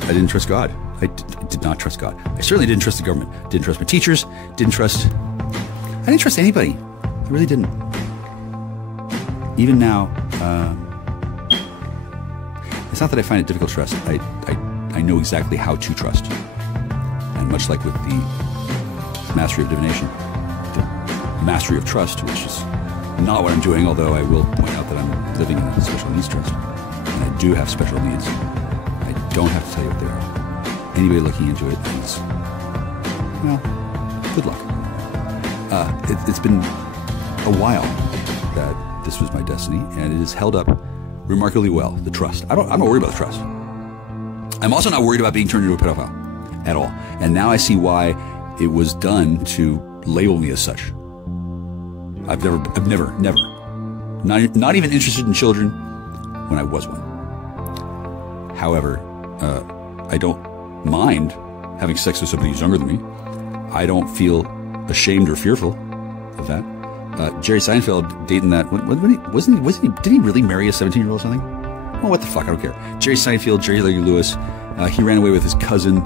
God. I did not trust God. I certainly didn't trust the government. Didn't trust my teachers. I didn't trust anybody. I really didn't. Even now, it's not that I find it difficult to trust. I know exactly how to trust. And much like with the mastery of divination, the mastery of trust, which is not what I'm doing, although I will point out that I'm living in a special needs trust. And I do have special needs. I don't have to tell you what they are. Anybody looking into it is, well, good luck. It's been a while that this was my destiny, and it has held up remarkably well, the trust. I'm not worried about the trust. I'm also not worried about being turned into a pedophile at all. And now I see why it was done to label me as such. I've never, not even interested in children when I was one. However, I don't mind having sex with somebody who's younger than me. I don't feel ashamed or fearful of that. Jerry Seinfeld dating that, did he really marry a 17-year-old or something? Oh, what the fuck, I don't care. Jerry Seinfeld, Jerry Lee Lewis, he ran away with his cousin.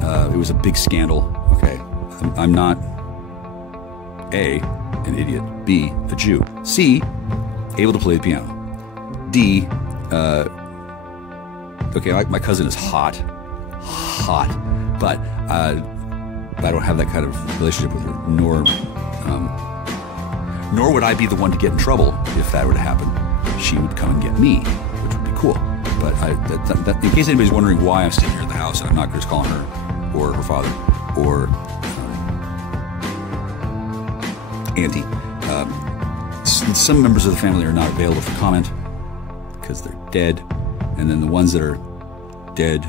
It was a big scandal. Okay, I'm not A, an idiot, B, a Jew, C, able to play the piano, D, okay, my cousin is hot, but I don't have that kind of relationship with her, nor would I be the one to get in trouble if that were to happen. She would come and get me, which would be cool. But in case anybody's wondering why I'm sitting here at the house and I'm not just calling her or her father or auntie, some members of the family are not available for comment because they're dead, and then the ones that are dead,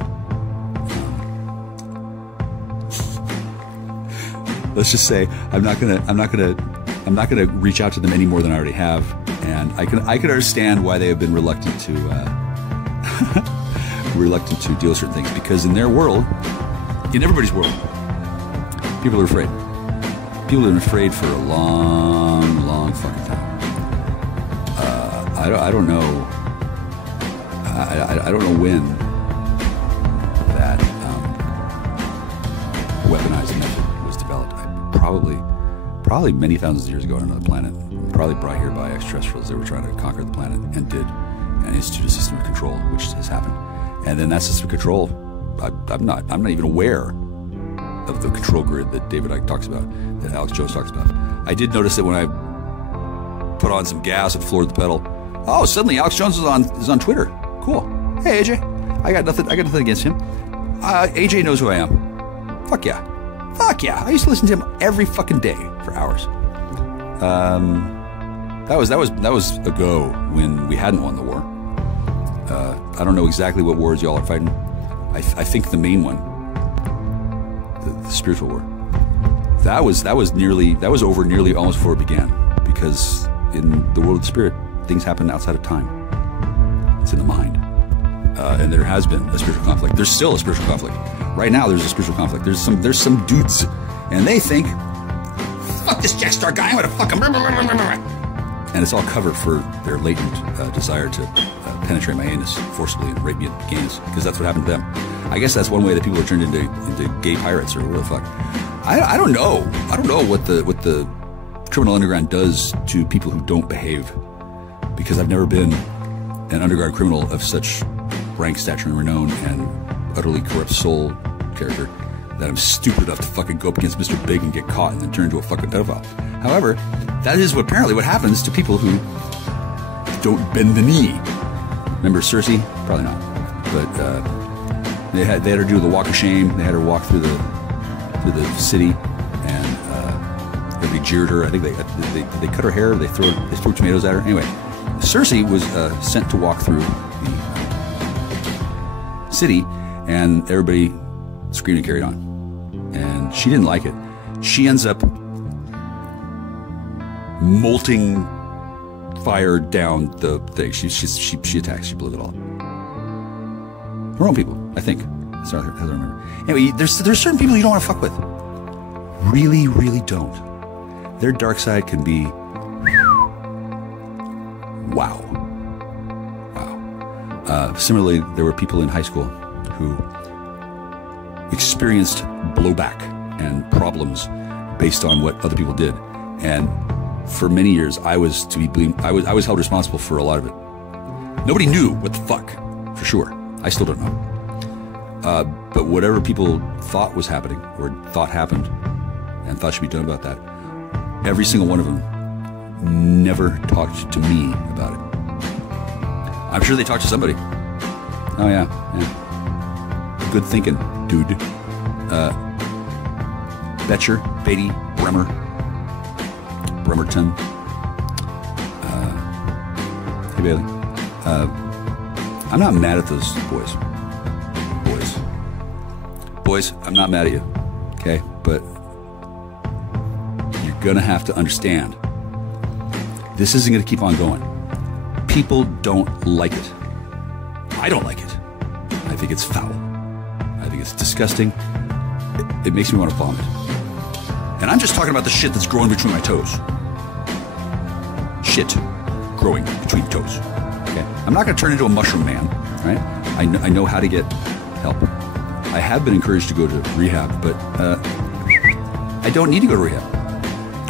let's just say I'm not gonna reach out to them any more than I already have, and I can understand why they have been reluctant to reluctant to deal with certain things because in their world, in everybody's world, people are afraid. People have been afraid for a long, long fucking time. I don't know. I don't know when that weaponized method was developed. Probably many thousands of years ago on another planet. Probably brought here by extraterrestrials that were trying to conquer the planet and did, and institute a system of control, which has happened. And then that system of control, I'm not even aware of the control grid that David Icke talks about, that Alex Jones talks about. I did notice that when I put on some gas and floored the pedal, oh, suddenly Alex Jones is on Twitter. Cool. Hey AJ, I got nothing against him. AJ knows who I am. Fuck yeah. Fuck yeah. I used to listen to him every fucking day for hours. That was ago when we hadn't won the war. I don't know exactly what wars y'all are fighting. I think the main one, the spiritual war, that was over nearly almost before it began, because in the world of the spirit, things happen outside of time. It's in the mind, and there has been a spiritual conflict. There's still a spiritual conflict right now. There's a spiritual conflict. There's some dudes, and they think, fuck this Jack Star guy, I'm gonna fuck him. And it's all covered for their latent desire to penetrate my anus forcibly and rape me at the gayness, because that's what happened to them. I guess that's one way that people are turned into gay pirates or whatever the fuck. I don't know. I don't know what the criminal underground does to people who don't behave, because I've never been an underground criminal of such rank, stature, and renown and utterly corrupt soul character that I'm stupid enough to fucking go up against Mr. Big and get caught and then turn into a fucking pedophile. However, that is apparently what happens to people who don't bend the knee. Remember Cersei? Probably not. But they had her do the walk of shame. They had her walk through the city, and everybody jeered her. I think they cut her hair. They threw tomatoes at her. Anyway, Cersei was sent to walk through the city, and everybody screamed and carried on. And she didn't like it. She ends up molting fire down the thing. She attacks. She blew it all. Her own people, I think. That's how I remember. Anyway, there's certain people you don't want to fuck with. Really, really don't. Their dark side can be wow. Similarly, there were people in high school who experienced blowback and problems based on what other people did, and for many years I was to be blamed. I was held responsible for a lot of it. Nobody knew what the fuck, for sure. I still don't know. But whatever people thought was happening, or thought happened, and thought should be done about that, every single one of them never talked to me about it. I'm sure they talked to somebody. Oh yeah. Good thinking, dude. Betcher, Beatty, Bremerton. Hey Bailey. I'm not mad at those boys, I'm not mad at you, okay? But you're gonna have to understand, this isn't gonna keep on going. People don't like it. I don't like it. I think it's foul. I think it's disgusting. It makes me want to vomit. And I'm just talking about the shit that's growing between my toes. Shit growing between toes. Okay? I'm not going to turn into a mushroom man, right? I know how to get help. I have been encouraged to go to rehab, but I don't need to go to rehab.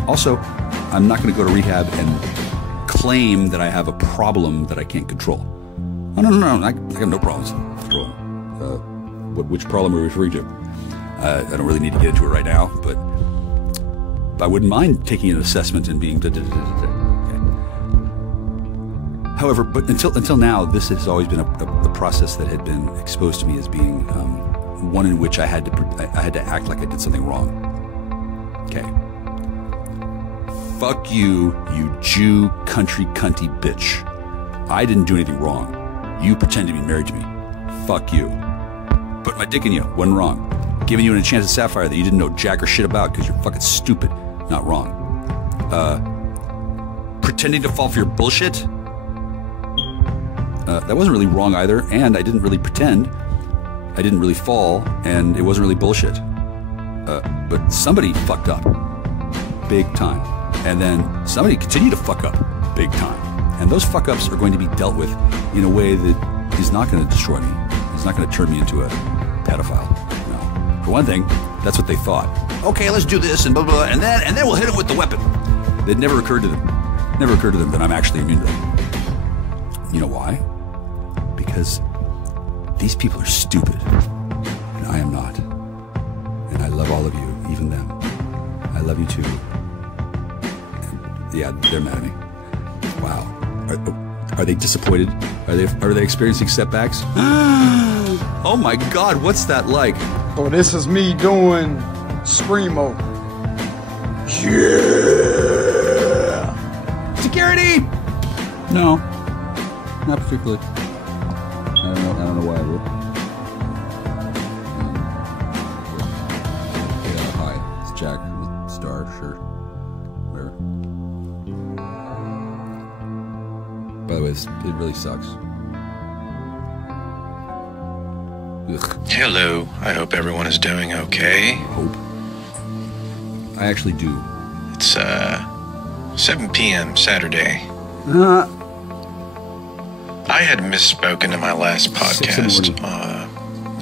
Also, I'm not going to go to rehab and claim that I have a problem that I can't control. Oh, no. I have no problems controlling. Which problem are we referring to? I don't really need to get into it right now, but I wouldn't mind taking an assessment and being okay. However, but until now, this has always been a process that had been exposed to me as being one in which I had to act like I did something wrong. Okay. Fuck you, you Jew country cunty bitch. I didn't do anything wrong. You pretend to be married to me. Fuck you. Put my dick in you. Wasn't wrong. Giving you an enchanted sapphire that you didn't know jack or shit about because you're fucking stupid. Not wrong. Pretending to fall for your bullshit. that wasn't really wrong either, and I didn't really pretend. I didn't really fall, and it wasn't really bullshit. But somebody fucked up big time, and then somebody continued to fuck up big time. And those fuck-ups are going to be dealt with in a way that is not going to destroy me. It's not going to turn me into a pedophile. No. For one thing, that's what they thought. Okay, let's do this and blah, blah, blah, and then we'll hit him with the weapon. It never occurred to them. It never occurred to them that I'm actually immune to them. You know why? Because these people are stupid, and I am not. And I love all of you, even them. I love you too. And yeah, they're mad at me. Wow. Are they disappointed? Are they experiencing setbacks? Oh my God, what's that like? Oh, this is me doing Screamo. Yeah. Security! No, not particularly. I don't know why I would. Yeah, hi, it's Jack with Star shirt. Whatever. By the way, it really sucks. Ugh. Hello, I hope everyone is doing okay. Hope. I actually do. It's 7 p.m. Saturday. I had misspoken in my last podcast.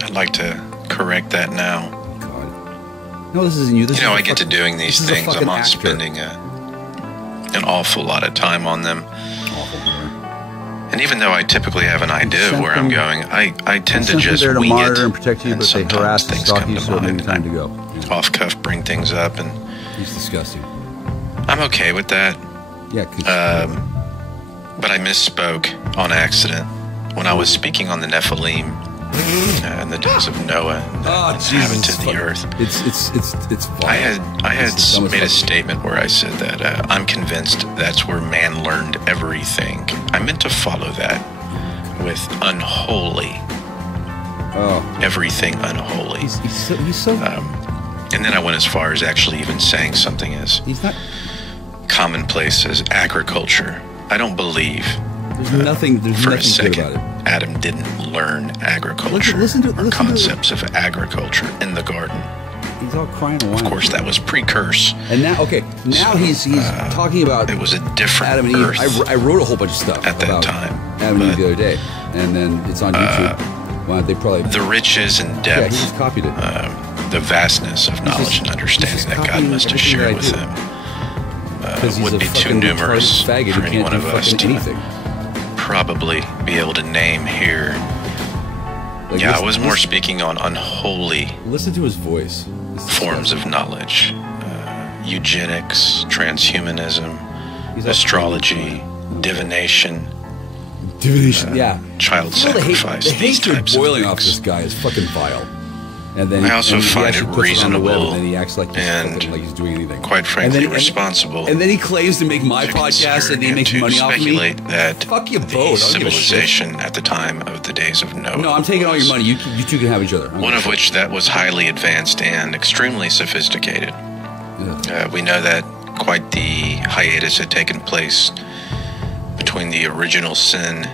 I'd like to correct that now. God. No, this isn't you. This you know, I get to doing these things. I'm not spending an awful lot of time on them. And even though I typically have an idea of where I'm going, I tend to just there to wing monitor it. and protect you, but they harass and stalk you, so maybe time to go. Off cuff, bring things up, and he's disgusting. I'm okay with that. Yeah. But I misspoke on accident when I was speaking on the Nephilim in the days of Noah, inhabited the earth. It's vile. I had made a statement where I said that I'm convinced that's where man learned everything. I meant to follow that with unholy. Oh. Everything unholy. He's so. And then I went as far as actually even saying something as commonplace as agriculture. I don't believe. There's nothing good about it. Adam didn't learn agriculture or concepts of agriculture in the garden. He's all crying and whining. Of course, that was pre-curse. And now, he's talking about it was a different Adam and Eve. I wrote a whole bunch of stuff at that time. Adam and Eve the other day, and then it's on YouTube. Well, they probably the riches and depth. Yeah, he just copied it. The vastness of knowledge and understanding that God must have shared with him would be too numerous for any one of us to probably be able to name here. Yeah, I was more speaking on unholy. Listen to his voice. Forms of knowledge, eugenics, transhumanism, astrology, divination. Child sacrifice. The hatred boiling off this guy is fucking vile. And then I also find it reasonable and he acts like he's doing anything. Quite frankly, responsible. And then he claims to make my podcast and he makes money off me. That fuck you both. Civilization at the time of the days of Noah. No, I'm taking all your money. You two can have each other. One of which that was highly advanced and extremely sophisticated. We know that quite the hiatus had taken place between the original sin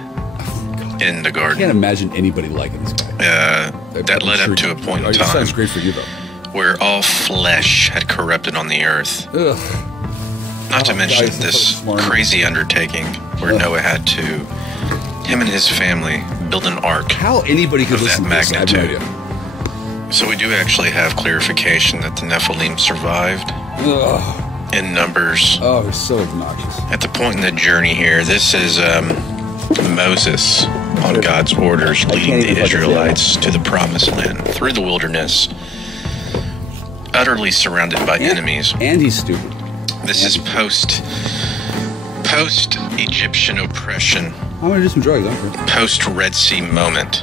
in the garden. I can't imagine anybody liking this guy. That led up to a point in time sounds great for you, though. Where all flesh had corrupted on the earth. Ugh. Not to mention this crazy undertaking where Noah had to, him and his family, build an ark. How anybody could listen to this? I have no idea. So we do actually have clarification that the Nephilim survived. In numbers. Oh, they're so obnoxious. At the point in the journey here, this is Moses, on God's orders, leading the Israelites to the promised land through the wilderness, utterly surrounded by enemies. And he's stupid. This is post-Egyptian oppression. I'm gonna do some drugs. Post-Red Sea moment.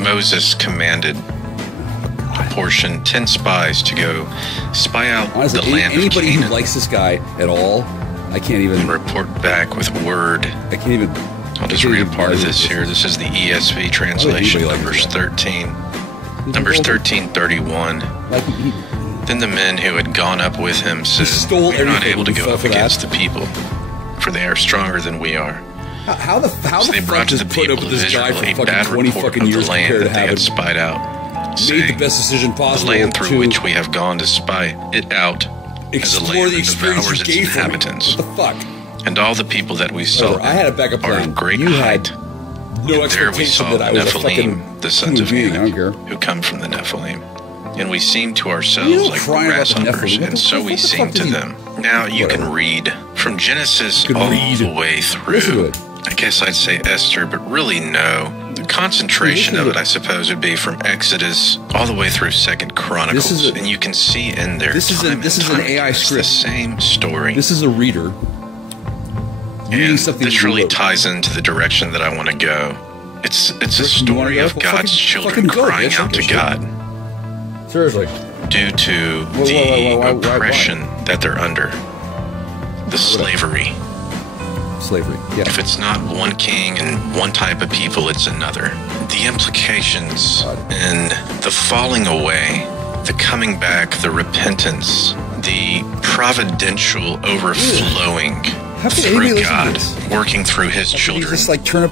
Moses commanded a portion 10 spies to go spy out the land of anybody Canaan. who likes this guy at all, I can't even report back with word. I can't even. I'll just read a part of this here. This is the ESV translation, Numbers 13. Numbers 13:31. Then the men who had gone up with him said, "We are not able to go up against the people, for they are stronger than we are. How the So they fuck brought to does the put up people with of this guy Israel for a fucking bad 20 report fucking of years the land compared that to they had having spied out, made saying, the best decision the possible land through to which we have gone to spy it out as a explore land the that experience devours you its gave for me. inhabitants. What the fuck? And all the people that we saw Brother, I had a backup are plan. of great You height. had no And there we expectation saw that the I was a fucking Nephilim, the sons of human being. I don't Anak, care. who come from the Nephilim. And we seemed to You ourselves don't like cry about the grasshoppers, Nephilim. What and the so fuck- we what the seemed fuck to did he- them. Now you can read from Genesis all the way Listen to through. it. I guess I'd say Esther, but really no. The concentration of it, I suppose, would be from Exodus all the way through 2nd Chronicles, and you can see in there. This is an AI script. The same story. This is a reader. And this really ties into the direction that I want to go. It's a story of God's children crying out to God. Seriously. Due to the oppression that they're under. The slavery. Slavery, yeah. If it's not one king and one type of people, it's another. The implications and the falling away, the coming back, the repentance, the providential overflowing through God, working through His children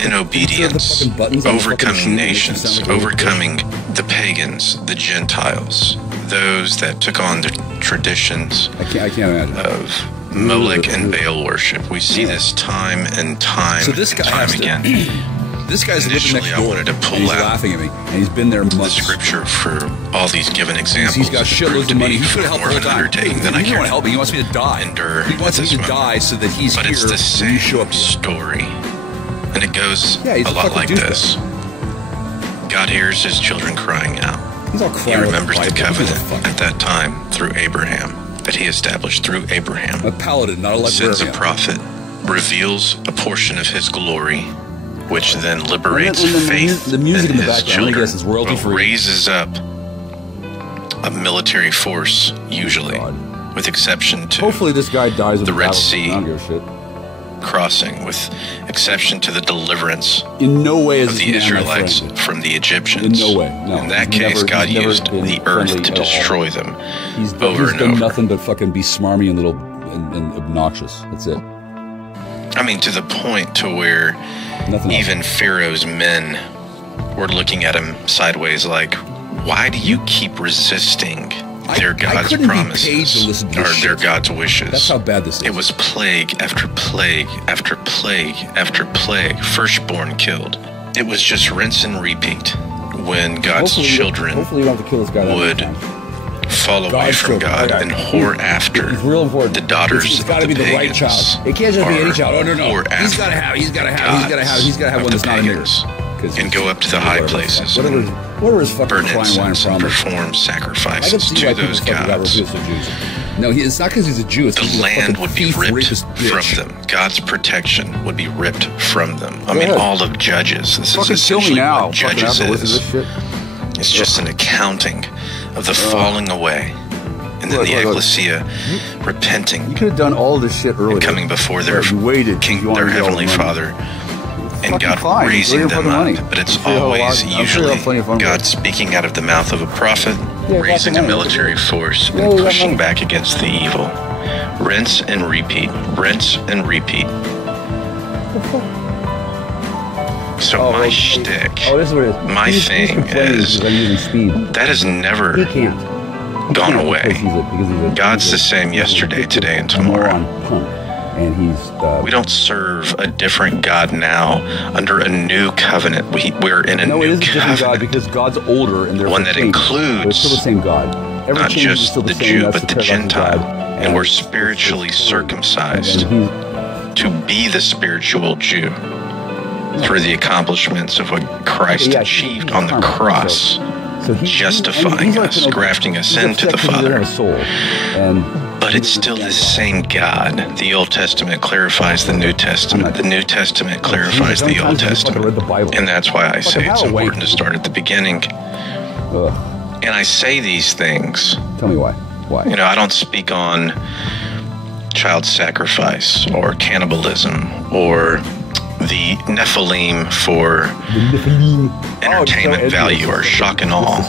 in obedience, overcoming nations, overcoming the pagans, the Gentiles, those that took on the traditions of Molech and Baal worship. We see this time and time again. This guy's initially I wanted to pull out laughing at me, and he's been there months. The scripture for all these given examples. He's got shitloads of money. He could have helped more of an undertaking than I He care doesn't want to help me. He wants me to die. He wants me to die so that he's but here. it's the same story, and it goes a lot like this. God hears His children crying out. He remembers the covenant at that time through Abraham that He established through Abraham. A paladin, not a librarian. Sends a prophet, reveals a portion of His glory, which then liberates faith the music in in the His background, children, is royalty free. Raises up a military force, usually, with exception to hopefully this guy dies in the Red Sea I don't give a shit. crossing, with exception to the deliverance in no way is of the Israelites from the Egyptians. In no way, no. In that case, God used the earth to destroy them He's over and done over. nothing but fucking be smarmy and little and obnoxious. That's it. I mean, to the point to where even Pharaoh's men were looking at him sideways like, why do you keep resisting their God's promises or their God's wishes? That's how bad this is. It was plague after plague after plague after plague, firstborn killed. It was just rinse and repeat when God's children hopefully you don't have to kill this guy would fall away from God and whore after the daughters it's got to be the right child. It can't just be any child. Oh no, he's got to have one that's not a nigger. And go up to the high places and burn incense and perform sacrifices to those gods. No, it's not because he's a Jew. The land would be ripped from them. God's protection would be ripped from them. I mean, all of Judges. This is essentially what Judges is. It's just an accounting of the falling away, and then the ecclesia repenting. You could have done all of this shit earlier. Coming before their their heavenly Father, and God raising them up. But it's always usually God speaking out of the mouth of a prophet, raising a military force, and pushing back against the evil. Rinse and repeat. Rinse and repeat. So my shtick, my thing is, that has never gone away. God's the same yesterday, today, and tomorrow. We don't serve a different God now under a new covenant. We're in a new covenant. God because God's older and one that includes still the same God. Not just the Jew, but the Gentile. And we're spiritually circumcised to be the spiritual Jew through the accomplishments of what Christ achieved on the cross, justifying us, grafting us into the Father. But it's still the same God. The Old Testament clarifies the New Testament. The New Testament clarifies the Old Testament. And that's why I say it's important to start at the beginning. And I say these things. Tell me why. Why? You know, I don't speak on child sacrifice or cannibalism or the Nephilim for entertainment value or shock and awe.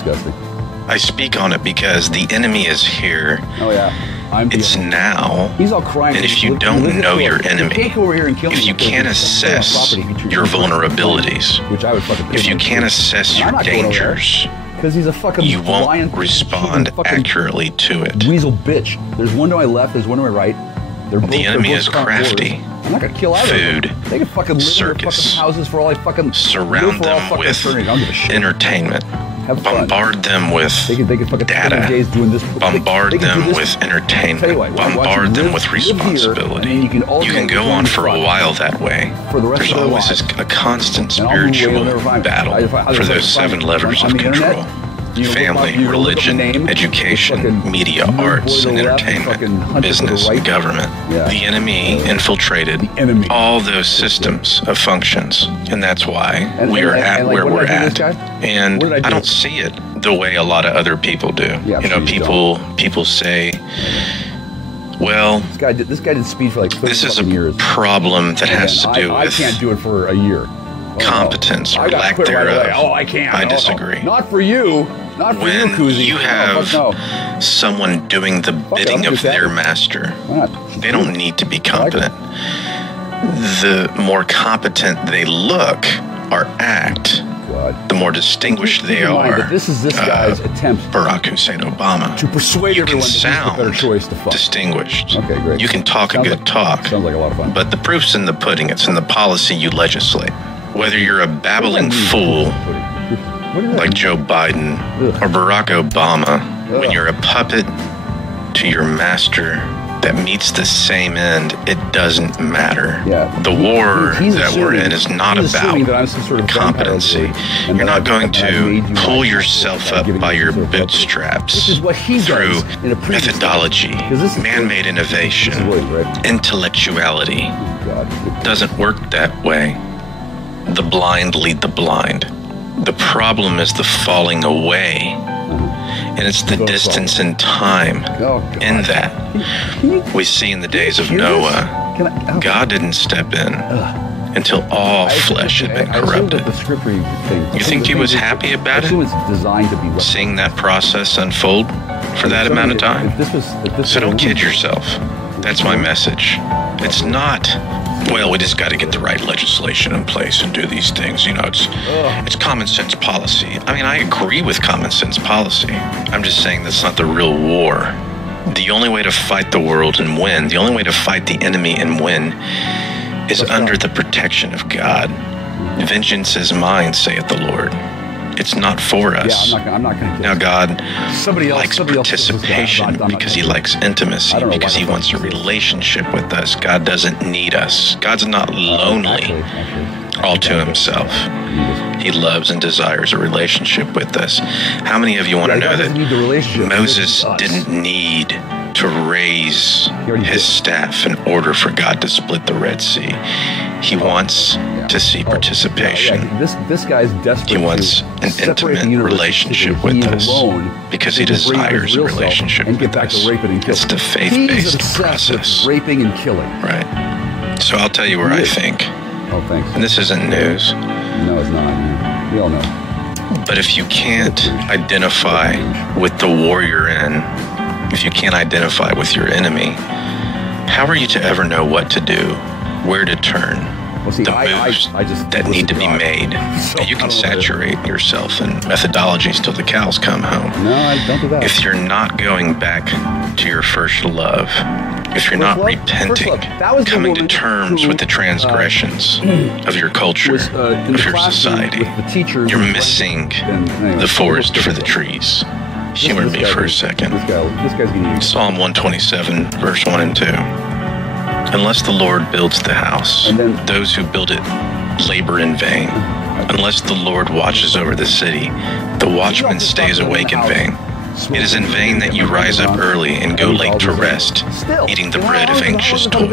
I speak on it because the enemy is here It's now. He's all crying. And if you don't know your enemy, if you can't assess your vulnerabilities, if you can't assess your dangers, he's a fucking you won't respond accurately to it. Weasel bitch. There's one to my left, there's one to my right. The enemy is crafty. I'm not gonna kill either food, of them. They can fucking live circus, in their fucking houses for all I fucking surround them with entertainment. Bombard them with data. Bombard them with entertainment. Bombard them with responsibility. You can go on for a while that way. There's always a constant spiritual battle for those 7 levers of control. Family, religion, education, media, arts, and entertainment, business, and government. The enemy infiltrated all those systems of functions, and that's why we are at where we're at. And I don't see it the way a lot of other people do. You know, people say, well, this guy did speed for like 30 this is a years. Problem that has to do with I can't do it for a year. Competence or lack thereof. I can't. I disagree. Not for you. Not for when you, Koozie. You have someone doing the bidding of their master, they don't need to be competent. The more competent they look or act, the more distinguished they are. This is this guy's attempt, Barack Hussein Obama, to persuade everyone that he's a better choice to fuck. Distinguished. Okay, great. You can talk a good talk. Sounds like a lot of fun. But the proof's in the pudding. It's in the policy you legislate. Whether you're a babbling fool like Joe Biden or Barack Obama, when you're a puppet to your master that meets the same end, it doesn't matter. The war that we're in is not about competency. You're not going to pull yourself up by your bootstraps through methodology, man-made innovation, intellectuality. It doesn't work that way. The blind lead the blind. The problem is the falling away, and it's the distance in time in that. We see in the days of Noah, God didn't step in until all flesh had been corrupted. You think he was happy about it? Seeing that process unfold for that amount of time? So don't kid yourself. That's my message. It's not, well, we just got to get the right legislation in place and do these things. You know, it's common sense policy. I mean, I agree with common sense policy. I'm just saying that's not the real war. The only way to fight the world and win, the only way to fight the enemy and win, is under the protection of God. Vengeance is mine, saith the Lord. It's not for us. I'm not going to. Now, God likes participation because he likes intimacy, because he wants a relationship with us. God doesn't need us. God's not lonely all to himself. He loves and desires a relationship with us. How many of you want to know that Moses didn't need to raise his staff in order for God to split the Red Sea? He wants to see participation. This guy's desperate. He wants an intimate relationship with us because he desires a relationship with us. It's the faith-based process. Raping and killing. Right. So I'll tell you where I think. Oh, thanks. And this isn't news. No, it's not. We all know. But if you can't identify with the war you're in, if you can't identify with your enemy, how are you to ever know what to do, where to turn, the moves that need to be made? You can saturate yourself in methodologies till the cows come home. No, I don't do that. If you're not going back to your first love, if you're not repenting, coming to terms with the transgressions of your culture, of your society, you're missing the forest for the trees. Humor me for a second. Psalm 127, verse 1 and 2. Unless the Lord builds the house, those who build it labor in vain. Unless the Lord watches over the city, the watchman stays awake in vain. It is in vain that you rise up early and go late to rest, eating the bread of anxious toil.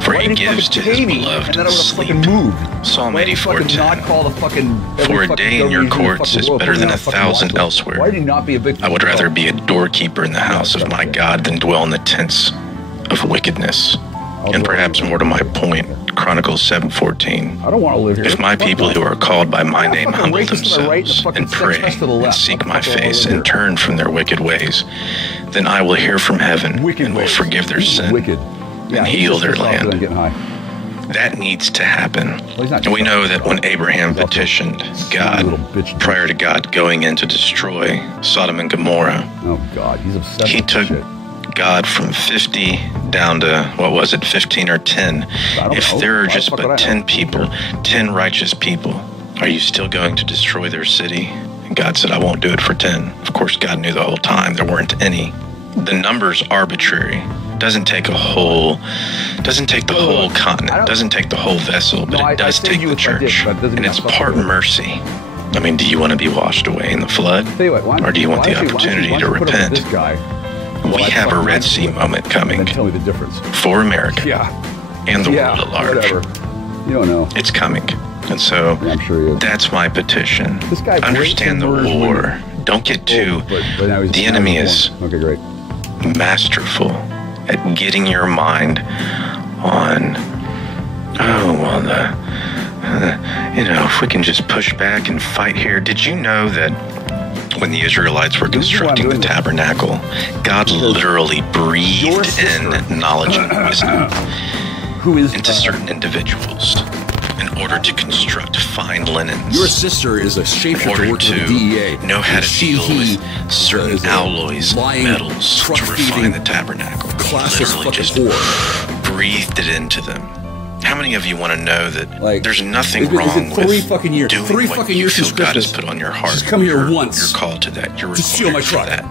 For he gives to his beloved sleep. Psalm 84:10. For a day in your courts is better than 1,000 elsewhere. I would rather be a doorkeeper in the house of my God than dwell in the tents of wickedness. And perhaps more to my point, Chronicles 7:14. I don't want to live here. If my people who are called by my name humble themselves and pray and seek my face and turn from their wicked ways, then I will hear from heaven and will forgive their sin and heal their land. That needs to happen. And we know that when Abraham petitioned God prior to God going in to destroy Sodom and Gomorrah, he's obsessed he took God from 50 down to, what was it, 15 or 10. If there are just but 10 people, 10 righteous people, are you still going to destroy their city? And God said, I won't do it for 10. Of course, God knew the whole time there weren't any. The number's arbitrary. Doesn't take a whole, doesn't take the whole continent, doesn't take the whole vessel, but it does take the church. And it's part mercy. I mean, do you want to be washed away in the flood? Or do you want the opportunity to repent? We have a Red Sea moment coming for America and the world at large. You don't know. It's coming. And so that's my petition. Understand the war. Don't get too... The enemy is masterful at getting your mind on, if we can just push back and fight here. Did you know that when the Israelites were constructing the tabernacle, God literally breathed in knowledge and wisdom into certain individuals in order to construct fine linens? Your sister is a shapeshifter working for the DEA. Know how to deal with certain alloys, metals, to refine the tabernacle. Literally just breathed it into them. How many of you want to know that there's nothing wrong with doing what you feel God has put on your heart? She's come here once. You're called to that. You're to steal my truck. That.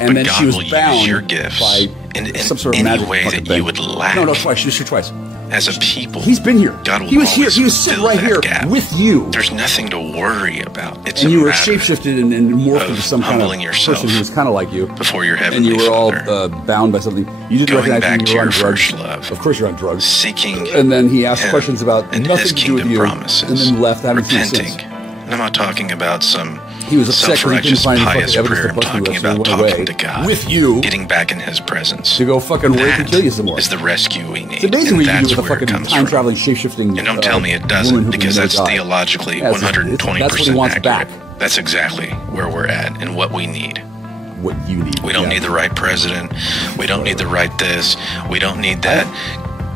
And then God she was will bound use your gifts by in some sort of any magic way that you would lack. No, twice. She was here twice. As a people, he's been here. God will he was here. always He was sitting fill right that here gap. with you. There's nothing to worry about. It's And a you were matter shapeshifted and morphed into some kind of person who was kind of like you. Before your and heavenly you were all Father. Bound by something. You didn't Going recognize back you were to on your drugs. first love. Of course you're on drugs. Seeking And then he asked Him questions about and nothing His to do with kingdom you. promises. And then left. Haven't seen since. Repenting. And I'm not talking about some He was upset because he couldn't self-righteous, find any pious fucking evidence prayer. to I'm bust you talking with, so he about went talking away to God. with you. Getting back in His presence. To go fucking rape and kill you some more. Is the rescue we need. It's amazing what you and do that's with a where it fucking comes time-traveling, shape-shifting And don't tell me it woman doesn't, who because can that's die. theologically Yeah, 120% that's what he wants accurate. back. That's exactly where we're at and what we need. What you need. We don't need the right president. We don't need the right this. We don't need that.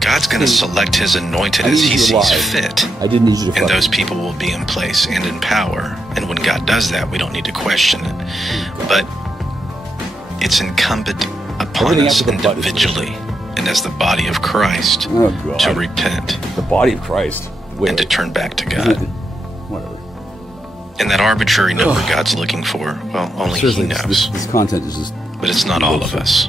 God's going to select His anointed as He sees fit. I didn't need you to And those people will be in place and in power. And when God does that, we don't need to question it. But it's incumbent upon us individually and as the body of Christ to repent. The body of Christ. And to turn back to God. Whatever. And that arbitrary number God's looking for, well, only He knows. This content is just... But it's not all of us.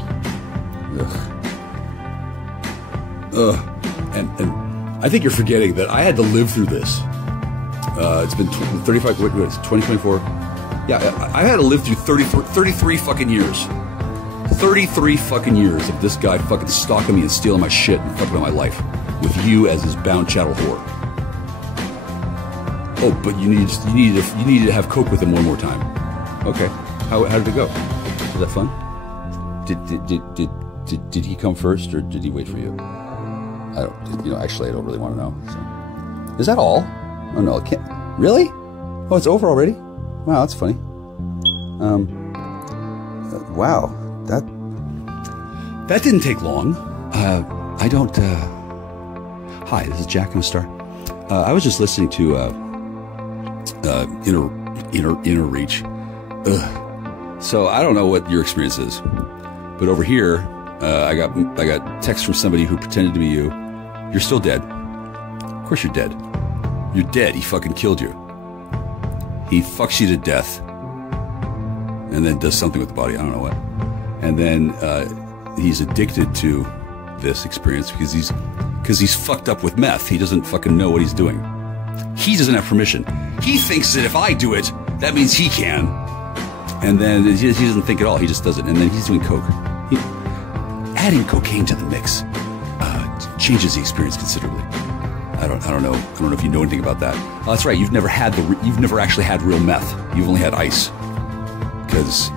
And I think you're forgetting that I had to live through this. It's been 35, what is it, 2024? Yeah, I had to live through 33 fucking years. 33 fucking years of this guy fucking stalking me and stealing my shit and fucking up my life. With you as his bound chattel whore. Oh, but you needed to have coke with him one more time. Okay. How did it go? Was that fun? Did he come first or did he wait for you? I don't, actually I don't really want to know. So. Is that all? Oh no, it can't. Really? Oh, it's over already? Wow, that's funny. Wow, that didn't take long. I don't, hi, this is Jack. I'm a star. I was just listening to, Inner Reach. So I don't know what your experience is, but over here, I got text from somebody who pretended to be you. You're still dead. Of course you're dead. You're dead. He fucking killed you. He fucks you to death. And then does something with the body. I don't know what. And then he's addicted to this experience because he's fucked up with meth. He doesn't fucking know what he's doing. He doesn't have permission. He thinks that if I do it, that means he can. And then he doesn't think at all. He just does it. And then he's doing coke. Adding cocaine to the mix changes the experience considerably. I don't know if you know anything about that. Oh, that's right. You've never actually had real meth. You've only had ice. Because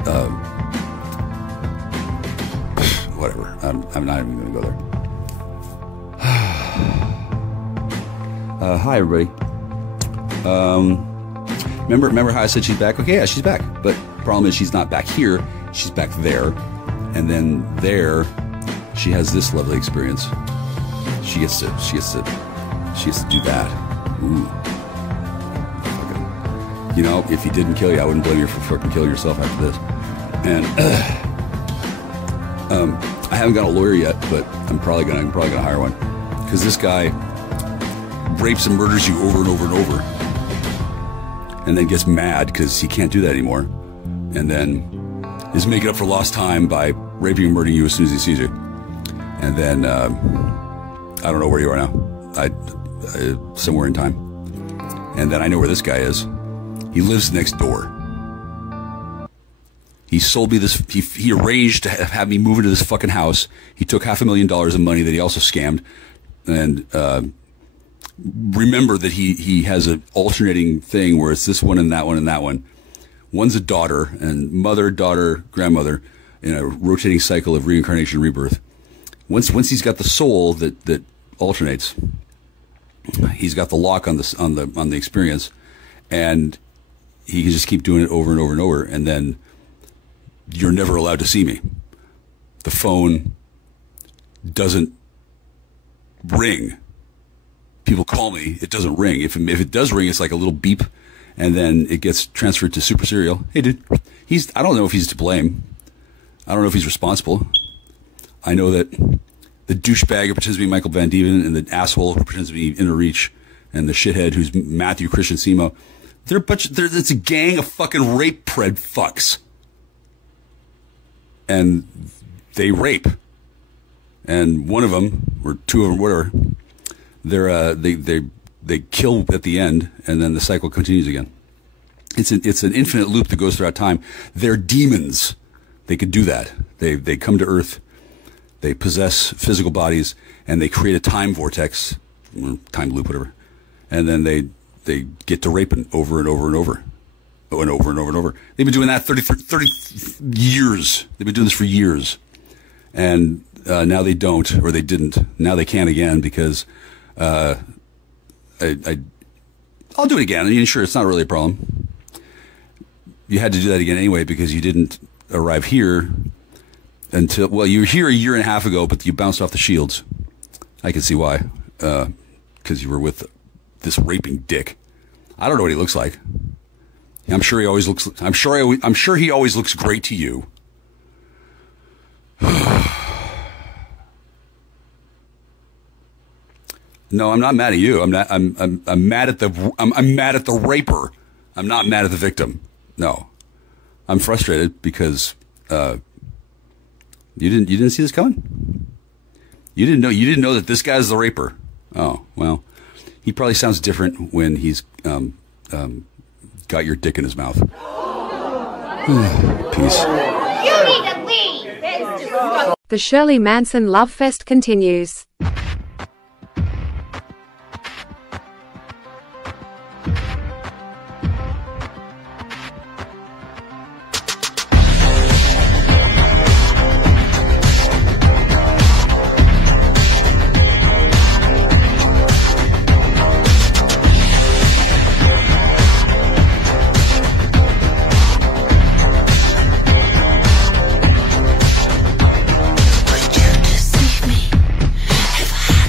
whatever. I'm not even going to go there. Hi everybody. Remember how I said she's back? Okay, yeah, she's back. But the problem is she's not back here. She's back there. And then there, she has this lovely experience. She gets to do that. Ooh. You know, if he didn't kill you, I wouldn't blame you for fucking killing yourself after this. And I haven't got a lawyer yet, but I'm probably gonna hire one, because this guy rapes and murders you over and over and over, and then gets mad because he can't do that anymore, and then is making up for lost time by raping and murdering you as soon as he sees you. And then I don't know where you are now. Somewhere in time. And then I know where this guy is. He lives next door. He sold me this. He arranged to have me move into this fucking house. He took $500,000 of money that he also scammed. And remember that he has an alternating thing where it's this one and that one and that one. One's a daughter, and mother, daughter, grandmother, in a rotating cycle of reincarnation and rebirth. Once he's got the soul that alternates, he's got the lock on the experience, and he can just keep doing it over and over and over, and then you're never allowed to see me. The phone doesn't ring. People call me, it doesn't ring. If it does ring, it's like a little beep, and then it gets transferred to Super Serial. Hey, dude, I don't know if he's to blame. I don't know if he's responsible. I know that the douchebag who pretends to be Michael Van Dieven, and the asshole who pretends to be Inner Reach, and the shithead who's Matthew Christian Simo, it's a gang of fucking rape pred fucks. And they rape. And one of them, or two of them, whatever, they kill at the end, and then the cycle continues again. It's an infinite loop that goes throughout time. They're demons. They could do that. They come to Earth, they possess physical bodies, and they create a time vortex, or time loop, whatever. And then they get to raping over and over and over. And over and over and over. They've been doing that 30 years. They've been doing this for years. And now they don't, or they didn't. Now they can again, because I'll do it again. I mean, sure, it's not really a problem. You had to do that again anyway, because you didn't arrive here until, well, you were here a year and a half ago, but you bounced off the shields. I can see why. Because you were with this raping dick. I don't know what he looks like. I'm sure he always looks. I'm sure he always looks great to you. No, I'm not mad at you. I'm mad at the. I'm mad at the raper. I'm not mad at the victim. No, I'm frustrated because you didn't see this coming. You didn't know that this guy's the raper. Oh well, he probably sounds different when he's got your dick in his mouth. Peace. You need to leave. The Shirley Manson Love Fest continues. Would you deceive me if I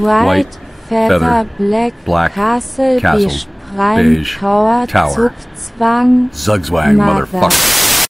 white, feather, black, castle, beige, tower, zugzwang, motherfucker.